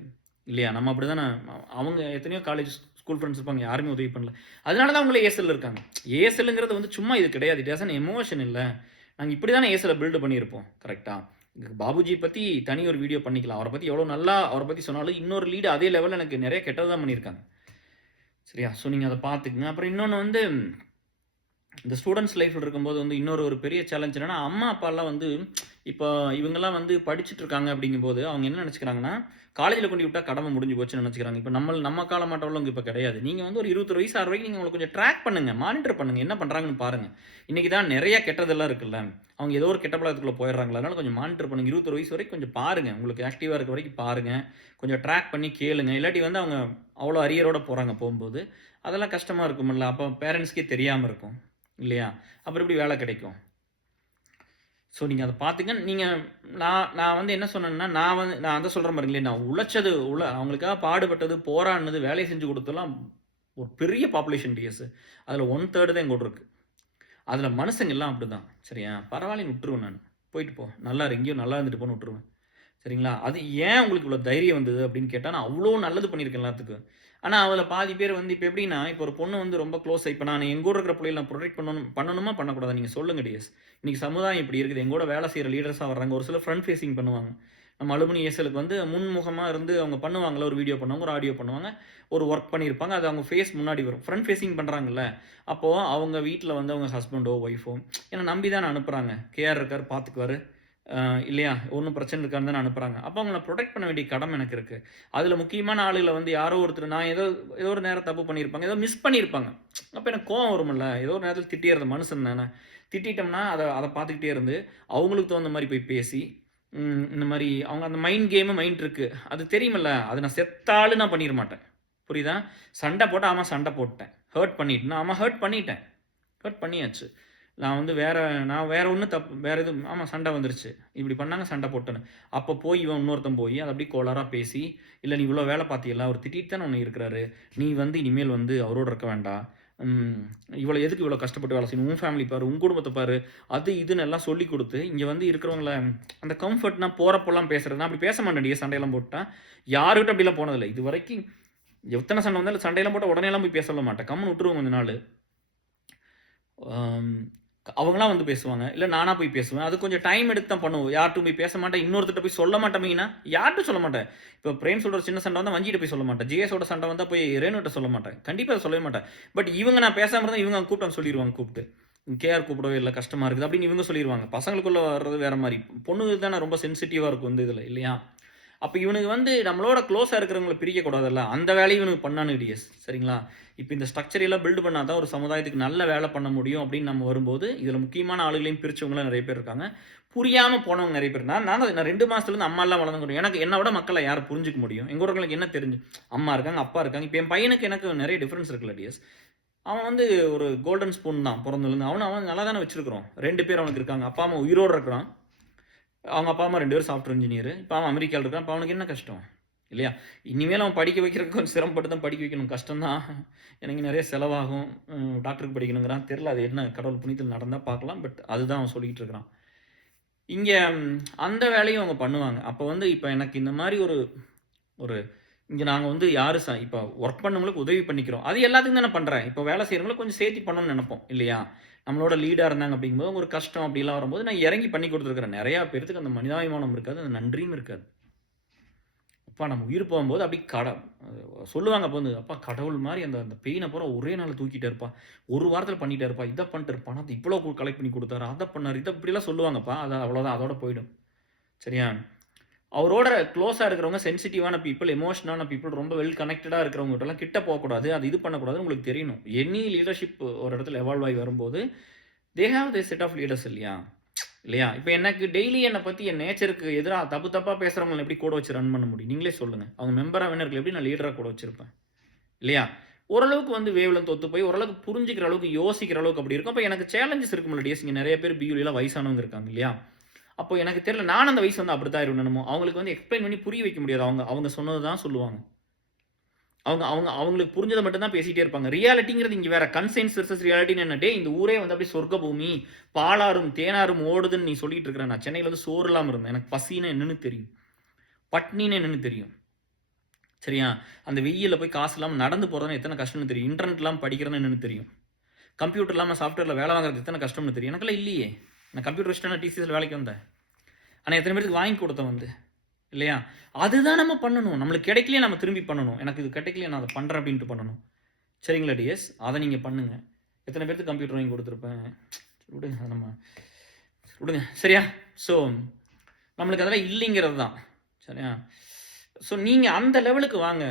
இல்லையா, நம்ம அப்படி தானே. அவங்க எத்தனையோ காலேஜ் ஸ்கூல் ஃப்ரெண்ட்ஸ் இருப்பாங்க, யாருமே உதவி பண்ணல. அதனால தான் அவங்களே ஏஎஸ்எல் இருக்காங்க. ஏஎஸ்எல்ங்கிறது வந்து சும்மா இது கிடையாது, இட் ஹாஸ் அன் எமோஷன். இல்லை, நாங்கள் இப்படி தானே ஏஎஸ்எல் பில்டு பண்ணியிருப்போம், கரெக்டாக? பாபுஜி பற்றி தனி ஒரு வீடியோ பண்ணிக்கலாம். அவரை பற்றி எவ்வளோ நல்லா அவரை பற்றி சொன்னாலும் இன்னொரு லீடு அதே லெவலில் எனக்கு நிறைய கெட்டதான் பண்ணியிருக்காங்க, சரியா? ஸோ நீங்கள் அதை பார்த்துக்குங்க. அப்புறம் இன்னொன்று வந்து இந்த ஸ்டூடெண்ட்ஸ் லைஃப்பில் இருக்கும்போது வந்து இன்னொரு பெரிய சேலஞ்ச் என்னென்னா, அம்மா அப்பாலாம் வந்து இப்போ இவங்கெல்லாம் வந்து படிச்சுட்டு இருக்காங்க அப்படிங்கும்போது அவங்க என்ன நினச்சிக்கிறாங்கன்னா, காலேஜில் கொண்டு விட்டால் கடமை முடிஞ்சு போச்சுன்னு நினச்சிக்கிறாங்க. இப்போ நம்ம காலமாட்டவங்களும் இப்போ கிடையாது. நீங்கள் வந்து ஒரு 21 வயசு 6 வரைக்கும் நீங்கள் அவங்களை கொஞ்சம் ட்ராக் பண்ணுங்கள், மானிட்டர் பண்ணுங்கள், என்ன பண்ணுறாங்கன்னு பாருங்கள். இன்றைக்கி தான் நிறைய கெட்டதெல்லாம் இருக்குல்ல, அவங்க ஏதோ ஒரு கெட்ட பழக்கத்துக்குள்ளே போயிடுறாங்களா, அதனால் கொஞ்சம் மானிட்டர் பண்ணுங்கள். 21 வயசு வரைக்கும் கொஞ்சம் பாருங்கள், உங்களுக்கு ஆக்டிவாக இருக்க வரைக்கும் பாருங்கள், கொஞ்சம் ட்ராக் பண்ணி கேளுங்க. இல்லாட்டி வந்து அவங்க அவ்வளோ அரியரோடு போகிறாங்க போகும்போது, அதெல்லாம் கஷ்டமாக இருக்குமில்ல. அப்போ பேரண்ட்ஸ்க்கே தெரியாமல் இருக்கும் இல்லையா, அப்புறம் எப்படி வேலை கிடைக்கும்? ஸோ நீங்கள் அதை பார்த்துங்க. நான் வந்து என்ன சொன்னேன்னா, நான் அதை சொல்கிறேன் பாருங்களே, நான் உழைச்சது அவங்களுக்காக பாடுபட்டது, போராடினது, வேலையை செஞ்சு கொடுத்தெல்லாம் ஒரு பெரிய பாப்புலேஷன் டிஎஸ். அதில் 1/3 தான் எங்கூட இருக்குது. அதில் மனுஷங்க எல்லாம் அப்படி தான், சரியா? பரவாயில்லைன்னு விட்டுருவேன், நான் போயிட்டு போ, நல்லா எங்கேயோ நல்லா இருந்துட்டு போன்னு விட்டுருவேன், சரிங்களா? அது ஏன் உங்களுக்கு இவ்வளோ தைரியம் வந்தது அப்படின்னு கேட்டால், நான் அவ்வளோ நல்லது பண்ணியிருக்கேன் எல்லாத்துக்கும். ஆனா அதுல பாதி பேர் வந்து இப்ப எப்படின்னா, இப்ப ஒரு பொண்ணு வந்து ரொம்ப க்ளோஸ் இப்ப நான் எங்க ஊர்ல இருக்கிற புள்ளைகள நான் புரொடெக்ட் பண்ணணுமா? பண்ணக்கூடாதா? நீங்க சொல்லுங்க டியர்ஸ். இன்னைக்கு சமுதாயம் இப்படி இருக்குது. எங்க கூட வேலை செய்ற லீடர்ஸா வர்றாங்க. ஒரு சிலர் ஃப்ரண்ட் ஃபேசிங் பண்ணுவாங்க. நம்ம அலுமினி ஏசலுக்கு வந்து முன்முகமா இருந்து அவங்க பண்ணுவாங்கல்ல, ஒரு வீடியோ பண்ணுவாங்க, ஒரு ஆடியோ பண்ணுவாங்க, ஒரு ஒர்க் பண்ணியிருப்பாங்க. அது அவங்க ஃபேஸ் முன்னாடி வரும். ஃப்ரண்ட் ஃபேசிங் பண்றாங்கல்ல, அப்போ அவங்க வீட்ல வந்து அவங்க ஹஸ்பண்டோ, ஒய்ஃபோ ஏன்னா நம்பி தானே அனுப்புறாங்க. கேஆர் இருக்காரு, பார்த்துக்குவாரு. இல்லையா? ஒண்ணும் பிரச்சனை இருக்காதுன்னு தானே அனுப்புறாங்க. அப்ப அவங்கள புரொடெக்ட் பண்ண வேண்டிய கடமை எனக்கு இருக்கு. அதுல முக்கியமான ஆளுகள வந்து யாரோ ஒருத்தர் நான் ஏதோ ஏதோ ஒரு நேரம் தப்பு பண்ணியிருப்பாங்க. ஏதோ மிஸ் பண்ணியிருப்பாங்க. அப்ப எனக்கு கோவம் வரும்ல. ஏதோ ஒரு நேரத்துல திட்டிர்றது மனுஷன் தானே. திட்டிட்டோம்னா, அத அத பார்த்துக்கிட்டே இருந்து, அவங்களுக்கு தகுந்த மாரி போய் பேசி, இந்த மாரி அவங்க அந்த மைண்ட் கேமு மைண்ட் ட்ரிக்கு. அது தெரியுமல்ல. அது நான் செத்தாலும் நான் பண்ணிற மாட்டேன். புரியுதா? சண்ட போட்டா, ஆமா சண்ட போட்டேன். ஹர்ட் பண்ணிட்டேனா, ஆமா ஹர்ட் பண்ணிட்டேன். ஹர்ட் பண்ணியாச்சு. நான் வேற ஒண்ணும் வேற எதுவும் ஆமா சண்டை வந்துருச்சு. இப்படி பண்ணாங்க சண்டை போட்டேன்னு. அப்ப போய் இன்னொருத்தன் போய் அத அப்படியே கோளாறா பேசி, "இல்ல நீ இவ்வளோ வேலை பார்த்தியல்ல, அவரு திட்டிட்டு தானே உன்ன இருக்கிறாரு. நீ வந்து இனிமேல் வந்து அவரோட இருக்க வேண்டாம். ம் எதுக்கு இவ்வளோ கஷ்டப்பட்டு வேலை செய்யணும்? உன் ஃபேமிலி பாரு, உன் குடும்பத்த பாரு." அது இதுன்னு எல்லாம் சொல்லிக் குடுத்து, இங்க வந்து இருக்கிறவங்கள அந்த கம்ஃபர்ட்னா போறப்போலாம் பேசுறது. நான் அப்படி பேச மாட்டேன்டி சண்டையெல்லாம் போட்டா. யாருகிட்ட அப்படிலாம் போனதில்ல. இதுவரைக்கும் எத்தன சண்டை வந்தாலும் சண்டையெல்லாம் போட்டா உடனேலாம் போய் பேச சொல்ல மாட்டேன். கம்முனு விட்டுருவேன் கொஞ்ச நாளு. ஆம். அவங்களா வந்து பேசுவாங்க. இல்ல நானா போய் பேசுவேன். அது கொஞ்சம் டைம் எடுத்து தான் பண்ணுவோம். யார்ட்டயும் போய் பேச மாட்டேன். இன்னொருத்தர்ட்ட போய் சொல்ல மாட்டேன் மெயினா. யார்ட்டயும் சொல்ல மாட்டேன். இப்ப பிரேம்ஸோட ஒரு சின்ன சண்டை வந்தா வஞ்சிட்ட போய் சொல்ல மாட்டேன். ஜிஎஸோட சண்டை வந்தா போய் ரேணுட்ட சொல்ல மாட்டேன். கண்டிப்பா அத சொல்லவே மாட்டேன். பட் இவங்க நான் பேசாம இருந்தா இவங்க கூப்பிட்டு வந்து சொல்லிருவாங்க கூப்ட்டு. கேஆர் கூப்பிடவே இல்ல. கஷ்டமா இருக்குது அப்படின்னு இவங்க சொல்லிருவாங்க. பசங்களுக்குள்ள வர்றது வேற மாரி. பொண்ணுங்க தானே ரொம்ப சென்சிட்டிவா இருக்கும் இந்த இதுல இல்லையா? அப்ப இவனுக்கு வந்து நம்மளோட க்ளோஸா இருக்கிறவங்கள பிரிக்கக்கூடாதுல்ல. அந்த வேலையும் இவனுக்கு பண்ணானுங்க டிஎஸ். சரிங்களா? இப்ப இந்த ஸ்ட்ரக்சர் எல்லாம் பில்ட் பண்ணா தான் ஒரு சமுதாயத்துக்கு நல்ல வேலை பண்ண முடியும் அப்படின்னு நம்ம வரும்போது, இதுல முக்கியமான ஆளுகளையும் பிரிச்சவங்கலாம் நெறைய பேர் இருக்காங்க. புரியாம போனவங்க நெறைய பேர். நான் 2 மாசத்துலருந்து அம்மாலாம் வளர்ந்தவங்க. எனக்கு என்ன விட மக்கள யார புரிஞ்சுக்க முடியும்? எங்க ஊர்களுக்கு என்ன தெரிஞ்சு? அம்மா இருக்காங்க, அப்பா இருக்காங்க. இப்ப என் பையனுக்கு எனக்கு நெறைய டிஃபரன்ஸ் இருக்குல்ல டிஎஸ். அவன் வந்து ஒரு கோல்டன் ஸ்பூன் தான் பொறந்ததுலருந்து. அவன் நல்லா தானே வச்சிருக்கிறோம். 2 பேர் அவனுக்கு இருக்காங்க. அப்பா, அம்மா உயிரோட இருக்கிறான். அவங்க அப்பா, அம்மா 2 பேரும் சாஃப்ட்வேர் இன்ஜினியர். இப்ப அவன் அமெரிக்கால இருக்கான். இப்ப அவனுக்கு என்ன கஷ்டம்? இல்லையா? இனிமேல் அவன் படிக்க வைக்கிறதுக்கு கொஞ்சம் சிரமப்பட்டு தான் படிக்க வைக்கணும். கஷ்டம் தான். எனக்கு நெறைய செலவாகும். டாக்டருக்கு படிக்கணுங்கிறான். தெரியல அது என்ன கடவுள் புண்ணியத்துல நடந்தா பார்க்கலாம். பட் அதுதான் அவன் சொல்லிக்கிட்டு இருக்கிறான். இங்க அந்த வேலையும் அவங்க பண்ணுவாங்க. அப்ப வந்து இப்ப எனக்கு இந்த மாரி ஒரு ஒரு இங்க நாங்க வந்து யாரு இப்ப வொர்க் பண்ணவங்களுக்கு உதவி பண்ணிக்கிறோம். அது எல்லாத்துக்கும் தானே பண்றேன். இப்ப வேலை செய்றவங்களுக்கு கொஞ்சம் சேர்த்தி பண்ணணும்னு நெனைப்போம். இல்லையா? நம்மளோட லீடா இருந்தாங்க அப்படிங்கும்போது, அவங்க ஒரு கஷ்டம் அப்படிலாம் வரும்போது, நான் இறங்கி பண்ணி குடுத்துருக்கிறேன். நெறைய பேத்துக்கு அந்த மனிதாபிமானம் இருக்காது. அந்த நன்றியும் இருக்காது. அப்பா நம்ம உயிர் போகும்போது அப்படியே சொல்லுவாங்க அப்ப வந்து, "அப்பா கடவுள் மாரி அந்த அந்த பெயின பூரா ஒரே நாள்ல தூக்கிட்டாருப்பா. ஒரு வாரத்தில பண்ணிட்டாருப்பா. இத பண்ணிட்டாரு. பணத்த இவ்வளோ கலெக்ட் பண்ணி குடுத்தாரு. அத பண்ணாரு." இப்படிலாம் சொல்லுவாங்கப்பா. அது அவ்வளோதான். அதோட போயிடும். சரியா? அவரோட க்ளோஸா இருக்கிறவங்க சென்சிட்டிவான பீப்பிள், எமோஷனான பீப்பிள், ரொம்ப வெல் கனெக்டடா இருக்கிறவங்ககிட்டலாம் கிட்ட போக்கூடாது. அது இது பண்ணக்கூடாதுன்னு உங்களுக்கு தெரியணும். எனி லீடர்ஷிப் ஒரு இடத்துல எவால்வ் ஆகி வரும்போது, they have their set of leaders இல்லையா? இல்லையா? இப்ப எனக்கு டெய்லி என்ன பத்தி என் நேச்சருக்கு எதிரா தப்பு தப்பா பேசுறவங்கள எப்படி கூட வச்சு ரன் பண்ண முடியும்? நீங்களே சொல்லுங்க. அவங்க மெம்பரா வேணா இருக்கலாம். எப்படி நான் லீடரா கூட வச்சிருப்பேன்? இல்லையா? ஓரளவுக்கு வந்து வேவ் லென்த் ஒத்து போய் ஓரளவுக்கு புரிஞ்சுக்கிற அளவுக்கு, யோசிக்கிற அளவுக்கு அப்படி இருக்கும். அப்ப எனக்கு சேலஞ்சஸ் இருக்கும்ல டிஎஸ். இங்க நெறைய பேர் பியூலலாம் வயசானவங்க இருக்காங்க இல்லையா? அப்போ எனக்கு தெரியல. நானும் அந்த வயசு வந்து அப்படித்தான் இருந்தேனமோ! அவங்களுக்கு வந்து எக்ஸ்ப்ளைன் பண்ணி புரிய வைக்க முடியாது. அவங்க அவங்க சொன்னது தான் சொல்லுவாங்க. அவங்க அவங்க அவங்களுக்கு புரிஞ்சத மட்டும் தான் பேசிட்டே இருப்பாங்க. ரியாலிட்டிங்கிறது இங்க வேற. கன்சென்ஸ் வெர்சஸ் ரியாலிட்டின்னு என்ன? டேய் இந்த ஊரே வந்து அப்படியே சொர்க்க பூமி. பாலாறும், தேனாறும் ஓடுதுன்னு நீ சொல்லிட்டு இருக்கிற. நான் சென்னையில வந்து சோறு இல்லாம இருந்தேன். எனக்கு பசின்னா என்னன்னு தெரியும். பட்னின்னா என்னன்னு தெரியும். சரியா? அந்த வெயில்ல போய் காசு இல்லாம நடந்து போறதுன்னா எத்தன கஷ்டம்னு தெரியும். இன்டர்நெட் இல்லாம படிக்கிறதுன்னா என்னன்னு தெரியும். கம்ப்யூட்டர் இல்லாம சாஃப்ட்வேர்ல வேலை வாங்குறது எத்தன கஷ்டம்னு தெரியும். எனக்கெல்லாம் இல்லையே. நான் கம்ப்யூட்டர் வச்சுட்டு நான் டிசிஎஸ்ல வேலைக்கு வந்தேன். ஆனா எத்தன பேருக்கு வாங்கி குடுத்தேன் வந்து. இல்லையா? அதுதான் நம்ம பண்ணணும். நம்மளுக்கு கிடைக்கலையே நம்ம திரும்பி பண்ணணும். எனக்கு இது கிடைக்கலையே நான் அத பண்றேன் அப்டின்ட்டு பண்ணணும். சரிங்களா டிஎஸ்? அத நீங்க பண்ணுங்க. எத்தன பேத்துக்கு கம்ப்யூட்டர் வாங்கி குடுத்துருப்பேன். விடுங்க. அத நம்ம விடுங்க. சரியா? ஸோ நம்மளுக்கு அதெல்லாம் இல்லைங்கிறது தான். சரியா? ஸோ நீங்க அந்த லெவலுக்கு வாங்க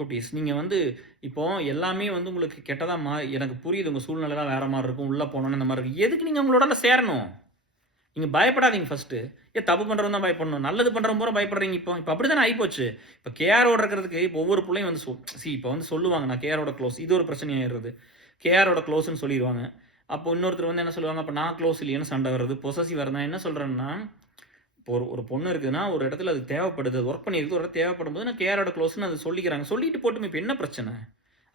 குட்டீஸ். நீங்க வந்து இப்போ எல்லாமே வந்து உங்களுக்கு கெட்டதா எனக்கு புரியுது உங்க சூழ்நிலைலாம் வேற மாரி இருக்கும். உள்ள போனோனே இந்த மாரி இருக்கு. எதுக்கு நீங்க அவங்களோட சேரணும்? நீங்க பயப்படாதீங்க ஃபர்ஸ்ட்டு. தப்பு பண்றவன் தான் பயப்படணும். நல்லது பண்றவன் பூரா பயப்படுறீங்க இப்போ. இப்ப அப்படித்தானே ஆயிப்போச்சு. இப்ப கேஆரோட இருக்கிறதுக்கு இப்போ ஒவ்வொரு புள்ளையும் வந்து இப்ப வந்து சொல்லுவாங்க, நான் கேஆரோட க்ளோஸ். இது ஒரு பிரச்சனை ஆயிடுது. கேஆரோட க்ளோஸ்ன்னு சொல்லிருவாங்க. அப்போ இன்னொருத்தர் வந்து என்ன சொல்லுவாங்க, அப்ப நான் க்ளோஸ் இல்லையேன்னு சண்டை வருது. பொசசிவ் வருது. நான் என்ன சொல்றேன்னா, இப்போ ஒரு ஒரு பொண்ணு இருக்குதுன்னா, ஒரு இடத்துல அது தேவைப்படுது. ஒர்க் பண்ணியிருக்கு. ஒரு இடத்துல தேவைப்படும்போது நான் கேஆரோட க்ளோஸ்ன்னு அது சொல்லிக்கிறாங்க. சொல்லிட்டு போட்டுமே இப்ப என்ன பிரச்சனை?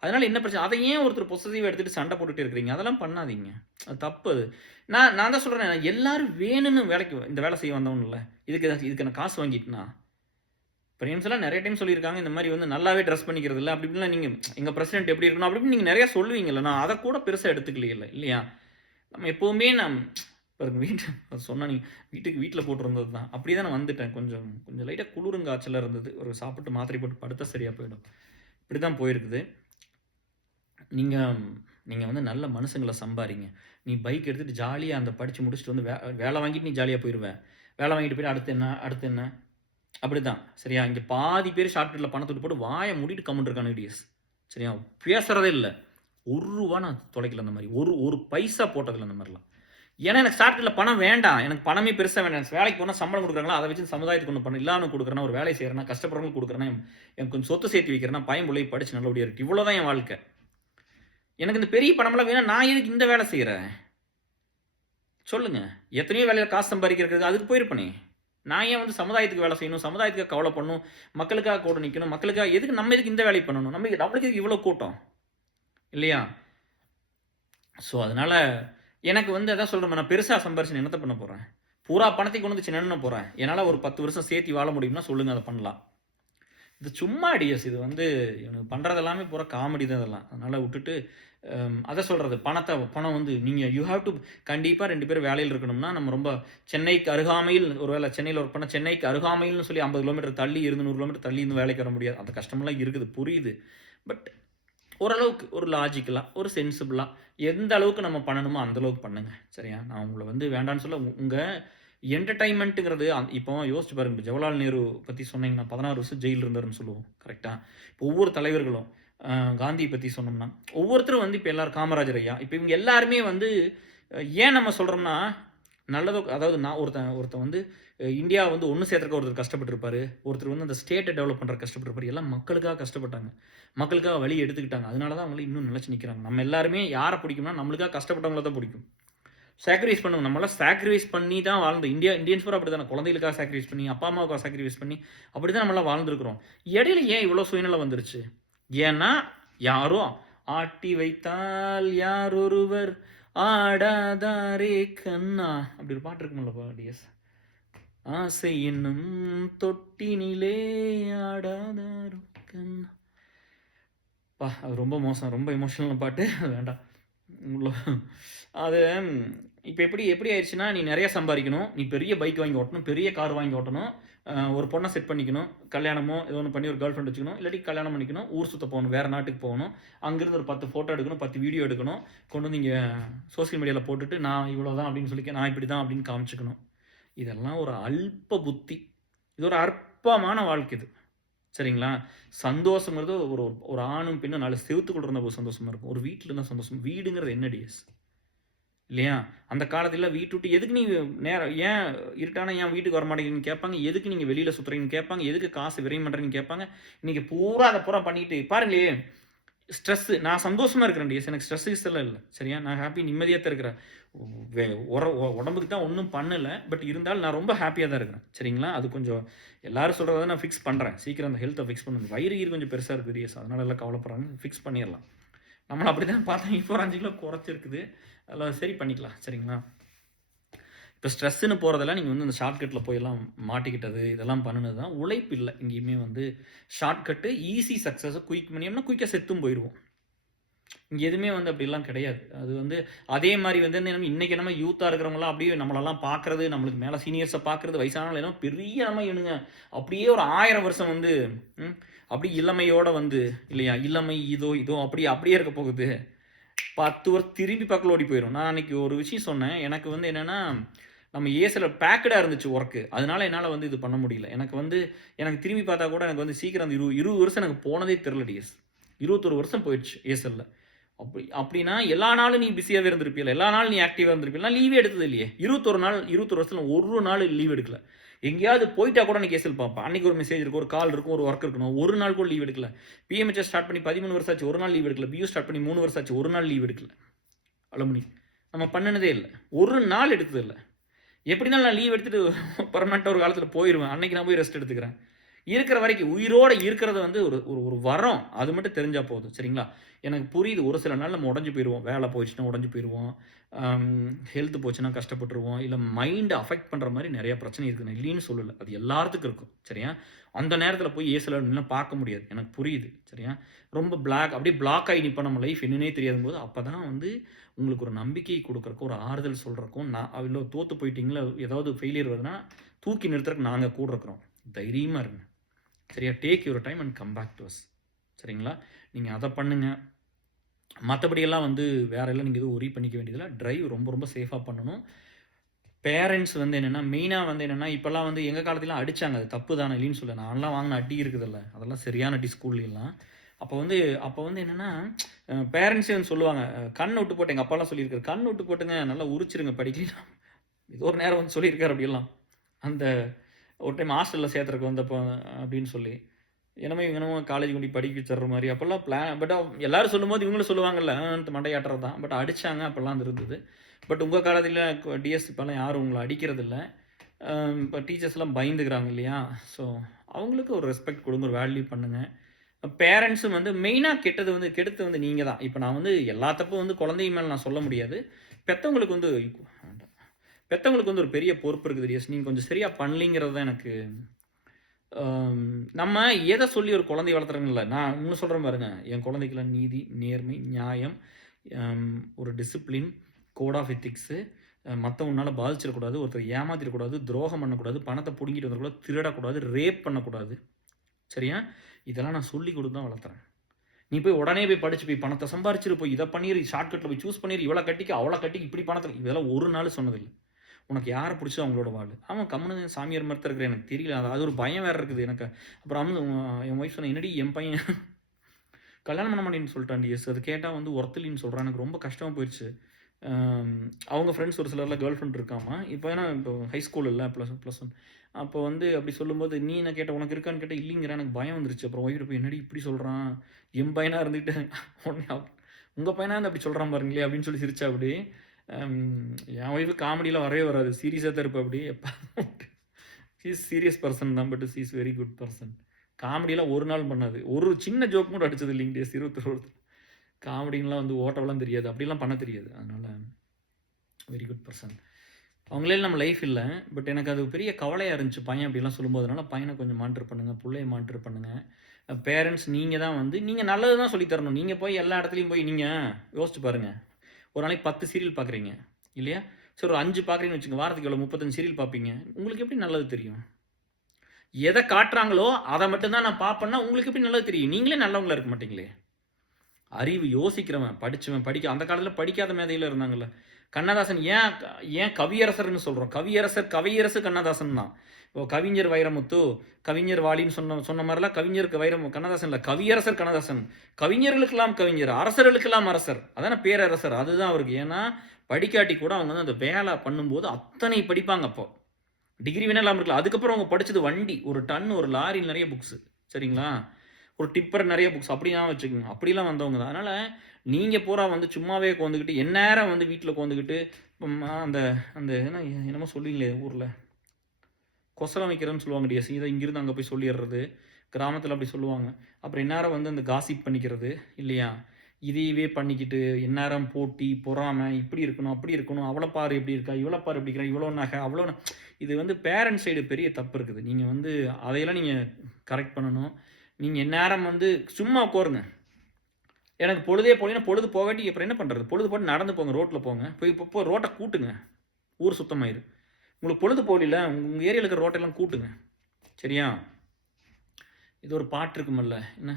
அதனால என்ன பிரச்சனை? அத ஏன் ஒருத்தர் பொசசிவா எடுத்துட்டு சண்டை போட்டுட்டே இருக்கிறீங்க? அதெல்லாம் பண்ணாதீங்க. அது தப்பு அது. நான் நான் தான் சொல்றேன். எல்லாரும் வேணும்னு இந்த வேலை செய்ய வந்தவன் இல்ல. இதுக்கு நான் காசு வாங்கிட்டேனா? பிரேம்ஸ்லாம் நிறைய டைம் சொல்லியிருக்காங்க, இந்த மாதிரி வந்து நல்லாவே ட்ரெஸ் பண்ணிக்கிறது இல்லை அப்படி இப்படிலாம். நீங்கள் எங்கள் பிரசிடென்ட் எப்படி இருக்கணும் அப்படி இப்படின்னு நீங்கள் நிறையா சொல்லுவீங்கல்ல, நான் அதை கூட பெருசாக எடுத்துக்கலையே இல்லையா? நம்ம எப்போவுமே பாருங்க சொன்னால் நீங்கள் வீட்டில் போட்டிருந்தது தான். அப்படி தான் நான் வந்துட்டேன். கொஞ்சம் கொஞ்சம் லைட்டாக குளிருங்காய்ச்சலாக இருந்தது. ஒரு சாப்பிட்டு மாத்திரை போட்டு படுத்தா சரியாக போயிடும். இப்படி தான் போயிருக்குது. நீங்கள் வந்து நல்ல மனுஷங்களை சம்பாரிங்க. நீ பைக் எடுத்துகிட்டு ஜாலியாக அந்த படித்து முடிச்சுட்டு வந்து வேலை வாங்கிட்டு நீ ஜாலியாக போயிடுவேன். வேலை வாங்கிட்டு போய்ட்டு அடுத்து என்ன அப்படி தான் சரியா? இங்கே பாதி பேர் ஷார்ட்கட்டில் பணத்தை போட்டு வாயை மூடிட்டு கம்முன்னு இருக்கானு டிஎஸ். சரியா? பேசுகிறதே இல்லை. ரூபா நான் தொலைக்கல அந்த மாதிரி. ஒரு பைசா போட்டதில்லை அந்த மாதிரிலாம். ஏன்னா எனக்கு ஷார்ட்கட்டில் பணம் வேண்டாம். எனக்கு பணமே பெருசாக வேண்டாம். வேலைக்கு போனால் சம்பளம் கொடுக்குறாங்களா, அதை வச்சு சமுதாயத்துக்கு ஒன்று பண்ண இல்லாமல் கொடுக்குறேன்னா, ஒரு வேலை செய்கிறேன்னா, கஷ்டப்படுறவங்களுக்கு கொடுக்குறேன்னா, எனக்கு கொஞ்சம் சொத்து சேர்த்து வைக்கிறேன்னா, பையன் பிள்ளை படிச்சு நல்லபடியாக இருக்குது. இவ்வளோ தான் என் வாழ்க்கை. எனக்கு இந்த பெரிய பணமெல்லாம் வேணா, நான் எதுக்கு இந்த வேலை செய்கிறேன் சொல்லுங்க? எத்தனையோ வேலையில் காசு சம்பாதிக்கிறது அதுக்கு போயிருப்பேனே. நான் ஏன் வந்து சமுதாயத்துக்கு வேலை செய்யணும், சமுதாயத்துக்காக கவலை பண்ணணும், மக்களுக்காக கூட நிற்கணும், மக்களுக்காக எதுக்கு நம்ம எதுக்கு இந்த வேலை பண்ணணும்? நம்மளுக்கு இவ்வளோ கூட்டம் இல்லையா? ஸோ அதனால் எனக்கு வந்து அதான் சொல்கிறேன், நான் பெருசாக சம்பாரிச்சு என்னத்தை பண்ண போகிறேன்? பூரா பணத்தை கொண்டு வந்து சின்ன போகிறேன். என்னால் ஒரு 10 வருஷம் சேர்த்து வாழ முடியும்னா சொல்லுங்கள், அதை பண்ணலாம். இது சும்மா டிஎஸ். இது வந்து எனக்கு பண்ணுறது எல்லாமே பூரா காமெடி தான் இதெல்லாம். அதனால் விட்டுட்டு அதை சொல்கிறது, பணம் வந்து நீங்கள் யூ ஹாவ் டு கண்டிப்பாக 2 பேர் வேலையில் இருக்கணும்னா, நம்ம ரொம்ப சென்னைக்கு அருகாமையில் ஒரு வேலை சென்னையில் ஒர்க் பண்ண, சென்னைக்கு அருகாமையில்னு சொல்லி 50 கிலோமீட்டர் தள்ளி 100 கிலோமீட்டர் தள்ளி இருந்து வேலைக்கு வர முடியாது. அந்த கஷ்டமெல்லாம் இருக்குது, புரியுது. பட் ஓரளவுக்கு ஒரு லாஜிக்கலாக, ஒரு சென்சிபிளாக எந்த அளவுக்கு நம்ம பண்ணணுமோ அந்தளவுக்கு பண்ணுங்கள். சரியா? நான் உங்களை வந்து வேண்டான்னு சொல்ல, உங்கள் என்டர்டைன்மெண்ட்டுங்கிறது இப்போ யோசிச்சு பாருங்க. ஜவஹர்லால் நேரு பற்றி சொன்னீங்கன்னா 16 வருஷம் ஜெயிலில் இருந்தாருன்னு சொல்லுவோம். கரெக்டாக? இப்போ ஒவ்வொரு தலைவர்களும் காந்தியை பற்றி சொன்னோம்னா ஒவ்வொருத்தரும் வந்து இப்போ எல்லோரும் காமராஜர் ஐயா, இப்போ இவங்க எல்லாருமே வந்து ஏன் நம்ம சொல்கிறோம்னா நல்லதோ, அதாவது நான் ஒருத்தன் வந்து இந்தியா வந்து ஒன்று சேர்த்துக்க ஒருத்தர் கஷ்டப்பட்டுருப்பாரு, ஒருத்தர் வந்து அந்த ஸ்டேட்டை டெவலப் பண்ணுற கஷ்டப்பட்டுருப்பாரு. எல்லாம் மக்களுக்காக கஷ்டப்பட்டாங்க, மக்களுக்காக வழி எடுத்துக்கிட்டாங்க. அதனால தான் அவங்களும் இன்னும் நிலச்சி நிற்கிறாங்க. நம்ம எல்லாருமே யாரை பிடிக்கும்னா நம்மளுக்காக கஷ்டப்பட்டவங்கள தான் பிடிக்கும். சாக்ரிஃபைஸ் பண்ணுவோம். நம்மளாம் சாக்ரிஃபைஸ் பண்ணி தான் வாழ்ந்தோம். இந்தியன்ஸ் பூரா அப்படி தானே, குழந்தைகளுக்காக சாக்ரிஃபைஸ் பண்ணி, அப்பா அம்மாவுக்காக சாக்ரிஃபைஸ் பண்ணி அப்படி தான் நம்மளாம் வாழ்ந்துருக்குறோம். இடையில ஏன் இவ்வளோ சுயநலம் வந்துருச்சு? ஏன்னா யாரோ ஆட்டி வைத்தால் யார் ஒருவர் ஆடாதாரே கண்ணா அப்படி ஒரு பாட்டு இருக்குமில்லப்பா டிஎஸ். ஆசை என்னும் தொட்டினிலே ஆடாதாரோ கண்ணா. பா அது ரொம்ப மோசம், ரொம்ப எமோஷனலான பாட்டு, வேண்டாம். அது இப்போ எப்படி ஆயிடுச்சுன்னா, நீ நிறைய சம்பாதிக்கணும், நீ பெரிய பைக் வாங்கி ஓட்டணும், பெரிய கார் வாங்கி ஓட்டணும், ஒரு பொண்ணை செட் பண்ணிக்கணும், கல்யாணமோ ஏதோ ஒன்று பண்ணி ஒரு கேர்ள் ஃப்ரெண்ட் வச்சுக்கணும், இல்லாட்டி கல்யாணம் பண்ணிக்கணும், ஊர் சுற்ற போகணும், வேறு நாட்டுக்கு போகணும், அங்கேருந்து ஒரு 10 ஃபோட்டோ எடுக்கணும், 10 வீடியோ எடுக்கணும், கொண்டு வந்து இங்கே சோசியல் மீடியாவில் போட்டுட்டு நான் இவ்வளோ தான் அப்படின்னு சொல்லி நான் இப்படி தான் அப்படின்னு காமிச்சிக்கணும். இதெல்லாம் ஒரு அல்ப புத்தி, இது ஒரு அற்பமான வாழ்க்கை இது. சரிங்களா? சந்தோஷங்கிறது ஒரு ஆணும் பெண்ணும் 4 செவுத்துக்குள்ள இருந்த ஒரு சந்தோஷமா இருக்கும். ஒரு வீட்டில் இருந்தால் சந்தோஷம். வீடுங்கிறது என்ன டிஎஸ் இல்லையா? அந்த காலத்தில் வீட்டு விட்டு எதுக்கு நீ நேரம் ஏன் இருட்டான ஏன் வீட்டுக்கு வர மாட்டேங்குன்னு கேட்பாங்க. எதுக்கு நீங்கள் வெளியில் சுற்றுறீங்கன்னு கேட்பாங்க. எதுக்கு காசு விரயம் பண்ணுறீங்கன்னு கேட்பாங்க. இன்றைக்கி பூரா அதை பூரா பண்ணிட்டு பாருங்களே, ஸ்ட்ரெஸ்ஸு. நான் சந்தோஷமாக இருக்கிறேன் டிஎஸ், எனக்கு ஸ்ட்ரெஸ் எல்லாம் இல்லை. சரியா? நான் ஹாப்பி, நிம்மதியாக தான் இருக்கிறேன். உடம்புக்கு தான் ஒன்றும் பண்ணலை, பட் இருந்தாலும் நான் ரொம்ப ஹாப்பியாக தான் இருக்கிறேன். சரிங்களா? அது கொஞ்சம் எல்லாரும் சொல்கிறத நான் ஃபிக்ஸ் பண்ணுறேன். சீக்கிரம் அந்த ஹெல்த்தை ஃபிக்ஸ் பண்ணணும். வயிறு கொஞ்சம் பெருசாக இருக்குது டிஎஸ், அதனால எல்லாம் கவலைப்படுறாங்க. ஃபிக்ஸ் பண்ணிடலாம். நம்மளை அப்படி தான் பார்த்தா இப்போ ஒரு 5 கிலோ குறைச்சிருக்குது, அதெல்லாம் சரி பண்ணிக்கலாம். சரிங்களா? இப்போ ஸ்ட்ரெஸ்ஸுன்னு போகிறதெல்லாம் நீங்கள் வந்து இந்த ஷார்ட்கட்டில் போயெல்லாம் மாட்டிக்கிட்டது இதெல்லாம் பண்ணினது தான். உழைப்பு இல்லை எங்கேயுமே. வந்து ஷார்ட்கட்டு, ஈஸி சக்ஸஸ், குயிக் மணியம்னா குயிக்காக செத்தும் போயிடுவோம். இங்கே எதுவுமே வந்து அப்படிலாம் கிடையாது. அது வந்து அதே மாதிரி வந்து இன்றைக்கி நம்ம யூத்தாக இருக்கிறவங்களாம் அப்படியே நம்மளெல்லாம் பார்க்குறது, நம்மளுக்கு மேலே சீனியர்ஸை பார்க்குறது, வயசானாலும் என்ன பெரிய நம்ம எண்ணுங்க அப்படியே ஒரு 1000 வருஷம் வந்து அப்படி இளமையோடு வந்து இல்லையா? இளமை இதோ அப்படியே இருக்க போகுது. 10 வருஷம் திரும்பி பக்கத்தில் ஓடி போயிடும். நான் அன்றைக்கி ஒரு விஷயம் சொன்னேன். எனக்கு வந்து என்னென்னா, நம்ம ஏசில் பேக்கடாக இருந்துச்சு ஒர்க்கு, அதனால என்னால் வந்து இது பண்ண முடியல. எனக்கு திரும்பி பார்த்தா கூட எனக்கு வந்து சீக்கிரம் அந்த 20 வருஷம் எனக்கு போனதே தெரில டிஎஸ். 21 வருஷம் போயிடுச்சு ஏசலில். அப்படின்னா எல்லா நாளும் நீ பிஸியாகவே இருந்திருப்பியல, எல்லா நாளும் நீ ஆக்டிவாக இருந்திருப்பியல. நான் லீவே எடுத்தது இல்லையே. 21 வருஷத்தில் ஒரு நாள் லீவ் எடுக்கல. எங்கேயாவது போயிட்டா கூட எனக்கு கேசல் பார்ப்பேன். அன்றைக்கி ஒரு மெசேஜ் இருக்கும், ஒரு கால் இருக்கும், ஒரு ஒர்க் இருக்கணும். ஒரு நாள் கூட லீவ் எடுக்கல. பிஎம்ஹெச்எஸ் ஸ்டார்ட் பண்ணி 13 வருஷம் ஆச்சு, ஒரு நாள் லீவ் எடுக்கல. பியூ ஸ்டார்ட் பண்ணி 3 வருஷம் ஆச்சு, ஒரு நாள் லீவ் எடுக்கல. அலுமினி நம்ம பண்ணினதே இல்லை, ஒரு நாள் எடுத்தது இல்லை. எப்படினாலும் நான் லீவ் எடுத்துகிட்டு பர்மனெண்ட்டாக ஒரு காலத்தில் போயிடுவேன். அன்றைக்கி நான் போய் ரெஸ்ட் எடுத்துக்கிறேன். இருக்கிற வரைக்கும் உயிரோட இருக்கிறது வந்து ஒரு ஒரு ஒரு வரம். அது மட்டும் தெரிஞ்சா போதும். சரிங்களா? எனக்கு புரியுது. ஒரு சில நாள் நம்ம உடைஞ்சு போயிருவோம். வேலை போயிடுச்சுன்னா உடைஞ்சு போயிருவோம். ஹெல்த் போச்சுன்னா கஷ்டப்பட்டுருவோம். இல்ல மைண்ட் அஃபெக்ட் பண்ற மாரி நெறைய பிரச்சனை இருக்கு. நான் இல்லைன்னு சொல்லல. அது எல்லாத்துக்கும் இருக்கும். சரியா? அந்த நேரத்தில போய் ஏசுல நின்னா பார்க்க முடியாது. எனக்கு புரியுது. சரியா? ரொம்ப அப்படியே பிளாக் ஆயி நிப்போம். நம்ம லைஃப் என்னன்னே தெரியாதும்போது, அப்பதான் வந்து உங்களுக்கு ஒரு நம்பிக்கை குடுக்கறக்கும், ஒரு ஆறுதல் சொல்றக்கும், இல்ல தோத்து போயிட்டீங்களா, ஏதாவது ஃபெயிலியர் வருதுன்னா, தூக்கி நிறுத்துறதுக்கு நாங்க கூட இருக்கிறோம். தைரியமா இருங்க. சரியா? Take your time and come back to us. சரிங்களா? நீங்க அத பண்ணுங்க. மத்தபடியெல்லாம் வந்து வேற எல்லாம் நீங்க எதுவும் வொரி பண்ணிக்க வேண்டியதில்ல. டிரைவ் ரொம்ப ரொம்ப சேஃபா பண்ணணும். பேரண்ட்ஸ் வந்து என்னன்னா, மெயினா வந்து என்னன்னா, இப்பலாம் வந்து எங்க காலத்துலலாம் அடிச்சாங்க. அது தப்பு தானே இல்லைன்னு சொல்லல. நான்லாம் வாங்குன அடி இருக்குதுல்ல. அதெல்லாம் சரியான அடி ஸ்கூல்லலாம். அப்ப வந்து என்னன்னா, பேரண்ட்ஸே வந்து சொல்லுவாங்க. கண்ண விட்டு போட்டு எங்க அப்பாலாம் சொல்லியிருக்காரு. "கண்ண விட்டு போட்டுங்க, நல்லா உரிச்சிருங்க படிக்கலைன்னா." ஏதோ ஒரு நேரம் வந்து சொல்லியிருக்காரு அப்படியெல்லாம். அந்த ஒரு டைம் ஹாஸ்டல்ல சேர்த்துறக்கு வந்தப்போ அப்படின்னு சொல்லி. என்னமோ காலேஜ் கொண்டு படிக்க வச்சுர்ற மாரி அப்போலாம் பட் எல்லாரும் சொல்லும்போது இவங்களும் சொல்லுவாங்கல்ல, மண்டையாட்டுறது தான். பட் அடிச்சாங்க அப்போலாம் அது இருந்தது. பட் உங்க காலத்துல டிஎஸ் இப்போலாம் யாரும் உங்கள அடிக்கிறதில்ல. இப்போ டீச்சர்ஸ்லாம் பயந்துக்கிறாங்க இல்லையா? ஸோ அவங்களுக்கு ஒரு ரெஸ்பெக்ட் குடுங்க, ஒரு வேல்யூ பண்ணுங்க. பேரண்ட்ஸும் வந்து மெயினா கெடுத்தது வந்து நீங்க தான். இப்ப நான் வந்து எல்லா தப்பும் வந்து குழந்தைங்க மேல நான் சொல்ல முடியாது. பெத்தவங்களுக்கு வந்து பெத்தவங்களுக்கு வந்து ஒரு பெரிய பொறுப்பு இருக்குது டிஎஸ். நீங்க கொஞ்சம் சரியா பண்ணலங்கிறது தான் எனக்கு நம்ம எத சொல்லி ஒரு குழந்தைய வளர்த்துறோங்கல்ல, நான் இன்னும் சொல்றேன் பாருங்க. என் குழந்தைக்கெல்லாம் நீதி, நேர்மை, நியாயம், ஒரு டிசிப்ளின், கோட் ஆஃப் எத்திக்ஸு, மத்தவங்கனால பாதிச்சிடக்கூடாது, ஒருத்தர ஏமாத்திறக்கூடாது, துரோகம் பண்ணக்கூடாது, பணத்த புடுங்கிட்டு வந்துறக்கூடாது, திருடக்கூடாது, ரேப் பண்ணக்கூடாது. சரியா? இதெல்லாம் நான் சொல்லிக் குடுத்து தான் வளர்த்துறேன். நீ போய் உடனே போய் படிச்சு போய் பணத்த சம்பாரிச்சுரு, போய் இத பண்ணிரு, ஷார்ட்கட்ல போய் சூஸ் பண்ணிரு, இவ்வளோ கட்டிக்க, அவ்வளோ கட்டிக்க, இப்படி பணத்த இதெல்லாம் ஒரு நாள் சொன்னதில்ல. உனக்கு யார புடிச்சதோ அவங்களோட வாழு. ஆமா கம்முனு சாமியார் மாரி தான் இருக்கிறேன். எனக்கு தெரியல. அது ஒரு பயம் வேற இருக்குது எனக்கு. அப்புறம் என் ஒய்ஃப் சொன்னா, "என்னடி என் பையன் கல்யாணம் பண்ண மாட்டேன்னு சொல்லிட்டான்டி எஸ். அது கேட்டா வந்து ஒர்த் இல்லைன்னு சொல்றான்." எனக்கு ரொம்ப கஷ்டமா போயிருச்சு. அவங்க ஃப்ரெண்ட்ஸ் ஒரு சிலர்லாம் கேர்ள் ஃப்ரெண்ட் இருக்காமா. இப்போ ஹை ஸ்கூல் இல்ல +1. அப்போ வந்து அப்படி சொல்லும்போது, "நீ என்ன கேட்ட? உனக்கு இருக்கான்னு கேட்டா, இல்லைங்கிறான்." எனக்கு பயம் வந்துருச்சு. அப்புறம் ஒய்ஃப்ட்ட போய், "என்னடி இப்படி சொல்றான்? என் பையனா இருந்துட்டு உன்னை உங்க பையனா இருந்து அப்படி சொல்றான் பாருங்களேன்." அப்படின்னு சொல்லி சிரிச்சாப்படி. என் ஒய்ஃப் காமெடிலாம் வரவே வராது. சீரியஸா தான் இருப்பாப்படி. ஷி இஸ் சீரியஸ் பெர்சன் தான். But she is very good person. காமெடிலாம் ஒரு நாள் பண்ணாது. ஒரு சின்ன ஜோக் கூட அடிச்சது இல்லைங்க டேஸ் 21 காமெடின்லாம் வந்து ஓட்டவெல்லாம் தெரியாது. அப்படிலாம் பண்ண தெரியாது. அதனால வெரி குட் பெர்சன். அவங்களே நம்ம லைஃப் இல்ல. பட் எனக்கு அது பெரிய கவலையா இருந்துச்சு. பையன் அப்படிலாம் சொல்லும்போது. அதனால பையன கொஞ்சம் மானிட்டர் பண்ணுங்க. புள்ளைய மானிட்டர் பண்ணுங்க. பேரண்ட்ஸ் நீங்க தான் வந்து நீங்க நல்லது தான் சொல்லி தரணும். நீங்க போய் எல்லா இடத்துலயும் போய் நீங்க யோசிச்சு பாருங்க. ஒரு நாளைக்கு 10 சீரியல் பார்க்குறீங்க. இல்லையா? சரி ஒரு 5 பார்க்குறீங்கன்னு வச்சுக்கோங்க. வாரத்துக்கு எவ்வளோ 35 சீரியல் பார்ப்பீங்க. உங்களுக்கு எப்படி நல்லது தெரியும்? எத காட்டுறாங்களோ, அத மட்டும் தான் நான் பார்ப்பேன்னா, உங்களுக்கு எப்படி நல்லது தெரியும்? நீங்களே நல்லவங்களா இருக்க மாட்டீங்களே! அறிவு யோசிக்கிறவன், படிச்சவன், அந்த காலத்துல படிக்காத மேதையில இருந்தாங்கல்ல. கண்ணதாசன் ஏன் கவியரசர்ன்னு சொல்றோம்? கவியரசு கண்ணதாசன் தான். இப்போ கவிஞர் வைரமுத்து, கவிஞர் வாலின்னு சொன்ன மாரிலாம் கவிஞருக்கு கண்ணதாசன் இல்ல. கவியரசர் கண்ணதாசன். கவிஞர்களுக்கெல்லாம் கவிஞர், அரசர்களுக்கெல்லாம் அரசர். அதானே பேரரசர். அதுதான் அவருக்கு. ஏன்னா, படிக்காட்டி கூட அவங்க வந்து அந்த வேலை பண்ணும்போது அத்தனை படிப்பாங்க அப்போ. டிகிரி வேணா இல்லாம இருக்கலாம். அதுக்கப்புறம் அவங்க படிச்சது வண்டி. ஒரு டன், ஒரு லாரி நெறைய புக்ஸ். சரிங்களா? ஒரு டிப்பர் நெறைய புக்ஸ். அப்படிலாம் வச்சுக்கோங்க. அப்படிலாம் வந்தவங்க தான். அதனால நீங்க பூரா வந்து சும்மாவே உட்காந்துக்கிட்டு, எந்நேரம் வந்து வீட்ல உட்காந்துக்கிட்டு, அந்த அந்த என்னமோ சொல்லுவீங்களே ஊர்ல. கொசலம் வைக்கிறேன்னு சொல்லுவாங்க டிஎஸ். இத இங்கிருந்து அங்க போய் சொல்லிர்றது. கிராமத்தில அப்படி சொல்லுவாங்க. அப்புறம் எந்நேரம் வந்து அந்த காசிப் பண்ணிக்கிறது. இல்லையா? இதையவே பண்ணிக்கிட்டு, எந்நேரம் போட்டி, பொறாமை, இப்படி இருக்கணும், அப்படி இருக்கணும். அவள பாரு எப்படி இருக்கா? இவள பாரு எப்படி இருக்கிறா? இவ்வளோ நகை, அவ்வளோ இது வந்து பேரண்ட்ஸ் சைடு பெரிய தப்பு இருக்குது. நீங்க வந்து அதையெல்லாம் நீங்க கரெக்ட் பண்ணணும். நீங்க எந்நேரம் வந்து சும்மா உட்காருங்க. எனக்கு பொழுதே போகலைன்னா, பொழுது போகாட்டி அப்புறம் என்ன பண்றது? பொழுது போட்டு நடந்து போங்க. ரோட்ல போங்க. போய் இப்போ ரோட்ட கூட்டுங்க. ஊர் சுத்தமாயிரும். உங்களுக்கு பொழுது போகலைல, உங்க ஏரியால இருக்கிற ரோட்டெல்லாம் கூட்டுங்க. சரியா? இது ஒரு பாட்டு இருக்குமல்ல. என்ன?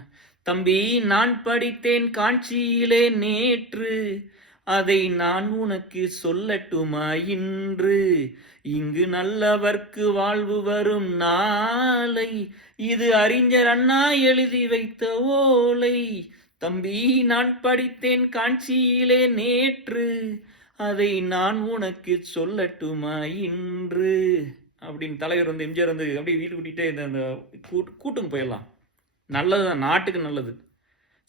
தம்பி நான் படித்தேன் காஞ்சியிலே நேற்று, அதை நான் உனக்கு சொல்லட்டுமா இன்று? இங்கு நல்லவர்க்கு வாழ்வு வரும் நாளை, இது அறிஞர் அண்ணா எழுதி வைத்த ஓலை. தம்பி நான் படித்தேன் காஞ்சியிலே நேற்று, அதை நான் உனக்கு சொல்லட்டுமா இன்று? அப்படின்னு தலைவர் வந்து எம்ஜிஆர் வந்து அப்படியே வீட்டு கூட்டிகிட்டே இந்த கூட்டுங்க போயிடலாம். நல்லது தான், நாட்டுக்கு நல்லது.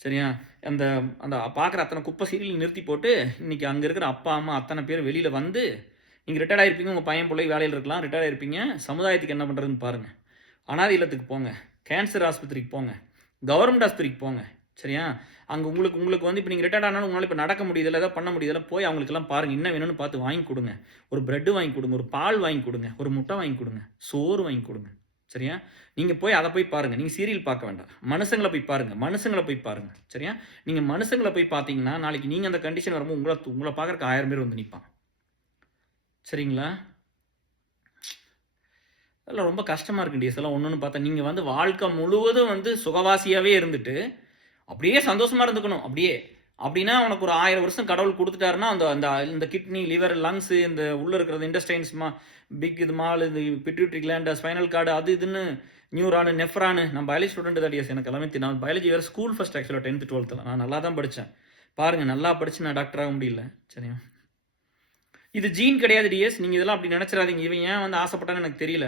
சரியா? அந்த அந்த பார்க்குற அத்தனை குப்பை சீரியல் நிறுத்தி போட்டு, இன்னைக்கு அங்கே இருக்கிற அப்பா, அம்மா அத்தனை பேர் வெளியில் வந்து, நீங்கள் ரிட்டயர்ட் ஆகிருப்பீங்க, உங்கள் பையன் பிள்ளை வேலையில் இருக்கலாம், ரிட்டயர்ட் ஆகிருப்பீங்க, சமுதாயத்துக்கு என்ன பண்ணுறதுன்னு பாருங்கள். அனாதை இல்லத்துக்கு போங்க, கேன்சர் ஆஸ்பத்திரிக்கு போங்க, கவர்மெண்ட் ஆஸ்பத்திரிக்கு போங்க. சரியா? அங்கே உங்களுக்கு உங்களுக்கு வந்து இப்போ நீங்கள் ரிட்டயர்ட் ஆனாலும் உங்களால் இப்போ நடக்க முடியுதில்ல, ஏதாவது பண்ண முடியுதில்ல, போய் அவங்களுக்கெல்லாம் பாருங்கள், என்ன வேணும்னு பார்த்து வாங்கி கொடுங்க. ஒரு பிரெட்டு வாங்கி கொடுங்க, ஒரு பால் வாங்கி கொடுங்க, ஒரு முட்டை வாங்கி கொடுங்க, சோறு வாங்கி கொடுங்க. சரியா? நீங்கள் போய் அதை போய் பாருங்கள். நீங்கள் சீரியல் பார்க்க வேண்டாம், மனுஷங்களை போய் பாருங்கள், மனுஷங்களை போய் பாருங்கள். சரியா? நீங்கள் மனுஷங்களை போய் பார்த்தீங்கன்னா நாளைக்கு நீங்கள் அந்த கண்டிஷன் வரும்போது உங்களை பார்க்குறக்கு 1000 பேர் வந்து நிற்பான். சரிங்களா? அதெல்லாம் ரொம்ப கஷ்டமாக இருக்கு டிஎஸ். எல்லாம் ஒன்று பார்த்தா நீங்கள் வந்து வாழ்க்கை முழுவதும் வந்து சுகவாசியாகவே இருந்துட்டு அப்படியே சந்தோஷமாக இருந்துக்கணும். அப்படின்னா உனக்கு ஒரு 1000 வருஷம் கடவுள் கொடுத்துட்டாருன்னா அந்த அந்த இந்த கிட்னி, லிவர், லங்ஸு, இந்த உள்ளே இருக்கிறது இண்டஸ்டைன்ஸ், பிக் இது மால், இந்த பிட்யூட்டரி கிளாண்ட், ஸ்பைனல் கார்டு, அது இதுன்னு நியூரானு, நெஃப்ரானு. நான் பயாலஜி ஸ்டூடெண்ட் தான் டிஎஸ். எனக்கு எல்லாமே நான் பயாலஜி வேறு ஸ்கூல் ஃபஸ்ட் ஆக்சுவலாக 10th 12th நான் நல்லா தான் படித்தேன். பாருங்கள், நல்லா படித்து நான் டாக்டர் ஆக முடியல. சரியா? இது ஜீன் கிடையாது டிஎஸ். நீங்கள் இதெல்லாம் அப்படி நினச்சிடாதீங்க. இவன் ஏன் வந்து ஆசைப்பட்டான்னு எனக்கு தெரியல.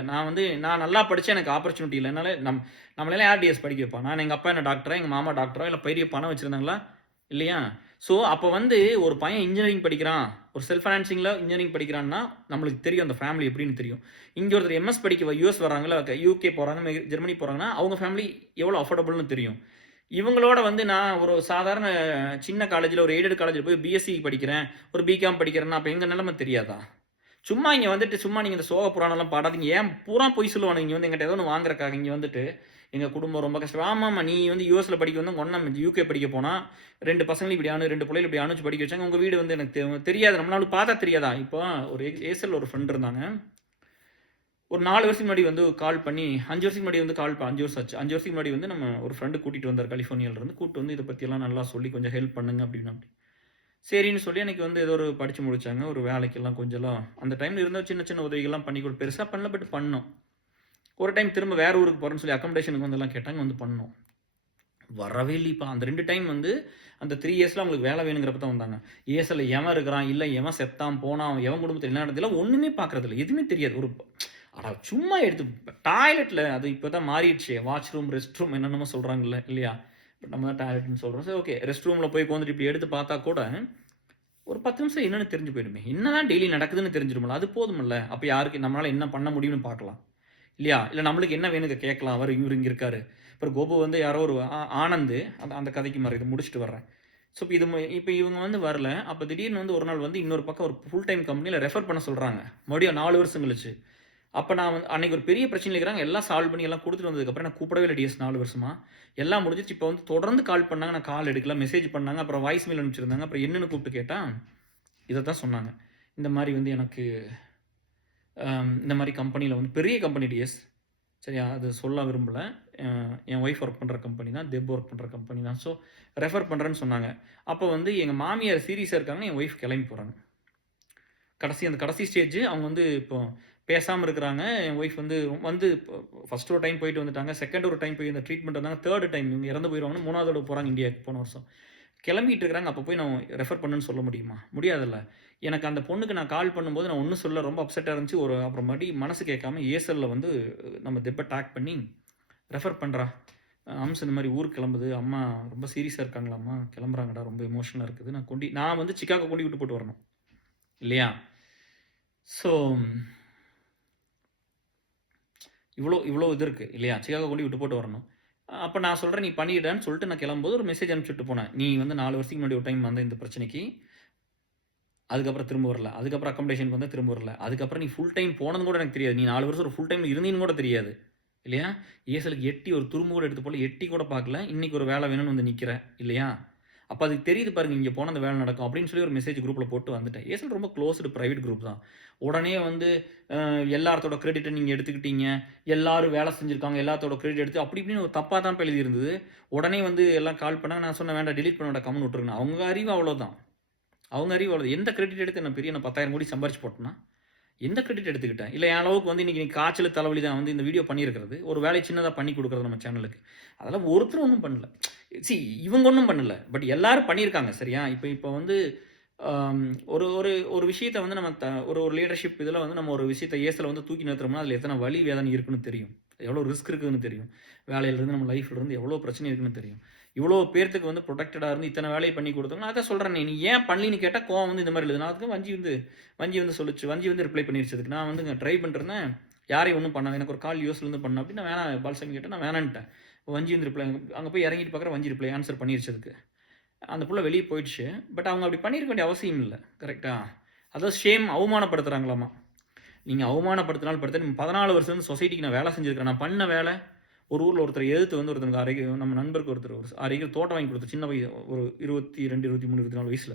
நான் நல்லா படித்தேன், எனக்கு ஆப்பர்ச்சுனிட்டி இல்லை. என்னால் நம்மளெல்லாம் யார் டிஎஸ் படிக்க வைப்பா? எங்கள் அப்பா என்ன டாக்டரா, எங்கள் மாமா டாக்டரா, இல்லை பெரிய பணம் வச்சுருந்தாங்களா? இல்லையா? ஸோ அப்போ வந்து ஒரு பையன் இன்ஜினியரிங் படிக்கிறான், ஒரு செல்ஃப் ஃபைனான்சிங்கில் இன்ஜினியரிங் படிக்கிறான்னா நம்மளுக்கு தெரியும் அந்த ஃபேமிலி எப்படின்னு தெரியும். இங்கே ஒருத்தர் எம்எஸ் படிக்க யூஎஸ் வராங்களா, யூகே போகிறாங்க, ஜெர்மனி போகிறாங்கன்னா அவங்க ஃபேமிலி எவ்வளோ அஃபோர்டபுள்னு தெரியும். இவங்களோட வந்து நான் ஒரு சாதாரண சின்ன காலேஜில், ஒரு எய்டட் காலேஜில் போய் பிஎஸ்சி படிக்கிறேன், ஒரு பிகாம் படிக்கிறேன்னா அப்போ எங்கள் நிலைமை தெரியாதா? சும்மா இங்கே வந்துட்டு சும்மா நீங்கள் இந்த சோக புராணம்லாம் பாடாதீங்க. ஏன் பூரா பொய் சொல்லுவானு இங்கே வந்து எங்கிட்ட ஏதோ ஒன்று வாங்குறக்காக இங்கே வந்துட்டு எங்கள் குடும்பம் ரொம்ப கஷ்டம். ஆமாம்மா, நீ வந்து யூஎஸில் படிக்க வந்து ஒன்றா யூகே படிக்க போனால் 2 பசங்களும் இப்படி 2 பிள்ளைகள் இப்படி அனுப்பிச்சு படிக்க வச்சாங்க. உங்கள் வீடு வந்து எனக்கு தெரியாது, நம்மளால பார்த்தா தெரியாதா? இப்போ ஒரு ஏசல் ஒரு ஃப்ரெண்ட் இருந்தாங்க. ஒரு 4 வருஷத்துக்கு முன்னாடி வந்து கால் பண்ணி, 5 வருஷத்துக்கு முன்னாடி வந்து 5 வருஷம் ஆச்சு. 5 வருஷத்துக்கு முன்னாடி வந்து நம்ம ஒரு ஃப்ரெண்டு கூட்டிகிட்டு வந்தார் கலிஃபோர்னியாவிலேருந்து. கூப்பிட்டு வந்து இதை பற்றியெல்லாம் நல்லா சொல்லி கொஞ்சம் ஹெல்ப் பண்ணுங்க அப்படின்னு. சரின்னு சொல்லி எனக்கு வந்து ஏதோ ஒரு படித்து முடித்தாங்க. ஒரு வேலைக்கெல்லாம் கொஞ்சம்லாம் அந்த டைமில் இருந்த சின்ன சின்ன உதவிகள்லாம் பண்ணி கொடு, பெருசாக பண்ணல, பட் பண்ணோம். ஒரு டைம் திரும்ப வேறு ஊருக்கு போகிறேன்னு சொல்லி அக்கமடேஷனுக்கு வந்தெல்லாம் கேட்டாங்க, வந்து பண்ணோம். வரவே இல்லைப்பா. அந்த 2 டைம் வந்து அந்த 3 இயர்ஸில் அவங்களுக்கு வேலை வேணுங்கிறப்ப தான் வந்தாங்க. ஏசல எவன் இருக்கிறான், இல்லை எவன் செத்தான் போனான், எவன் குடும்பத்தில் என்ன நடந்ததில்ல, ஒன்றுமே பார்க்குறதில்ல, எதுவுமே தெரியாது. ஒரு சும்மா எடுத்து டாய்லெட்டில், அது இப்போ தான் மாறிடுச்சு, வாஷ் ரூம், ரெஸ்ட் ரூம் என்னென்னமோ சொல்கிறாங்கல்ல இல்லையா? பட் நம்ம தான் டாய்லெட்னு சொல்கிறோம். சரி, ஓகே, ரெஸ்ட் ரூமில் போய் உட்காந்துட்டு இப்படி எடுத்து பார்த்தா கூட ஒரு 10 நிமிஷம் என்னென்னு தெரிஞ்சு போயிடுமே. என்னதான் டெய்லி நடக்குதுன்னு தெரிஞ்சிடும்ல, அது போதுமில்ல. அப்போ யாருக்கு நம்மளால் என்ன பண்ண முடியும்னு பார்க்கலாம் இல்லையா? இல்லை நம்மளுக்கு என்ன வேணும் இதை கேட்கலாம். இவர் இங்கே இருக்காரு. அப்புறம் கோபு வந்து யாரோ ஒரு ஆனந்து, அந்த கதைக்கு மாதிரி இதை முடிச்சுட்டு வர்றேன். ஸோ இப்போ இவங்க வந்து வரல. அப்போ திடீர்னு வந்து ஒரு நாள் வந்து இன்னொரு பக்கம் ஒரு ஃபுல் டைம் கம்பெனியில் ரெஃபர் பண்ண சொல்கிறாங்க, மறுபடியும் 4 வருஷம் கழிச்சு. அப்போ நான் வந்து அன்றைக்கி ஒரு பெரிய பிரச்சனை இருக்கிறாங்க, எல்லாம் சால்வ் பண்ணி எல்லாம் கொடுத்துட்டு வந்ததுக்கப்புறம் நான் கூப்பிடவே இல்லை டிஎஸ். 4 வருஷமா எல்லாம் முடிஞ்சிச்சு. இப்போ வந்து தொடர்ந்து கால் பண்ணாங்க, நான் கால் எடுக்கல, மெசேஜ் பண்ணாங்க, அப்புறம் வாய்ஸ் மெயில் அனுப்பிச்சிருந்தாங்க. அப்புறம் என்னென்னு கூப்பிட்டு கேட்டால் இதை தான் சொன்னாங்க. இந்த மாதிரி வந்து எனக்கு இந்த மாதிரி கம்பெனியில் வந்து பெரிய கம்பெனி டிஎஸ், சரியா? அது சொல்ல விரும்பலை. என் ஒய்ஃப் ஒர்க் பண்ணுற கம்பெனி தான், தெப் ஒர்க் பண்ணுற கம்பெனி தான். ஸோ ரெஃபர் பண்ணுறேன்னு சொன்னாங்க. அப்போ வந்து எங்கள் மாமியார் சீரியஸாக இருக்காங்க, என் ஒய்ஃப் கிளம்பி போகிறாங்க. அந்த கடைசி ஸ்டேஜ் அவங்க வந்து இப்போ பேசாமல் இருக்கிறாங்க. என் ஒய்ஃப் வந்து ஃபஸ்ட்டு ஒரு டைம் போயிட்டு வந்துட்டாங்க, செகண்ட் ஒரு டைம் போய் இந்த ட்ரீட்மெண்ட் வந்தாங்க, தேர்டு டைம் இவங்க இறந்து போயிடுவாங்கன்னு 3வது தடவை போகிறாங்க இந்தியாவுக்கு போன வருஷம். கிளம்பிட்டு இருக்கிறாங்க. அப்போ போய் நான் ரெஃபர் பண்ணுன்னு சொல்ல முடியுமா? முடியாதுல்ல. எனக்கு அந்த பொண்ணுக்கு நான் கால் பண்ணும்போது நான் ஒன்றும் சொல்ல, ரொம்ப அப்செட்டாக இருந்துச்சு. அப்புறம் மறுபடியும் மனசு கேட்காம ஏசலில் வந்து நம்ம தெப்பை டேக் பண்ணி ரெஃபர் பண்ணுறா, அம்ஸ் இந்த மாதிரி ஊருக்கு கிளம்புது, அம்மா ரொம்ப சீரியஸாக இருக்காங்களாம்மா, கிளம்புறாங்கடா, ரொம்ப எமோஷனலாக இருக்குது, நான் வந்து சிக்காகோ கொண்டு விட்டு போட்டு வரணும் இல்லையா? ஸோ இவ்வளோ இது இருக்குது இல்லையா? சிக்காகோ கொண்டு விட்டு போட்டு வரணும். அப்போ நான் சொல்கிறேன், நீ பண்ணிவிட்டான்னு சொல்லிட்டு நான் கிளம்பும்போது ஒரு மெசேஜ் அனுப்பிச்சுட்டு போனேன். நீ வந்து 4 வருஷத்துக்கு முன்னாடி ஒரு டைம் வந்த இந்த பிரச்சனைக்கு, அதுக்கப்புறம் திரும்ப வரல. அதுக்கப்புறம் அக்கமடேஷனுக்கு வந்து திரும்ப வரல. அதுக்கப்புறம் நீ ஃபுல் டைம் போனது கூட எனக்கு தெரியாது. நீ 4 வருஷம் ஒரு ஃபுல் டைம் இருந்தீன்னு கூட தெரியாது இல்லையா? ஏசலுக்கு எட்டி ஒரு துரும்பு கூட எடுத்து போல, எட்டி கூட பார்க்கல. இன்றைக்கி ஒரு வேலை வேணும்னு வந்து நிற்கிற இல்லையா? அப்போ அதுக்கு தெரியுது பாருங்க, இங்கே போனால் அந்த வேலை நடக்கும் அப்படின்னு சொல்லி ஒரு மெசேஜ் குரூப்பில் போட்டு வந்துட்டேன். ஏசல் ரொம்ப க்ளோஸ்டு ப்ரைவேட் குரூப் தான். உடனே வந்து எல்லாத்தோட கிரெடிட்டை நீங்கள் எடுத்துக்கிட்டீங்க, எல்லாரும் வேலை செஞ்சுருக்காங்க, எல்லாத்தோட கிரெடிட் எடுத்து அப்படி இப்படின்னு ஒரு தப்பாக தான் எழுதி இருந்தது. உடனே வந்து எல்லாம் கால் பண்ணாங்க. நான் சொன்னேன், வேண்டாம், டிலீட் பண்ண வேண்டாம், கம்முன்னு விட்டுருங்க. அவங்க அறிவு அவ்வளோதான். எந்த கிரெடிட் எடுத்து நான் பெரிய 10,000 கோடி சம்பாரிச்சு போட்டேன்னா எந்த கிரெடிட் எடுத்துக்கிட்டேன்? இல்லை என் அளவுக்கு வந்து இன்றைக்கி காய்ச்சல் தலைவலி தான் வந்து இந்த வீடியோ பண்ணியிருக்கிறது, ஒரு வேலையை சின்னதாக பண்ணி கொடுக்குறது நம்ம சேனலுக்கு. அதெல்லாம் ஒருத்தரும் ஒன்றும் பண்ணல. இவங்க ஒன்றும் பண்ணல, பட் எல்லாரும் பண்ணியிருக்காங்க. சரியா? இப்போ வந்து ஒரு ஒரு ஒரு விஷயத்தை வந்து நம்ம ஒரு லீடர்ஷிப் இதில் வந்து நம்ம ஒரு விஷயத்தை ஏசில் வந்து தூக்கி நிறுத்துறோம்னா அதில் எத்தனை வலி வேதனை இருக்குன்னு தெரியும், எவ்வளோ ரிஸ்க் இருக்குதுன்னு தெரியும், வேலையிலேருந்து நம்ம லைஃப்லேருந்து எவ்வளோ பிரச்சனை இருக்குன்னு தெரியும். இவ்வளோ பேர்த்துக்கு வந்து ப்ரொடெக்டடாக இருந்து இத்தனை வேலையை பண்ணி கொடுத்தோம்னா அதை சொல்கிறேன். நீ ஏன் பண்ணலின்னு கேட்டால் கோவம் வந்து இந்த மாதிரி எழுது. நான் அதுக்கு வஞ்சி வந்து சொல்லிச்சு, வஞ்சி வந்து ரிப்ளை பண்ணிடுச்சதுக்கு நான் வந்து ட்ரை பண்ணுறேன். யாரையும் ஒன்றும் பண்ணாது. எனக்கு ஒரு கால் யூஎஸ்லேருந்து பண்ண அப்படி நான் வேணாம் பால்சாமி கேட்டேன், நான் வேணான்ட்டேன். வஞ்சி வந்து ரிப்ளை அங்கே போய் இறங்கிட்டு பார்க்குற வஞ்சி ரிப்ளை ஆன்சர் பண்ணிருச்சு அதுக்கு. அந்த புள்ள வெளியே போயிடுச்சு. பட் அவங்க அப்படி பண்ணியிருக்க வேண்டிய அவசியம் இல்லை. கரெக்டா? அதாவது ஷேம் அவமானப்படுத்துகிறாங்களாமா. நீங்கள் அவமானப்படுத்தினாலும் படுத்த 14 வருஷம் சொசைட்டிக்கு நான் வேலை செஞ்சுருக்கேன். நான் பண்ண வேலை ஒரு ஊரில் ஒருத்தர் எதிர்த்து வந்து ஒருத்தருக்கு அரை நம்ம நண்பருக்கு ஒருத்தர் ஒரு 6 ஏக்கர் தோட்டம் வாங்கி கொடுத்த சின்ன வயசு ஒரு 22, 23, 24 வயசில்.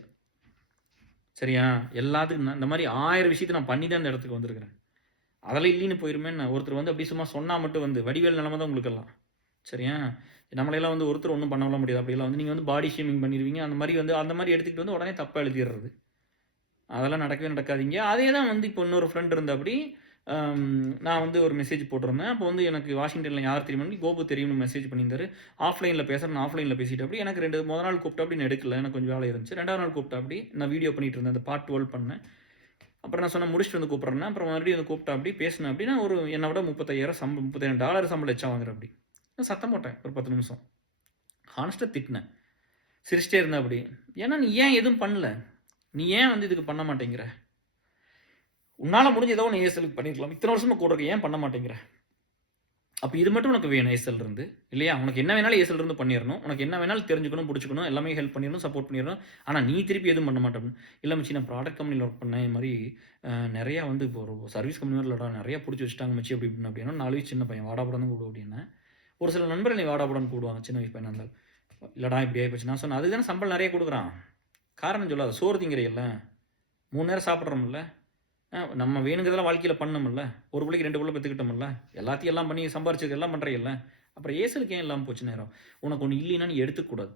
சரியா? எல்லாத்துக்கும் இந்த மாதிரி 1000 விஷயத்தை நான் பண்ணி தான் இந்த இடத்துக்கு வந்திருக்கிறேன். அதெல்லாம் இல்லைன்னு போயிருமேன்னு ஒருத்தர் வந்து அப்படி சும்மா சொன்னால் மட்டும் வந்து வடிவேல் நிலமை தான் உங்களுக்கு எல்லாம். சரியா? நம்மளையெல்லாம் வந்து ஒருத்தர் ஒன்றும் பண்ணலாம் முடியாது. அப்படியெல்லாம் வந்து நீங்கள் வந்து பாடி ஷேமிங் பண்ணிடுவீங்க. அந்த மாதிரி வந்து அந்த மாதிரி எடுத்துக்கிட்டு வந்து உடனே தப்பாக எழுதிடுறது. அதெல்லாம் நடக்கவே நடக்காதீங்க. அதே தான் வந்து இப்போ இன்னொரு ஃப்ரெண்ட் இருந்த அப்படி நான் வந்து ஒரு மெசேஜ் போட்டிருந்தேன். அப்போ வந்து எனக்கு வாஷிங்டனில் யார் தெரியுமா கோபு தெரியும்னு மெசேஜ் பண்ணியிருந்தாரு. ஆஃப்லைனில் பேசுகிறேன், நான் ஆஃப்லைனில் பேசிட்டு அப்படி எனக்கு முதல் நாள் கூப்பிட்டா அப்படி நான் எடுக்கல, எனக்கு கொஞ்சம் வேலை இருந்துச்சு. 2வது நாள் கூப்பிட்டா அப்படி நான் வீடியோ பண்ணிட்டு இருந்தேன், அந்த பார்ட் 12 பண்ணேன். அப்புறம் நான் சொன்னேன் முடிச்சுட்டு வந்து கூப்பிட்றேன். அப்புறம் மறுபடியும் வந்து கூப்பிட்டா அப்படி பேசினேன் அப்படின்னா ஒரு என்னை விட $35,000 சம்பளம் எச்சா வாங்குற அப்படி. நான் சத்தம் போட்டேன் ஒரு 10 நிமிஷம். ஹானஸ்ட்டாக திட்டினேன். சிரிச்சிட்டே இருந்தேன் அப்படி. ஏன்னா நீ ஏன் எதுவும் பண்ணல? நீ ஏன் வந்து இதுக்கு பண்ண மாட்டேங்கிற? உன்னால் முடிஞ்ச ஏதோ ஒன்று ஏஎஸ்எலுக்கு பண்ணியிருக்கலாம். இத்தனை வருஷமாக கூட இருக்க ஏன் பண்ண மாட்டேங்கிற? அப்போ இது மட்டும் உனக்கு வேணும் ஏஎஸ்எல் இருந்து இல்லையா? உனக்கு என்ன வேணாலும் ஏஎஸ்எல் இருந்து பண்ணிடணும். உனக்கு என்ன வேணாலும் தெரிஞ்சுக்கணும், பிடிச்சிக்கணும், எல்லாமே ஹெல்ப் பண்ணிடணும், சப்போர்ட் பண்ணிடணும். ஆனால் நீ திருப்பி எதுவும் பண்ண மாட்டேன். இல்லை மச்சி நான் ப்ராடக்ட் கம்பெனியில் ஒர்க் பண்ணேன். இது மாதிரி நிறையா வந்து இப்போ ஒரு சர்வீஸ் கம்பெனி இல்லைடா நிறையா பிடிச்சி வச்சுட்டாங்க மச்சி அப்படி இப்படின்னு அப்படின்னா 4 வயசு சின்ன பையன் வாடாப்படம் தான் கூடும் அப்படின்னா ஒரு சில நண்பர்கள் நீ வாடாப்படம் கூடுவாங்க சின்ன வயசு பையனாக இருந்தால். இல்லைடா இப்படி ஆகிப்போச்சு. நான் சொன்னேன் அதுக்கு தானே சம்பளம் நிறைய கொடுக்குறான். காரணம் சொல்லாத சோறு திங்கிறையில்ல 3 நேரம் சாப்பிட்றோம்ல. நம்ம வேணுங்கிறதெல்லாம் வாழ்க்கையில் பண்ணோம்ல. ஒரு பிள்ளைக்கு 2 பிள்ளை பெற்றுக்கிட்டோம்ல. எல்லாத்தையும் எல்லாம் பண்ணி சம்பாரிச்சது எல்லாம் பண்ணுறீல்ல. அப்புறம் ஏசலுக்கு ஏன் இல்லாமல் போச்சு நேரம்? உனக்கு ஒன்று இல்லைன்னா நீ எடுத்துக்கூடாது.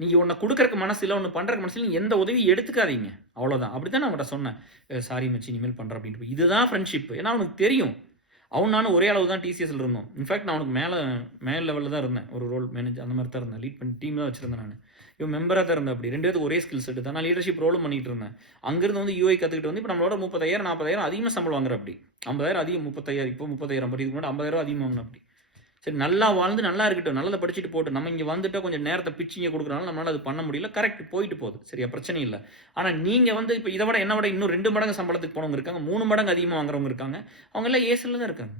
நீங்கள் ஒன்று கொடுக்கறக்கு மனசு இல்லை, ஒன்று பண்ணுறக்கு மனசு இல்லை, நீ எந்த உதவியும் எடுத்துக்காதீங்க. அவ்வளோதான். அப்படி தான் நான் அவன்கிட்ட சொன்னேன். சாரி மச்சி இனிமேல் பண்ணுறேன் அப்படின்ட்டு. இதுதான் ஃப்ரெண்ட்ஷிப். ஏன்னா அவனுக்கு தெரியும். அவன் நானும் ஒரே அளவு தான் டிசிஎஸ்ல இருந்தோம். இன்ஃபேக்ட் நான் அவனுக்கு மேல் லெவலில் தான் இருந்தேன். ஒரு ரோல் மேனேஜர் அந்த மாதிரி தான் இருந்தேன். லீட் பண்ணி டீம் தான் வச்சிருந்தேன் நான். இவன் மெம்பராக தான் இருந்தேன். அப்படி 2 பேருக்கு ஒரே ஸ்கில் செட்டு தான். நான் லீடர்ஷிப் ரோலும் பண்ணிட்டு இருந்தேன். அங்கிருந்து வந்து யூஐ கற்றுக்கிட்டு வந்து இப்போ நம்மளோட 30,000 40,000 அதிகமாக சம்பளம் வாங்குற அப்படி. 50,000 அதிகம் 30,000 இப்போ 30,000 படி இதுக்கு முன்னாடி 50,000 அதிகமாக வாங்கின அப்படி. சரி நல்லா வாழ்ந்து நல்லா இருக்கட்டும், நல்லதை படிச்சுட்டு போட்டு நம்ம இங்கே வந்துட்டா கொஞ்சம் நேரத்தை பிச்சிங்க கொடுக்குறனால நம்மளால் அது பண்ண முடியல. கரெக்ட் போயிட்டு போகுது. சரியா பிரச்சனை இல்லை. ஆனால் நீங்கள் வந்து இப்போ இதை விட என்ன விட இன்னும் 2 மடங்கு சம்பளத்துக்கு போனவங்க இருக்காங்க, 3 மடங்கு அதிகமாக வாங்குறவங்க இருக்காங்க. அவங்க எல்லாம் ஏசில் தான் இருக்காங்க.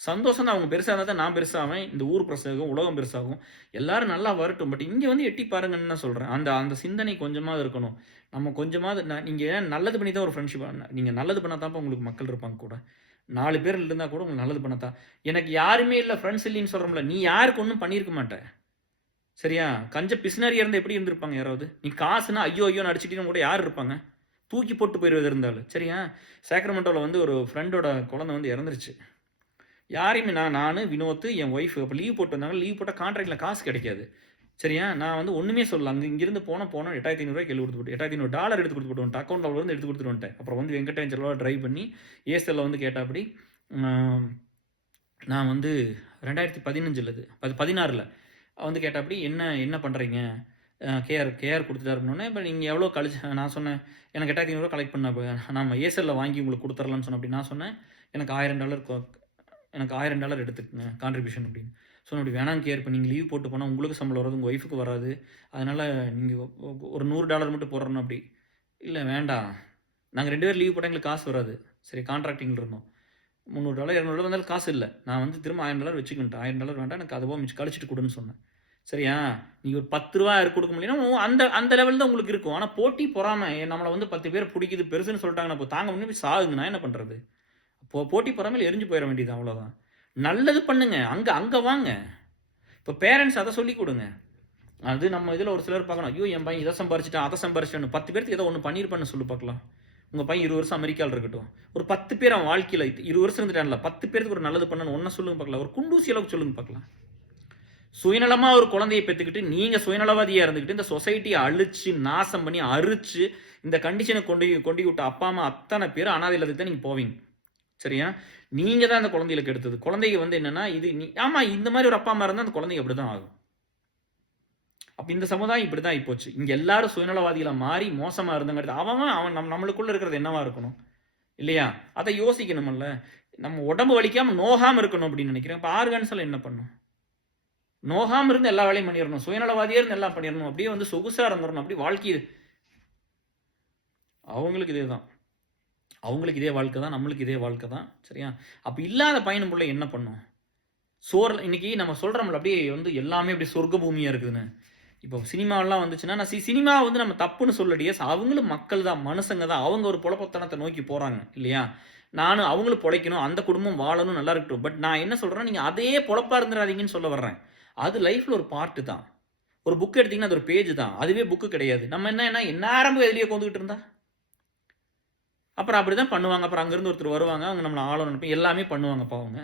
சந்தோஷம் தான். அவங்க பெருசாக இருந்தால் தான் நான் பெருசாவேன், இந்த ஊர் பெருசாகும், உலகம் பெருசாகும், எல்லாரும் நல்லா வரட்டும். பட் இங்கே வந்து எட்டி பாருங்கன்னு நான் சொல்கிறேன். அந்த அந்த சிந்தனை கொஞ்சமாவது இருக்கணும். நம்ம கொஞ்சமாவது நீங்கள் நல்லது பண்ணி தான் ஒரு ஃப்ரெண்ட்ஷிப். நீங்கள் நல்லது பண்ணால் தான் உங்களுக்கு மக்கள் இருப்பாங்க கூட. 4 பேர் இருந்தால் கூட உங்களுக்கு நல்லது பண்ணத்தான். எனக்கு யாருமே இல்லை ஃப்ரெண்ட்ஸ் இல்லைன்னு சொல்கிறோம்ல, நீ யாருக்கு ஒன்றும் பண்ணியிருக்க மாட்டேன். சரியா? கஞ்ச பிசினாரியாக இருந்தால் எப்படி இருந்திருப்பாங்க யாராவது? நீ காசுனா ஐயோ ஐயோன்னு அடிச்சுட்டு கூட யார் இருப்பாங்க? தூக்கி போட்டு போயிடுவது இருந்தாலும். சரியா? சேக்ரமெண்டோவில் வந்து ஒரு ஃப்ரெண்டோட குழந்தை வந்து இறந்துருச்சு. யாரையுமே நான் வினோத் என் ஒய்ஃப் அப்போ லீவ் போட்டு வந்தாங்க. லீவ் போட்டால் கான்ட்ராக்டில் காசு கிடைக்காது. சரியா? நான் வந்து ஒன்றுமே சொல்லல. இங்கிருந்து போனோம் 8500 கையில் கொடுத்து $8,500 எடுத்து கொடுத்து விட்டு அக்கௌண்ட்டில் வந்து எடுத்து கொடுத்துட்டு வந்துட்டேன். அப்புறம் வந்து வெங்கடேஞ்சலோட ட்ரைவ் பண்ணி ஏஎஸ்எல்ல வந்து கேட்டால் அப்படி நான் வந்து 2015 அது 16 வந்து கேட்டால் அப்படி என்ன பண்ணுறீங்க? கேஆர் கொடுத்துட்டாருன்னொன்னே இப்போ நீங்கள் எவ்வளோ கழிச்சு நான் சொன்னேன் எனக்கு $8,500 கலெக்ட் பண்ண நம்ம ஏஎஸ்எல்ல வாங்கி உங்களுக்கு கொடுத்துர்லான்னு சொன்னேன். அப்படி நான் சொன்னேன் எனக்கு $1,000 எடுத்துக்கங்க கான்ட்ரிபியூஷன் அப்படின்னு சொன்ன. அப்படி வேணாம் கேர். இப்போ நீங்கள் லீவ் போட்டு போனால் உங்களுக்கு சம்பளம் வராது, உங்கள் ஒய்ஃபுக்கு வராது. அதனால் நீங்கள் ஒரு $100 மட்டும் போடுறோன்னு அப்படி. இல்லை வேண்டாம், நாங்கள் 2 பேர் லீவ் போட்டால் எங்களுக்கு காசு வராது. சரி கான்ட்ராக்டிங்கில் இருந்தோம். $300 $200 வந்தாலும் காசு இல்லை. நான் வந்து திரும்ப $1000 வச்சுக்கிட்டேன். $1000 வேண்டாம், எனக்கு அதுவோ மிச்சம் கழிச்சிட்டு கொடுன்னு சொன்னேன். சரியா? நீங்கள் ஒரு ₹10 கொடுக்க முடியலன்னா அந்த லெவல் தான் உங்களுக்கு இருக்கும். ஆனால் போட்டி பொறாமை நம்மளை வந்து 10 பேர் பிடிக்குது பெருசுன்னு சொல்லிட்டாங்கன்னா இப்போ தாங்க முன்னே போய் சாகுங்க. நான் என்ன பண்ணுறது? போட்டி பொறாமையில் எரிஞ்சு போயிட வேண்டியது அவ்வளோதான். நல்லது பண்ணுங்க. அங்கே வாங்க. இப்போ பேரண்ட்ஸ் அதை சொல்லி கொடுங்க. அது நம்ம இதில் ஒரு சிலர் பார்க்கணும், ஐயோ என் பையன் இதை சம்பாரிச்சிட்டான் அதை சம்பாரிச்சிட்டான்னு 10 பேருக்கு ஏதோ ஒன்று பண்ணியிருப்பான்னு சொல்லி பார்க்கலாம். உங்கள் பையன் 20 வருஷம் அமெரிக்காவில் இருக்கட்டும், ஒரு 10 பேர் அவன் வாழ்க்கையில் 20 வருஷம் இருந்துட்டான்ல, 10 பேருக்கு ஒரு நல்லது பண்ணணும் ஒன்றை சொல்லுங்க பார்க்கலாம். ஒரு குண்டூசி அளவுக்கு சொல்லுங்க பார்க்கலாம். சுயநலமாக ஒரு குழந்தையை பெற்றுக்கிட்டு நீங்கள் சுயநலவாதியாக இருந்துக்கிட்டு இந்த சொசைட்டியை அழிச்சு நாசம் பண்ணி அரிச்சு இந்த கண்டிஷனை கொண்டு விட்ட அப்பா அம்மா அத்தனை பேர் அனாதை இல்லத்துக்கு தான் நீங்கள் போவீங்க. சரியா? நீங்க தான் அந்த குழந்தைகளை கெடுத்தது. குழந்தைங்க வந்து என்னன்னா இது ஆமா இந்த மாதிரி ஒரு அப்பா அம்மா இருந்தால் அந்த குழந்தைங்க அப்படிதான் ஆகும். அப்ப இந்த சமுதாயம் இப்படிதான் ஆயிப்போச்சு. இங்க எல்லாரும் சுயநலவாதிகளை மாறி மோசமா இருந்தாங்க. அவன் நம்மளுக்குள்ள இருக்கிறது என்னவா இருக்கணும் இல்லையா? அதை யோசிக்கணும்ல. நம்ம உடம்பு வலிக்காம நோகாம இருக்கணும் அப்படின்னு நினைக்கிறேன். இப்போ ஆர்கான்ஸ்ல என்ன பண்ணும்? நோகாம இருந்து எல்லா வேலையும் பண்ணிடணும். சுயநலவாதியா இருந்து எல்லாம் பண்ணிடணும். அப்படியே வந்து சொகுசா இருந்துடணும். அப்படி வாழ்க்கை அவங்களுக்கு இதேதான். அவங்களுக்கு இதே வாழ்க்கை தான், நம்மளுக்கு இதே வாழ்க்கை தான். சரியா? அப்ப இல்லாத பையனும் புள்ள என்ன பண்ணும்? சோறுல இன்னைக்கு நம்ம சொல்றோம்ல, அப்படியே வந்து எல்லாமே அப்படியே சொர்க்க பூமியா இருக்குதுன்னு. இப்போ சினிமாலாம் வந்துச்சுன்னா, நான் சினிமாவ வந்து நம்ம தப்புன்னு சொல்லடி. அவங்களும் மக்கள் தான், மனுசங்க தான். அவங்க ஒரு பொழப்புத்தனத்த நோக்கி போறாங்க இல்லையா? நானும் அவங்களும் பொழைக்கணும், அந்த குடும்பம் வாழணும், நல்லா இருக்கட்டும். பட் நான் என்ன சொல்றேன்னா, நீங்க அதே பொழப்பா இருந்துறாதீங்கன்னு சொல்ல வர்றேன். அது லைஃப்ல ஒரு பார்ட் தான். ஒரு புக் எடுத்தீங்கன்னா, அது ஒரு பேஜ் தான். அதுவே புக் கிடையாது. நம்ம என்னன்னா, எந்நேரமும் எதுலயே உட்காந்துக்கிட்டு இருந்தா? அப்புறம் அப்படிதான் பண்ணுவாங்க. அப்புறம் அங்கருந்து ஒருத்தர் வருவாங்க. அவங்க நம்மள ஆளணும்னு நினைப்பாங்க. எல்லாமே பண்ணுவாங்கப்பா அவங்க.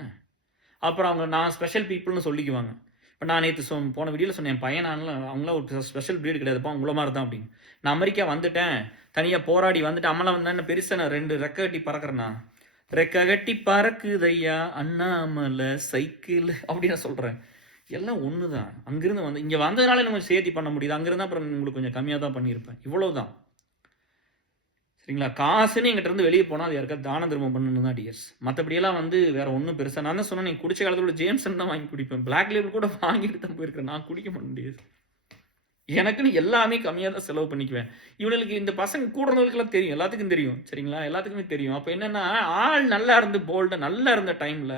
அப்புறம் அவங்க நான் ஸ்பெஷல் பீப்பிள்னு சொல்லிக்குவாங்க. இப்ப நான் நேத்து போன வீடியோல சொன்னேன். என் பையன் அவங்கலாம் ஒரு ஸ்பெஷல் ப்ரீட் கிடையாதுப்பா. உங்கள மாரி தான் அப்படின்னு. நான் அமெரிக்கா வந்துட்டேன். தனியா போராடி வந்துட்டு அம்மலாம் வந்தா என்ன பெருசா நான் 2 ரெக்க கட்டி பறக்கிறேனா? ரெக்க கட்டி பறக்குதையா அண்ணாமலை சைக்கிள் அப்படின்னு நான் சொல்றேன். எல்லாம் ஒண்ணு தான். அங்கிருந்து வந்து இங்க வந்ததுனால எனக்கு சேர்த்தி பண்ண முடியுது. அங்கிருந்தா அப்புறம் உங்களுக்கு கொஞ்சம் கம்மியா தான் பண்ணியிருப்பேன். இவ்வளவுதான். சரிங்களா? காசுன்னு என்கிட்ட இருந்து வெளிய போனா, அது யாருக்காவது தான தர்மம் பண்ணணும் தான் டியர்ஸ். மத்தபடியெல்லாம் வந்து வேற ஒண்ணும் பெருசா நான் தான் சொன்னேனே, குடிச்ச காலத்துல ஜேம்சன் தான் வாங்கி குடிப்பேன். பிளாக் லேபிள் கூட வாங்கிட்டு தான் போயிருக்கிறேன். நான் குடிக்க மாட்டேன் டியர்ஸ். எனக்குன்னு எல்லாமே கம்மியா தான் செலவு பண்ணிக்குவேன். இவனுங்களுக்கு இந்த பசங்க கூடுறவங்களுக்கெல்லாம் தெரியும். எல்லாத்துக்கும் தெரியும். சரிங்களா? எல்லாத்துக்குமே தெரியும். அப்ப என்னன்னா, ஆள் நல்லா இருந்து போல்டா நல்லா இருந்த டைம்ல,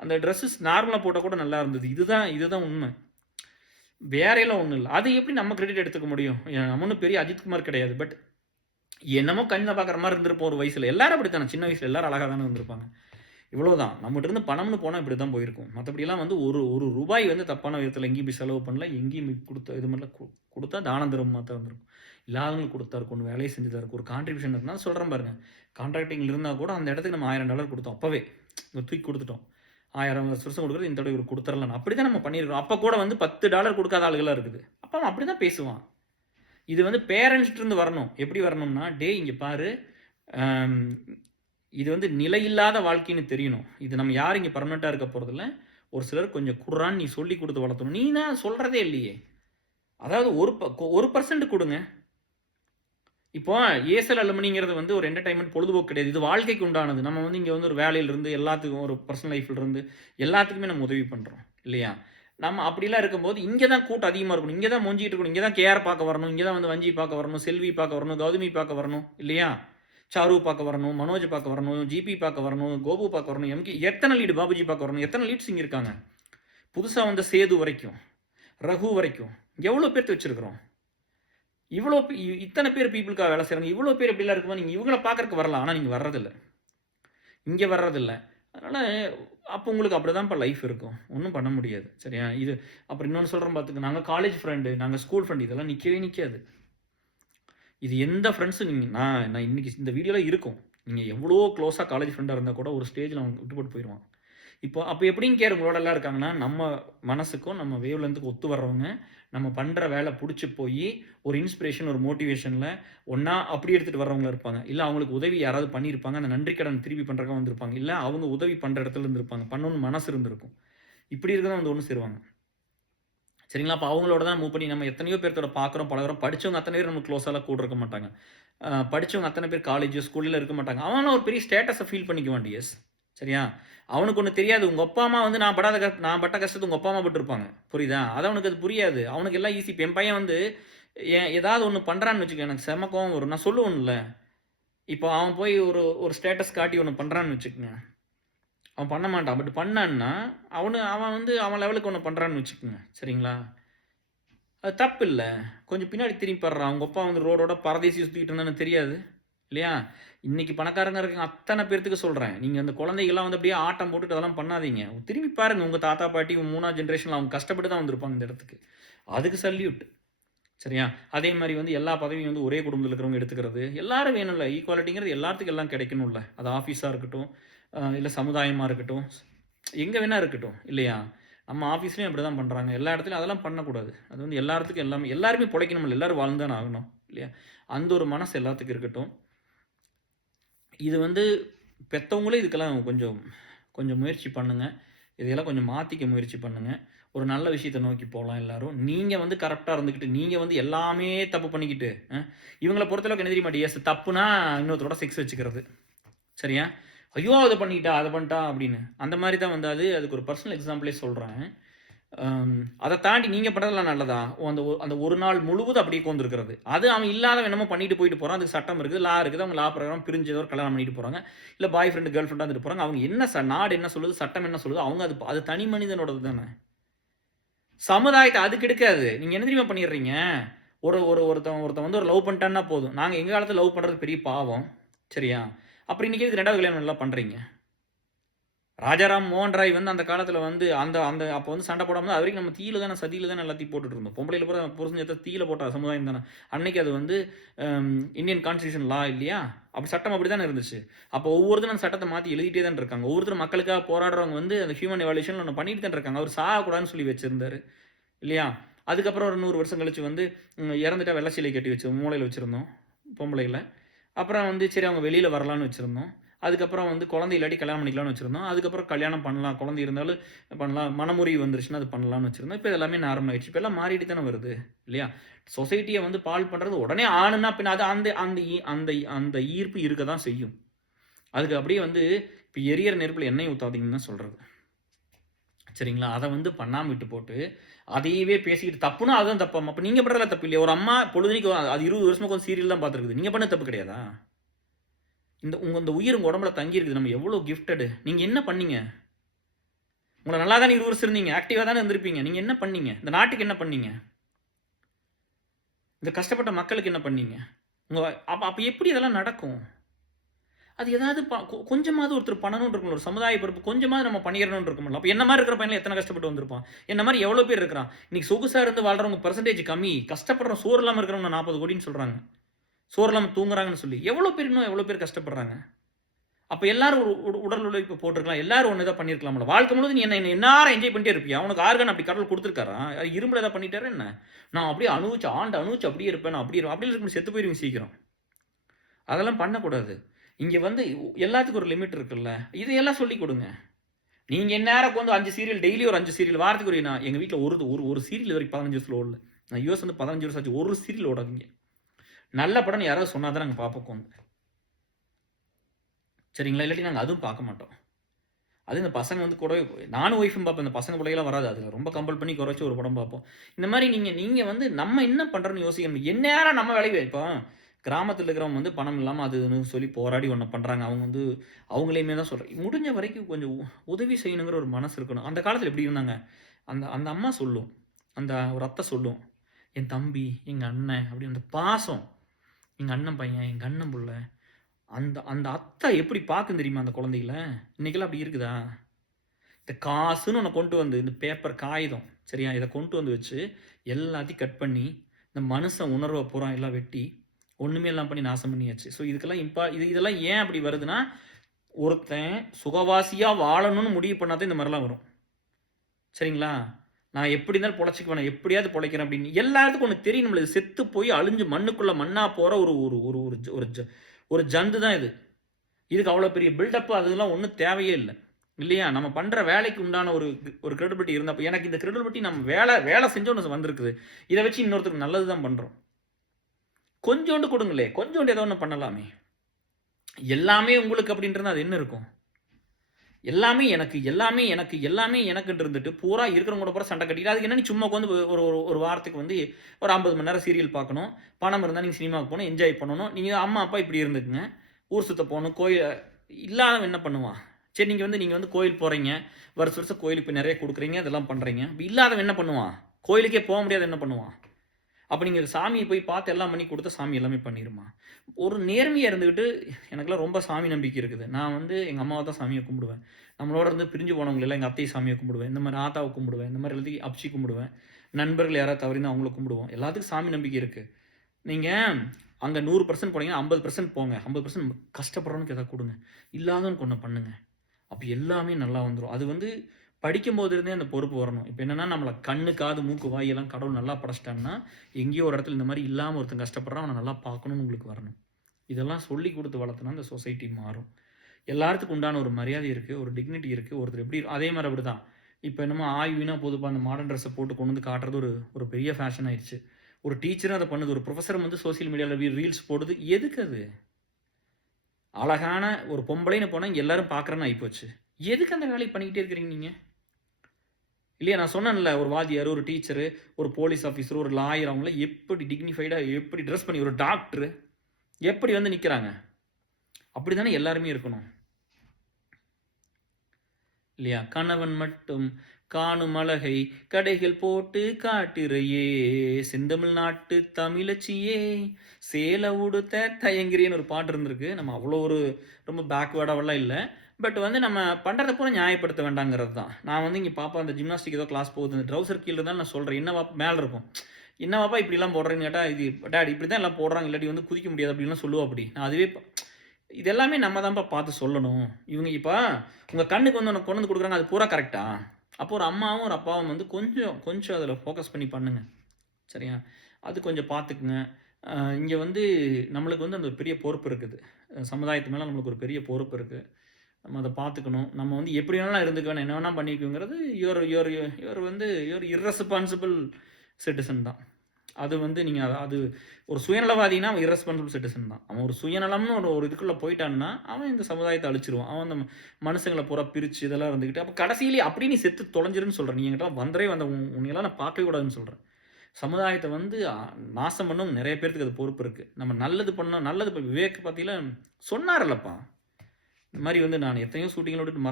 அந்த ட்ரெஸ்ஸஸ் நார்மலா போட்டா கூட நல்லா இருந்தது. இதுதான் உண்மை. வேறையெல்லாம் ஒண்ணும் இல்ல. அது எப்படி நம்ம கிரெடிட் எடுத்துக்க முடியும்? நம்ம ஒண்ணும் பெரிய அஜித் குமார் கிடையாது. பட் என்னமோ கண்ல பார்க்குற மாரி இருந்திருப்போம் ஒரு வயசுல. எல்லாரும் அப்படித்தானே. சின்ன வயசுல எல்லாரும் அழகா தானே இருந்திருப்பாங்க. இவ்வளவுதான். நம்மட்ட இருந்து பணம்னு போனா இப்படி தான் போயிருக்கும். மத்தபடிலாம் வந்து ஒரு ரூபாய் வந்து தப்பான விதத்துல எங்கேயும் போய் செலவு பண்ணல. எங்கேயும் குடுத்த இது மாரிலாம் குடுத்தா தான தர்மமா தான் இருந்திருக்கும். இல்லாதவங்களுக்கு குடுத்தா இருக்கும். ஒண்ணு வேலைய செஞ்சதா இருக்கும். ஒரு கான்ட்ரிபியூஷன் இருக்குன்னா சொல்றேன் பாருங்க. கான்ட்ராக்டிங்ல இருந்தா கூட அந்த இடத்துக்கு நம்ம $1000 குடுத்தோம். அப்பவே தூக்கி குடுத்துட்டோம். 1000 வருஷம் குடுக்குறது இந்த தடவ இவருக்கு குடுத்துறலாம். அப்படிதான் நம்ம பண்ணியிருக்கோம். அப்ப கூட வந்து $10 குடுக்காத ஆளுகள்லாம் இருக்குது. அப்ப அவன் அப்படிதான் பேசுவான். இது வந்து பேரண்ட்ஸ்ட்ட இருந்து வரணும். எப்படி வரணும்னா, டேய் இங்க பாரு, அம் இது வந்து நிலையில்லாத வாழ்க்கைன்னு தெரியணும். இது நம்ம யாரும் இங்க பெர்மனன்ட்டா இருக்க போறதில்ல. ஒரு சிலர் கொஞ்சம் குர்றான்னு நீ சொல்லிக் குடுத்து வளர்த்தணும். நீ தான் சொல்றதே இல்லையே. அதாவது 1% குடுங்க. இப்போ ஏர்செல் அலுமினிங்கிறது வந்து ஒரு என்டர்டெயின்மென்ட் பொழுதுபோக்கு கிடையாது. இது வாழ்க்கைக்கு உண்டானது. நம்ம வந்து இங்க வந்து ஒரு வேலையில இருந்து எல்லாத்துக்கும் ஒரு பர்சனல் லைஃப்ல இருந்து எல்லாத்துக்குமே நம்ம உதவி பண்றோம். இல்லையா? நம்ம அப்படிலாம் இருக்கும்போது இங்க தான் கூட்டம் அதிகமா இருக்கணும். இங்க தான் மூஞ்சிட்டு இருக்கணும். இங்க தான் கேஆர் பார்க்க வரணும். இங்க தான் வந்து வஞ்சி பார்க்க வரணும். செல்வி பார்க்க வரணும். கௌதமி பார்க்க வரணும். இல்லையா? சாரு பார்க்க வரணும். மனோஜ் பார்க்க வரணும். ஜிபி பார்க்க வரணும். கோபு பார்க்க வரணும். எம்கே எத்தனை லீடு பாபுஜி பார்க்க வரணும். எத்தனை லீட்ஸ் இங்க இருக்காங்க? புதுசா வந்த சேது வரைக்கும், ரகு வரைக்கும் எவ்வளோ பேர்த்த வச்சிருக்கிறோம்? இவ்வளோ இத்தனை பேர் பீப்புளுக்காக வேலை செய்றாங்க. இவ்வளோ பேர் இப்படிலாம் இருக்கும்போது நீங்க இவங்கள பார்க்கறக்கு வரலாம். ஆனா நீங்க வர்றதில்ல. இங்க வர்றதில்ல. அதனால அப்போ உங்களுக்கு அப்படிதான்ப்பா லைஃப் இருக்கும். ஒண்ணும் பண்ண முடியாது. சரியா? இது அப்புறம் இன்னொன்னு சொல்றேன் பார்த்துக்க. நாங்க காலேஜ் ஃப்ரெண்டு, நாங்க ஸ்கூல் ஃப்ரெண்ட் இதெல்லாம் நிக்கவே நிக்காது. இது எந்த ஃப்ரெண்ட்ஸும் நீங்க நான் இன்னைக்கு இந்த வீடியோல இருக்கும். நீங்க எவ்வளோ க்ளோஸா காலேஜ் ஃப்ரெண்டா இருந்தா கூட ஒரு ஸ்டேஜ்ல அவங்க விட்டு போட்டு போயிருவாங்க. இப்போ அப்ப எப்படின்னு கேர் உங்களோடலாம் இருக்காங்கன்னா, நம்ம மனசுக்கும், நம்ம வேவ் லென்த்துக்கும் ஒத்து வர்றவங்க, நம்ம பண்ற வேலை புடிச்சு போயி, ஒரு இன்ஸ்பிரேஷன், ஒரு மோட்டிவேஷன்ல ஒண்ணா அப்படி எடுத்துட்டு வர்றவங்களா இருப்பாங்க. இல்ல அவங்களுக்கு உதவி யாராவது பண்ணியிருப்பாங்க. அந்த நன்றி கடன் திருப்பி பண்றதுக்காக வந்திருப்பாங்க. இல்ல அவங்க உதவி பண்ற இடத்துல இருந்திருப்பாங்க. பண்ணணும்னு மனசு இருந்திருக்கும். இப்படி இருக்க தான் வந்து ஒண்ணு சேருவாங்க. சரிங்களா? அப்ப அவங்களோட தான் மூவ் பண்ணி நம்ம எத்தனையோ பேர்த்தோட பார்க்குறோம், பழகுறோம். படிச்சவங்க அத்தனை பேர் நமக்கு க்ளோஸாலாம் கூட இருக்க மாட்டாங்க. படிச்சவங்க அத்தனை பேர் காலேஜ், ஸ்கூல்ல இருக்க மாட்டாங்க. அவன்லாம் ஒரு பெரிய ஸ்டேட்டஸ ஃபீல் பண்ணிக்குவான் டிஎஸ். சரியா? அவனுக்கு ஒண்ணு தெரியாது. உங்க அப்பா, அம்மா வந்து நான் பட்ட கஷ்டத்த உங்க அப்பா, அம்மா பட்டுருப்பாங்க. புரியுதா? அது அவனுக்கு அது புரியாது. அவனுக்கு எல்லாம் ஈஸி. இப்ப என் பையன் வந்து ஏதாவது ஒண்ணு பண்றான்னு வச்சுக்க, எனக்கு செம கோவம் வரும். நான் சொல்லுவேன்ல. இப்போ அவன் போய் ஒரு ஒரு ஸ்டேட்டஸ் காட்டி ஒண்ணு பண்றான்னு வச்சுக்கங்க. அவன் பண்ண மாட்டான். பட் பண்ணான்னா, அவன் வந்து அவன் லெவலுக்கு ஒண்ணு பண்றான்னு வச்சுக்கங்க. சரிங்களா? அது தப்பில்ல. கொஞ்சம் பின்னாடி திரும்பி பாருடா. உங்க அப்பா வந்து ரோடோட பரதேசி சுத்திக்கிட்டு இருந்தான்னு தெரியாது. இல்லையா? இன்னைக்கு பணக்காரங்க இருக்க அத்தனை பேர்த்துக்கு சொல்றேன். நீங்க அந்த குழந்தைகள்லாம் வந்து அப்படியே ஆட்டம் போட்டுட்டு அதெல்லாம் பண்ணாதீங்க. திரும்பி பாருங்க. உங்க தாத்தா, பாட்டி 3வது ஜெனரேஷன்ல அவங்க கஷ்டப்பட்டு தான் வந்திருப்பாங்க இந்த இடத்துக்கு. அதுக்கு சல்யூட். சரியா? அதே மாரி வந்து எல்லா பதவியும் வந்து ஒரே குடும்பத்தில இருக்கிறவங்க எடுத்துக்கிறது. எல்லாரும் வேணும்ல. ஈக்குவாலிட்டிங்கிறது எல்லாத்துக்கும் எல்லாம் கிடைக்கணும்ல. அது ஆஃபீஸா இருக்கட்டும், இல்ல சமுதாயமா இருக்கட்டும், எங்க வேணா இருக்கட்டும். இல்லையா? நம்ம ஆஃபீஸ்லயும் அப்படிதான் பண்றாங்க. எல்லா இடத்துலயும் அதெல்லாம் பண்ணக்கூடாது. அது வந்து எல்லா இடத்துக்கும் எல்லாருமே பொழைக்கணும்ல. எல்லாரும் வாழ்ந்து தானே ஆகணும். இல்லையா? அந்த ஒரு மனசு எல்லாத்துக்கும் இருக்கட்டும். இது வந்து பெத்தவங்களே இதுக்கெல்லாம் கொஞ்சம் கொஞ்சம் முயற்சி பண்ணுங்க. இதையெல்லாம் கொஞ்சம் மாத்திக்க முயற்சி பண்ணுங்க. ஒரு நல்ல விஷயத்த நோக்கி போலாம் எல்லாரும். நீங்க வந்து கரெக்ட்டா இருந்துக்கிட்டு, நீங்க வந்து எல்லாமே தப்பு பண்ணிக்கிட்டு, இவங்கள பொறுத்தளவுக்கு என்ன தெரியுமா டிஎஸ்? தப்புனா இன்னொருத்தரோட செக்ஸ் வச்சுக்கிறது. சரியா? ஐயோ! அத பண்ணிட்டா, அத பண்ணிட்டா அப்படின்னு. அந்த மாரி தான் வந்து அதுக்கு ஒரு பர்சனல் எக்ஸாம்பிளே சொல்றேன். அதை தாண்டி நீங்கள் பண்ணுறதுலாம் நல்லதா? அந்த ஒரு நாள் முழுவதும் அப்படியே உட்காந்துருக்கிறது. அது அவன் இல்லாதவன் என்னமோ பண்ணிட்டு போயிட்டு போகிறான். அதுக்கு சட்டம் இருக்குது, லா இருக்குது. அவங்க லா பிரகாரம் பிரிஞ்சு ஏதோ ஒரு கல்யாணம் பண்ணிட்டு போகிறாங்க. இல்லை பாய் ஃப்ரெண்டு, கேர்ள் ஃப்ரெண்டாக இருந்துட்டு போகிறாங்க. அவங்க என்ன நாடு என்ன சொல்லுது, சட்டம் என்ன சொல்லுது, அவங்க அது தனி மனிதனோடது தானே. சமுதாயத்தை அது கெடுக்காது. நீங்கள் என்ன தெரியுமா பண்ணிடுறீங்க? ஒருத்தன் வந்து ஒரு லவ் பண்ணிட்டான்னா போதும். நாங்கள் எங்கள் காலத்தில் லவ் பண்ணுறது பெரிய பாவம். சரியா? அப்புறம் இன்னைக்கு எதுக்கு 2வது கல்யாணம் நல்லா பண்ணுறீங்க? ராஜாராம் மோகன் ராய் வந்து அந்த காலத்தில் வந்து அந்த அந்த அப்போ வந்து சண்டை போடாமல் அது வரைக்கும் நம்ம தீயில தானே, சதியில் தானே எல்லாத்தையும் போட்டுட்டு இருந்தோம். பொம்பளையில் பூரா புருஷன் சேர்த்து தீயில போட்ட சமுதாயம் தானே. அன்னைக்கு அது வந்து இந்தியன் கான்ஸ்டியூஷன் லா இல்லையா? அப்படி சட்டம் அப்படி தானே இருந்துச்சு. அப்போ ஒவ்வொருத்தரும் அந்த சட்டத்தை மாற்றி எழுதிட்டே தான் இருக்காங்க. ஒவ்வொருத்தரும் மக்களுக்காக போராடுறவங்க வந்து அந்த ஹியூமன் எவால்யூஷன் ஒன்று பண்ணிட்டு தான் இருக்காங்க. அவர் சாகக்கூடாதுன்னு சொல்லி வச்சிருந்தாரு இல்லையா? அதுக்கப்புறம் ஒரு 100 வருஷம் கழிச்சு வந்து இறந்துட்டா வெள்ளை சீலை கட்டி வச்சு மூளையில் வச்சுருந்தோம் பொம்பளையில். அப்புறம் வந்து சரி அவங்க வெளியில் வரலான்னு வச்சுருந்தோம். அதுக்கப்புறம் வந்து குழந்தை இல்லாட்டி கல்யாணம் பண்ணிக்கலாம்னு வச்சுருந்தோம். அதுக்கப்புறம் கல்யாணம் பண்ணலாம், குழந்தை இருந்தாலும் பண்ணலாம், மனமுறிவு வந்துருச்சுன்னா அது பண்ணலாம்னு வச்சுருந்தோம். இப்போ எல்லாமே நார்மல் ஆயிடுச்சு. இப்போ எல்லாம் மாறிட்டு தானே வருது இல்லையா? சொசைட்டியை வந்து பால் பண்ணுறது உடனே ஆணுன்னா பின்ன அது அந்த அந்த அந்த அந்த ஈர்ப்பு இருக்க தான் செய்யும். அதுக்கு அப்படியே வந்து இப்போ எரியற நெருப்பில் எண்ணெய் ஊற்றாதீங்கன்னு தான் சொல்கிறது. சரிங்களா? அதை வந்து பண்ணாமல் விட்டு போட்டு அதையவே பேசிக்கிட்டு தப்புனா அதுதான் தப்பாமா. அப்போ நீங்கள் பண்ணுறதுல தப்பு இல்லையா? ஒரு அம்மா பொழுதுனைக்கு அது 20 வருஷமா கொஞ்சம் சீரியல் தான் பார்த்துருக்குது. நீங்கள் பண்ண தப்பு கிடையாதா? இந்த உயிர் உங்கள் உடம்புல தங்கி இருக்குது. நம்ம எவ்வளோ கிஃப்டடு. நீங்கள் என்ன பண்ணீங்க? உங்களை நல்லா தானே 20 வருஷம் இருந்தீங்க, ஆக்டிவாக தானே இருந்திருப்பீங்க. நீங்கள் என்ன பண்ணீங்க? இந்த நாட்டுக்கு என்ன பண்ணீங்க? இந்த கஷ்டப்பட்ட மக்களுக்கு என்ன பண்ணீங்க? அப்போ எப்படி இதெல்லாம் நடக்கும்? அது ஏதாவது கொஞ்சமாவது ஒருத்தர் பண்ணணும்னு இருக்கணும். ஒரு சமுதாய பொறுப்பு கொஞ்சமாவது நம்ம பண்ணிடணும்னு இருக்கணும். அப்போ என்ன மாதிரி இருக்கிற பையன் எத்தனை கஷ்டப்பட்டு வந்திருப்பான்? என்ன மாதிரி எவ்வளோ பேர் இருக்கிறான்? இன்னைக்கு சொகுசாக இருந்து வாழ்றவங்க பெர்சன்டேஜ் கம்மி. கஷ்டப்படுற சோறு இல்லாமல் இருக்கிறவங்க 40 கோடின்னு சொல்கிறாங்க. சோறு இல்லாமல் தூங்குறாங்கன்னு சொல்லி எவ்வளோ பேர் இன்னும் எவ்வளோ பேர் கஷ்டப்படுறாங்க? அப்போ எல்லாரும் ஒரு உடல் உழைப்பு போட்டிருக்கலாம். எல்லாரும் ஒன்று தான் பண்ணியிருக்கலாம்ல. வாழ்க்கை முழுவதும் நீ என்ன என்ஜாய் பண்ணிட்டே இருப்பியா? அவனுக்கு ஆர்கன் அப்படி கடவுள் கொடுத்துருக்காரா? இரும்புல ஏதாவது பண்ணிட்டாரு என்ன? நான் அப்படியே அணுச்சு அப்படியே இருப்பேன். நான் அப்படி இருக்கும் செத்து போயிருவீங்க சீக்கிரம். அதெல்லாம் பண்ணக்கூடாது. இங்கே வந்து எல்லாத்துக்கும் ஒரு லிமிட் இருக்குல்ல. இதையெல்லாம் சொல்லி கொடுங்க. நீங்கள் எந்நேரம் வந்து 5 சீரியல் டெய்லி ஒரு 5 சீரியல் வாரத்துக்கு ஒரு நான் எங்கள் வீட்டில் ஒரு சீரியல் வரைக்கும் 15 வருஷத்தில் ஓடல. நான் யூஎஸ் வந்து 15 வருஷம் ஆச்சு. ஒரு சீரியல் ஓடாதீங்க. நல்ல படம் யாராவது சொன்னால் தான் நாங்கள் பார்ப்போம். சரிங்களா? இல்லாட்டி நாங்கள் அதுவும் பார்க்க மாட்டோம். அது இந்த பசங்க வந்து கூடவே நானும் ஒய்ஃபும் பார்ப்பேன். இந்த பசங்க பிள்ளைகளாம் வராது. அதில் ரொம்ப கம்பல் பண்ணி குறைச்சி ஒரு படம் பார்ப்போம். இந்த மாதிரி நீங்கள் வந்து நம்ம என்ன பண்ணுறோன்னு யோசிக்கணும். எந்நேரம் நம்ம வேலைக்கு இப்போ கிராமத்தில் இருக்கிறவங்க வந்து பணம் இல்லாமல் அதுன்னு சொல்லி போராடி ஒன்று பண்ணுறாங்க. அவங்க வந்து அவங்களையுமே தான் சொல்கிறேன். முடிஞ்ச வரைக்கும் கொஞ்சம் உதவி செய்யணுங்கிற ஒரு மனசு இருக்கணும். அந்த காலத்தில் எப்படி இருந்தாங்க? அந்த அந்த அம்மா சொல்லும், அந்த ஒரு அத்தை சொல்லும், என் தம்பி, எங்கள் அண்ணன் அப்படி அந்த பாசம், எங்கள் அண்ணன் பையன், எங்கள் அண்ணன் புள்ள, அந்த அந்த அத்தை எப்படி பார்க்கும் தெரியுமா அந்த குழந்தைகள? இன்னைக்கெல்லாம் அப்படி இருக்குதா? இந்த காசுன்னு ஒன்று கொண்டு வந்து இந்த பேப்பர் காகிதம் சரியா? இதை கொண்டு வந்து வச்சு எல்லாத்தையும் கட் பண்ணி இந்த மனுஷன் உணர்வை பூரா எல்லாம் வெட்டி ஒன்றுமே எல்லாம் பண்ணி நாசம் பண்ணியாச்சு. ஸோ இதுக்கெல்லாம் இதெல்லாம் ஏன் அப்படி வருதுன்னா, ஒருத்தன் சுகவாசியாக வாழணும்னு முடிவு பண்ணாதான் இந்த மாதிரிலாம் வரும். சரிங்களா? நான் எப்படி இருந்தாலும் பொழைச்சிக்குவேன், எப்படியாவது பொழைக்கிறேன் அப்படின்னு எல்லாத்துக்கும் ஒன்று தெரியும். நம்மளுக்கு செத்து போய் அழிஞ்சு மண்ணுக்குள்ளே மண்ணாக போகிற ஒரு ஒரு ஒரு ஒரு ஒரு ஜந்து தான் இது. இதுக்கு அவ்வளோ பெரிய பில்டப் அதெல்லாம் ஒன்றும் தேவையே இல்லை இல்லையா? நம்ம பண்ணுற வேலைக்கு உண்டான ஒரு கிரெடிபிலிட்டி இருந்தப்போ எனக்கு இந்த கிரெடிபிலிட்டி நம்ம வேலை செஞ்சோன்னு வந்திருக்குது. இதை வச்சு இன்னொருத்தருக்கு நல்லது தான் பண்ணுறோம். கொஞ்சோண்டு கொடுங்களே, கொஞ்சோண்டு ஏதோ ஒன்று பண்ணலாமே. எல்லாமே உங்களுக்கு அப்படின்றது அது என்ன இருக்கும்? எல்லாமே எனக்குன்ட்டு இருந்துட்டு பூரா இருக்கிறவங்க கூட சண்டை கட்டிட்டு அதுக்கு என்ன நீ சும்மா உட்காந்து ஒரு வாரத்துக்கு வந்து ஒரு 50 மணி நேரம் சீரியல் பார்க்கணும், பணம் இருந்தால் நீங்கள் சினிமாவுக்கு போகணும், என்ஜாய் பண்ணணும், நீங்கள் அம்மா அப்பா இப்படி இருந்துக்குங்க, ஊர் சுற்ற போகணும், கோயில் இல்லாதவன் என்ன பண்ணுவான்? சரி நீங்கள் வந்து கோயில் போகிறீங்க, வருஷம் கோயிலுக்கு இப்போ நிறைய கொடுக்குறீங்க, இதெல்லாம் பண்ணுறீங்க. இப்போ இல்லாதவன் என்ன பண்ணுவான்? கோயிலுக்கே போக முடியாது என்ன பண்ணுவான்? அப்போ நீங்கள் சாமியை போய் பார்த்து எல்லாம் பண்ணி கொடுத்தா சாமி எல்லாமே பண்ணிடுமா? ஒரு நேர்மையாக இருந்துக்கிட்டு எனக்குலாம் ரொம்ப சாமி நம்பிக்கை இருக்குது. நான் வந்து எங்கள் அம்மாவை தான் சாமியை கும்பிடுவேன். நம்மளோட இருந்து பிரிஞ்சு போனவங்களெல்லாம் எங்கள் அத்தையை சாமியை கும்பிடுவேன். இந்த மாதிரி ஆத்தாவை கும்பிடுவேன். இந்த மாதிரி எல்லாத்தையும் அப்சி கும்பிடுவேன். நண்பர்கள் யாராவது தவறினா அவங்கள கும்பிடுவோம். எல்லாத்துக்கும் சாமி நம்பிக்கை இருக்குது. நீங்கள் அங்கே 100% போனீங்கன்னா 50% போங்க. 50% கஷ்டப்படுறவனுக்கு எதாவது கொடுங்க. இல்லாதவனுக்கு ஒன்று பண்ணுங்க. அப்போ எல்லாமே நல்லா வந்துடும். அது வந்து படிக்கும்போது இருந்தே அந்த பொறுப்பு வரணும். இப்போ என்னென்னா நம்மளை கண்ணு காது மூக்கு வாயெல்லாம் கடவுள் நல்லா படைச்சிட்டாங்கன்னா எங்கேயோ ஒரு இடத்துல இந்த மாதிரி இல்லாமல் ஒருத்தன் கஷ்டப்படுறான், அவனை நல்லா பார்க்கணும்னு உங்களுக்கு வரணும். இதெல்லாம் சொல்லி கொடுத்து வளர்த்துனா இந்த சொசைட்டி மாறும். எல்லாத்துக்கும் உண்டான ஒரு மரியாதை இருக்குது, ஒரு டிக்னிட்டி இருக்குது. ஒருத்தர் எப்படி அதே மாதிரி அப்படி தான். இப்போ என்னமோ ஆய்வினா போதுப்பா அந்த மாடர்ன் ட்ரெஸ்ஸை போட்டு கொண்டு வந்து காட்டுறது ஒரு பெரிய ஃபேஷன் ஆயிடுச்சு. ஒரு டீச்சரும் அதை பண்ணுது, ஒரு ப்ரொஃபஸரும் வந்து சோசியல் மீடியாவில் ரீல்ஸ் போடுது. எதுக்கு அது? அழகான ஒரு பொம்பளைன்னு போனால் இங்கே எல்லாரும் பார்க்குறேன்னு ஆகிப்போச்சு. எதுக்கு அந்த வேலையை பண்ணிக்கிட்டே இருக்கிறீங்க நீங்கள்? இல்லையா? நான் சொன்னேன்ல, ஒரு வாத்தியார், ஒரு டீச்சரு, ஒரு போலீஸ் ஆஃபீஸர், ஒரு லாயர் அவங்களாம் எப்படி டிக்னிஃபைடா எப்படி ட்ரெஸ் பண்ணி ஒரு டாக்டரு எப்படி வந்து நிக்கிறாங்க? அப்படி தானே எல்லாருமே இருக்கணும். இல்லையா? கணவன் மட்டும் காணும் அழகை கடைகள் போட்டு காட்டுறையே, செந்தமிழ் நாட்டு தமிழச்சியே, சேலை உடுத்த தயங்குறியேன்னு ஒரு பாட்டு இருந்திருக்கு. நம்ம அவ்வளோ ஒரு ரொம்ப பேக்வேர்டாவெல்லாம் இல்ல. பட் வந்து நம்ம பண்றத பூரா நியாயப்படுத்த வேண்டாங்கிறது தான். நான் வந்து இங்க பாப்பா அந்த ஜிம்னாஸ்டிக் ஏதோ கிளாஸ் போகுது. இந்த ட்ரவுசர் கீழ இருந்தாலும் நான் சொல்றேன். என்ன பாப்பா மேல இருக்கும். என்ன பாப்பா இப்படிலாம் போடுறேன்னு கேட்டா, இது டாடி இப்படி தான் எல்லாம் போடுறாங்க. இல்லாட்டி வந்து குதிக்க முடியாது அப்படின்லாம் சொல்லுவாப்படி. நான் அதுவே இது எல்லாமே நம்ம தான்ப்பா பார்த்து சொல்லணும். இவங்க இப்ப உங்க கண்ணுக்கு வந்து ஒண்ணு கொண்டு வந்து குடுக்குறாங்க. அது பூரா கரெக்ட்டா? அப்போ ஒரு அம்மாவும், ஒரு அப்பாவும் வந்து கொஞ்சம் கொஞ்சம் அதில ஃபோக்கஸ் பண்ணி பண்ணுங்க. சரியா? அது கொஞ்சம் பார்த்துக்குங்க. இங்க வந்து நம்மளுக்கு வந்து அந்த ஒரு பெரிய பொறுப்பு இருக்குது. சமுதாயத்து மேல நம்மளுக்கு ஒரு பெரிய பொறுப்பு இருக்கு. நம்ம அத பார்த்துக்கணும். நம்ம வந்து எப்படி வேணாலும் இருந்துக்குவேன், என்ன வேணா பண்ணிக்குவேங்கிறது யுவர் யுவர் யுவர் வந்து யுவர் இர்ரெஸ்பான்சிபிள் சிட்டிசன் தான். அது வந்து நீங்க அது ஒரு சுயநலவாதின்னா அவன் இர்ரெஸ்பான்சிபிள் சிட்டிசன் தான். அவன் ஒரு சுயநலம்னு ஒரு ஒரு இதுக்குள்ள போயிட்டான்னா, அவன் இந்த சமுதாயத்த அழிச்சிருவான். அவன் அந்த மனுஷங்கள பூரா பிரிச்சு இதெல்லாம் இருந்துகிட்டு, அப்ப கடைசியிலே அப்படியே நீ செத்து தொலைஞ்சிருன்னு சொல்றேன். நீ என்கிட்டலாம் வந்தே வந்த உன்னையெல்லாம் நான் பார்க்கவே கூடாதுன்னு சொல்றேன். சமுதாயத்த வந்து நாசம் பண்ணவும் நெறைய பேத்துக்கு அது பொறுப்பு இருக்கு. நம்ம நல்லது பண்ணோம் நல்லது இப்ப விவேக் பாத்தீங்களா சொன்னார்லப்பா. இந்த மாரி வந்து நான் எத்தனையோ ஷூட்டிங்ல விட்டுட்டு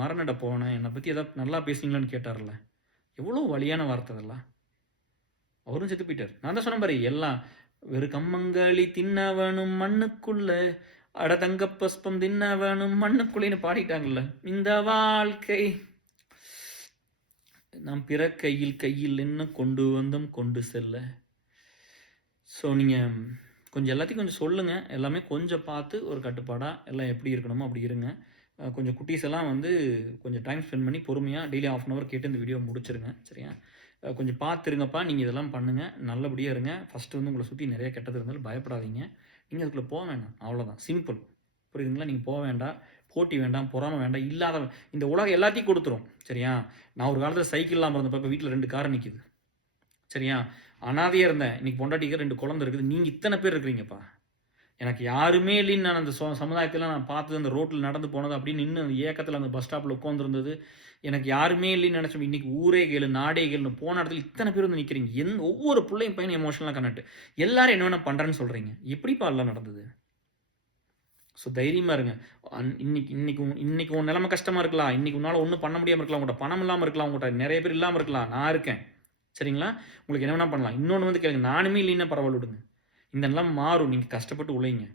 மரணட போனேன். என்ன பத்தி ஏதாவது நல்லா பேசுனீங்களான்னு கேட்டார்ல. எவ்வளோ வலியான வார்த்தை அதெல்லாம். அவரும் செத்து போயிட்டாரு. நான் தான் சொன்னேன் பாரு, எல்லாம் வெறும் கம்மங்களி தின்னவனும் மண்ணுக்குள்ள, அட தங்க பஸ்பம் தின்னவனும் மண்ணுக்குள்ளேன்னு பாடிட்டாங்கல்ல. இந்த வாழ்க்கை நாம் பிறக்கையில் கையில் என்ன கொண்டு வந்தோம் கொண்டு செல்ல. ஸோ நீங்க கொஞ்சம் எல்லாத்தையும் கொஞ்சம் சொல்லுங்க. எல்லாமே கொஞ்சம் பார்த்து ஒரு கட்டுப்பாடா எல்லாம் எப்படி இருக்கணுமோ அப்படி இருங்க. கொஞ்சம் குட்டீஸ் எல்லாம் வந்து கொஞ்சம் டைம் ஸ்பெண்ட் பண்ணி பொறுமையா டெய்லி 1/2 அன் ஹவர் கேட்டு இந்த வீடியோ முடிச்சிருங்க. சரியா? கொஞ்சம் பார்த்துருங்கப்பா. நீங்க இதெல்லாம் பண்ணுங்க. நல்லபடியா இருங்க. ஃபர்ஸ்ட்டு வந்து உங்கள சுத்தி நெறைய கெட்டது இருந்தாலும் பயப்படாதீங்க. நீங்க அதுக்குள்ள வேண்டாம். அவ்வளோதான். சிம்பிள். புரியுதுங்களா? நீங்க வேண்டாம். போட்டி வேண்டாம், பொறாம வேண்டாம். இல்லாதவன் இந்த உலகம் எல்லாத்தையும் குடுத்துரும். சரியா? நான் ஒரு காலத்தில சைக்கிள் இல்லாம இருந்தப்ப, இப்ப வீட்ல 2 கார் நிக்குது. சரியா? அனாதையா இருந்தேன். இன்னைக்கு பொண்டாட்டிக்கு 2 குழந்தை இருக்குது. நீங்க இத்தன பேர் இருக்கிறீங்கப்பா. எனக்கு யாருமே இல்லைன்னு நான் அந்த சமுதாயத்தில நான் பார்த்தது, அந்த ரோட்ல நடந்து போனது, அப்படியே நின்னு அந்த ஏக்கத்தில அந்த பஸ் ஸ்டாப்ல உட்கார்ந்திருந்தது. எனக்கு யாருமே இல்லைன்னு நெனச்சோம். இன்னைக்கு ஊரே கேளு, நாடே கேளுன்னு போன இடத்துல இத்தன பேர் வந்து நிக்கிறீங்க. ஒவ்வொரு புள்ளையும் பையனும் எமோஷனலா கனெக்ட். எல்லாரும் என்ன வேணா பண்றேன்னு சொல்றீங்க. எப்படிப்பா எல்லாம் நடந்தது? ஸோ தைரியமா இருங்க. இன்னைக்கு இன்னைக்கு இன்னைக்கு உன் நிலைமை கஷ்டமா இருக்கலாம். இன்னைக்கு உன்னால ஒண்ணும் பண்ண முடியாம இருக்கலாம். உன்கிட்ட பணம் இல்லாம இருக்கலாம். உன்கிட்ட நெறைய பேர் இல்லாம இருக்கலாம். நான் இருக்கேன். சரிங்களா? உங்களுக்கு என்ன வேணா பண்ணலாம். இன்னொன்னு வந்து கேளுங்க. நானுமே இல்லைன்னா பரவால்ல விடுங்க. இந்த நிலைமை மாறும். நீங்க கஷ்டப்பட்டு உழைங்க.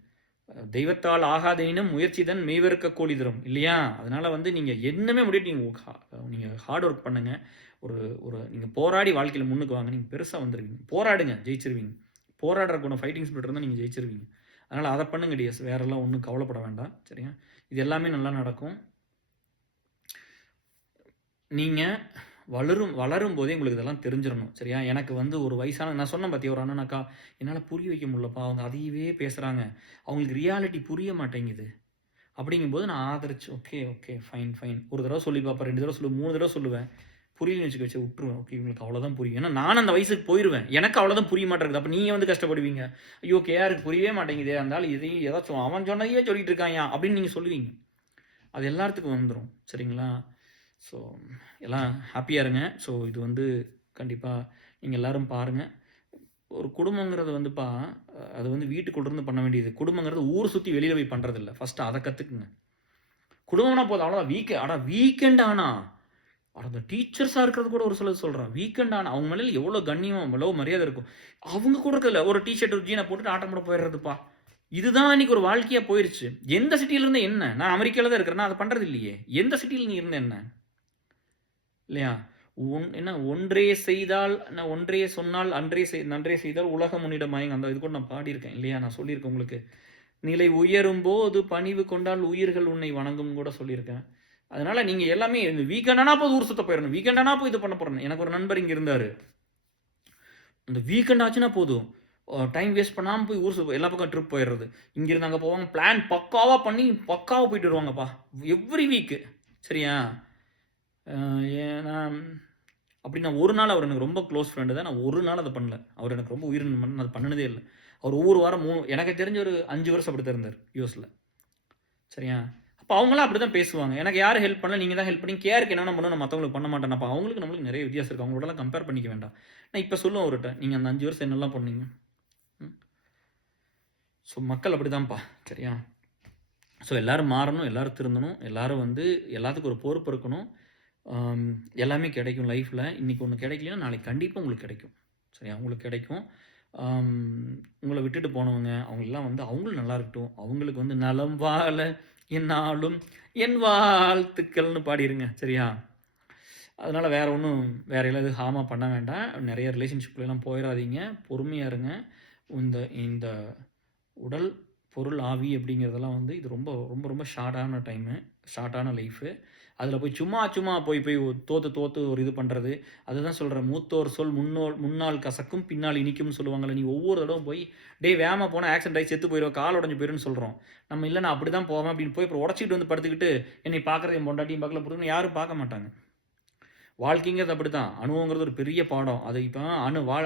தெய்வத்தால் ஆகாதெனினும் முயற்சிதான் மெய்வருக்க கூலி தரும். இல்லையா? அதனால வந்து நீங்க என்னமே முடியட்டு நீங்க ஹார்ட் ஒர்க் பண்ணுங்க. ஒரு ஒரு நீங்க போராடி வாழ்க்கையில முன்னுக்கு வாங்க. நீங்க பெருசா வந்துருவீங்க. போராடுங்க, ஜெயிச்சிருவீங்க. போராடுற குணம் ஃபைட்டிங் ஸ்பிரிட் இருந்தா நீங்க ஜெயிச்சிருவீங்க. அதனால அத பண்ணுங்க டியர்ஸ். வேறெல்லாம் ஒண்ணும் கவலைப்பட வேண்டாம். சரியா? இது எல்லாமே நல்லா நடக்கும். நீங்க வளரும்போதே உங்களுக்கு இதெல்லாம் தெரிஞ்சிரணும். சரியா? எனக்கு வந்து ஒரு வயசான நான் சொன்னேன் பாத்தியா, ஒரு அண்ணன் அக்கா, என்னால புரிய வைக்க முடியலப்பா. அவங்க அதையவே பேசுறாங்க. அவங்களுக்கு ரியாலிட்டி புரிய மாட்டேங்குது. அப்படிங்கும்போது நான் ஆதரிச்சு, ஓகே, ஓகே. Fine, fine. ஒரு தடவ சொல்லி பார்ப்பேன், 2 தடவ சொல்லுவேன், 3 தடவ சொல்லுவேன். புரியலன்னு வச்சுக்க விட்டுருவேன். ஓகே, இவங்களுக்கு அவ்வளோதான் புரியும். ஏன்னா நானும் அந்த வயசுக்கு போயிருவேன். எனக்கு அவ்வளோதான் புரிய மாட்டேங்குது. அப்ப நீங்க வந்து கஷ்டப்படுவீங்க. ஐயோ! கேஆருக்கு புரியவே மாட்டேங்குதே. அந்த ஆள் இதையும் ஏதாச்சும் அவன் சொன்னதையே சொல்லிட்டு இருக்கான்யா அப்படின்னு நீங்க சொல்லுவீங்க. அது எல்லாத்துக்கும் வந்துரும். சரிங்களா? ஸோ எல்லாம் ஹாப்பியா இருங்க. ஸோ இது வந்து கண்டிப்பா நீங்க எல்லாரும் பாருங்க. ஒரு குடும்பங்கிறது வந்துப்பா, அது வந்து வீட்டுக்குள்ள இருந்து பண்ண வேண்டியது. குடும்பங்கிறது ஊர் சுத்தி வெளியில போய் பண்றதில்ல. ஃபர்ஸ்ட்டு அத கத்துக்குங்க. குடும்பம்னா போதும் அவ்வளோதான். வீக்கெண்ட் ஆனா, அட அந்த டீச்சர்ஸா இருக்கிறது கூட ஒரு சிலர் சொல்றேன். வீக்கெண்ட் ஆனா அவங்க மேல எவ்வளோ கண்ணியம், எவ்வளோ மரியாதை இருக்கும். அவங்க கூட இருக்கிறதில்ல. ஒரு டீ ஷர்ட், ஒரு ஜீன போட்டுட்டு ஆட்டம் போட போயிடுறதுப்பா. இதுதான் இன்னைக்கு ஒரு வாழ்க்கையா போயிருச்சு. எந்த சிட்டில இருந்தா என்ன? நான் அமெரிக்கால தான் இருக்கிறேன். நான் அத பண்றது இல்லையே. எந்த சிட்டில நீ இருந்தா என்ன? இல்லையா? என்ன ஒன்றே செய்தால் ஒன்றே சொன்னால் நன்றே செய்தால் உலகம் உன்னிடம் மயங்கும். அந்த இது கூட நான் பாடியிருக்கேன் இல்லையா? நான் சொல்லியிருக்கேன் உங்களுக்கு. நிலை உயரும்போது பணிவு கொண்டால் உயிர்கள் உன்னை வணங்கும்னு கூட சொல்லியிருக்கேன். அதனால நீங்க எல்லாமே வீக்கெண்ட் ஆனா போது ஊர் சுத்த போயிரணும். வீக்கெண்ட் ஆனா போய் இது பண்ண போறேன். எனக்கு ஒரு நண்பர் இங்க இருந்தாரு. அந்த வீக்கெண்ட் ஆச்சுன்னா போதும். டைம் வேஸ்ட் பண்ணாம போய் ஊர் எல்லா பக்கம் ட்ரிப் போயிடுறது. இங்கிருந்து அங்க போவாங்க. பிளான் பக்காவா பண்ணி பக்காவா போயிட்டு வருவாங்கப்பா. Every week. சரியா? ஏன்னா அப்படி நான் ஒரு நாள் அவர் எனக்கு ரொம்ப க்ளோஸ் ஃப்ரெண்டு தான். நான் ஒரு நாள் அத பண்ணல. அவர் எனக்கு ரொம்ப உயிர் நண்பன். நான் அத பண்ணுனதே இல்ல. அவர் ஒவ்வொரு வாரம் எனக்கு தெரிஞ்சு ஒரு 5 வருஷம் அப்படித்தான் இருந்தாரு யுஎஸ்ல. சரியா? அப்போ அவங்களாம் அப்படி தான் பேசுவாங்க. எனக்கு யாரும் ஹெல்ப் பண்ணல, நீங்க தான் ஹெல்ப் பண்ணீங்க. கேருக்கு என்னென்ன பண்ணணும், நான் மத்தவங்களுக்கு பண்ண மாட்டேன். அப்போ அவங்களுக்கு நம்மளுக்கு நிறைய வித்தியாசம் இருக்கு. அவங்களோடலாம் கம்பேர் பண்ணிக்க வேண்டாம். நான் இப்போ சொல்லுவேன் அவர்ட்ட, நீங்க அந்த 5 வருஷம் என்னெல்லாம் பண்ணீங்க? ம். ஸோ மக்கள் அப்படிதான்ப்பா. சரியா? ஸோ எல்லாரும் மாறணும், எல்லாரும் திருந்தணும், எல்லாரும் வந்து எல்லாத்துக்கும் ஒரு பொறுப்பு இருக்கணும். ஆம், எல்லாமே கிடைக்கும் லைஃப்ல. இன்னைக்கு ஒண்ணு கிடைக்கலைன்னா, நாளைக்கு கண்டிப்பா உங்களுக்கு கிடைக்கும். சரியா? உங்களுக்கு கிடைக்கும். ஆம், உங்கள விட்டுட்டு போனவங்க, அவங்கலாம் வந்து அவங்களும் நல்லா இருக்கட்டும். அவங்களுக்கு வந்து நலம் வாழ எந்நாளும் என் வாழ்த்துக்கள்னு பாடிருங்க. சரியா? அதனால வேற ஒண்ணும் வேற எதுவும் ஹார்மா பண்ண வேண்டாம். நெறைய ரிலேஷன்ஷிப்லலாம் போயிறாதீங்க. பொறுமையா இருங்க. இந்த இந்த உடல், பொருள், ஆவி அப்படிங்கிறதெல்லாம் வந்து இது ரொம்ப ரொம்ப ரொம்ப ஷார்ட்டான டைமு, ஷார்ட்டான லைஃபு. அதில போய் சும்மா சும்மா போய் போய் தோத்து தோத்து ஒரு இது பண்றது. அதுதான் சொல்றேன். மூத்தோர் சொல் முன்னாள் கசக்கும், பின்னால் இனிக்கும்னு சொல்லுவாங்கல்ல. நீ ஒவ்வொரு தடவும் போய், "டேய் வேகமா போனா ஆக்சிடென்ட் ஆயி செத்து போயிருவ, கால் உடைஞ்சு போயிரும்ன்னு" சொல்றோம். நம்ம இல்ல நான் அப்படிதான் போவேன் அப்படின்னு போய் அப்புறம் உடைச்சுக்கிட்டு வந்து படுத்துக்கிட்டு, என்னை பார்க்குறது என் பொண்டாட்டியும் பார்க்கல, புருஷனும் யாரும் பார்க்க மாட்டாங்க. வாழ்க்கைங்கிறது அப்படித்தான். அனுபவங்கிறது ஒரு பெரிய பாடம். அது இப்ப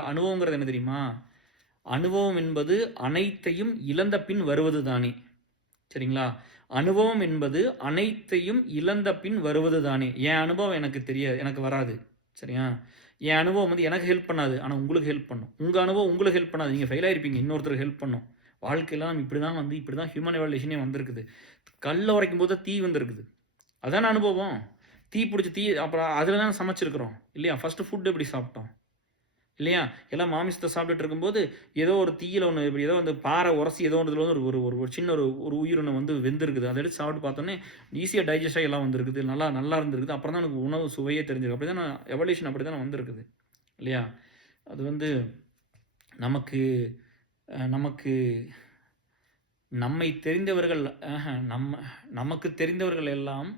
அனுபவங்கிறது என்ன தெரியுமா? அனுபவம் என்பது அனைத்தையும் இழந்த பின் வருவது தானே. சரிங்களா? அனுபவம் என்பது அனைத்தையும் இழந்த பின் வருவது தானே. என் அனுபவம் எனக்கு தெரியாது. எனக்கு வராது. சரியா? என் அனுபவம் வந்து எனக்கு ஹெல்ப் பண்ணாது. ஆனா உங்களுக்கு ஹெல்ப் பண்ணும். உங்க அனுபவம் உங்களுக்கு ஹெல்ப் பண்ணாது. நீங்க ஃபெயில் ஆயிருப்பீங்க. இன்னொருத்தருக்கு ஹெல்ப் பண்ணும். வாழ்க்கையில நம்ம இப்படி தான் ஹியூமன் எவாலுயேஷனே வந்திருக்குது. கல்ல உடைக்கும்போது தீ வந்திருக்குது. அதான அனுபவம். தீ புடிச்சு அப்புறம் அதில தான சமைச்சிருக்கிறோம். இல்லையா? ஃபர்ஸ்ட் ஃபுட் எப்படி சாப்பிட்டோம்? இல்லையா? எல்லாம் மாமிசத்த சாப்பிட்டுட்டு இருக்கும்போது, ஏதோ ஒரு தீயில ஒண்ணு இப்படி ஏதோ அந்த பாறை உரசி ஏதோ ஒண்ணுல வந்து ஒரு ஒரு ஒரு சின்ன ஒரு உயிரினம் வந்து வெந்திருக்குது. அத எடுத்து சாப்பிட்டு பார்த்தோனே, ஈஸியா டைஜெஸ்ட் ஆகி எல்லாம் வந்திருக்குது. நல்லா நல்லா இருந்திருக்குது. அப்புறம் தான் எனக்கு உணவு சுவையே தெரிஞ்சிருக்கு. அப்படிதான எவல்யூஷன் அப்படிதான வந்திருக்குது. இல்லையா? அது வந்து நமக்கு நமக்கு நம்மை தெரிந்தவர்கள் நம்ம நமக்கு தெரிந்தவர்கள் எல்லாம்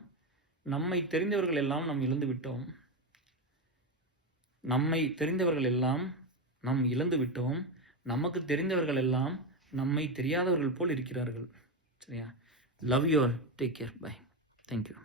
நம்மை தெரிந்தவர்கள் எல்லாம் நாம் இழந்து விட்டோம். நம்மை தெரிந்தவர்கள் எல்லாம் நாம் இழந்து விட்டோம். நமக்கு தெரிந்தவர்கள் எல்லாம் நம்மை தெரியாதவர்கள் போல் இருக்கிறார்கள். சரியா? Love you all. Take care. Bye. Thank you.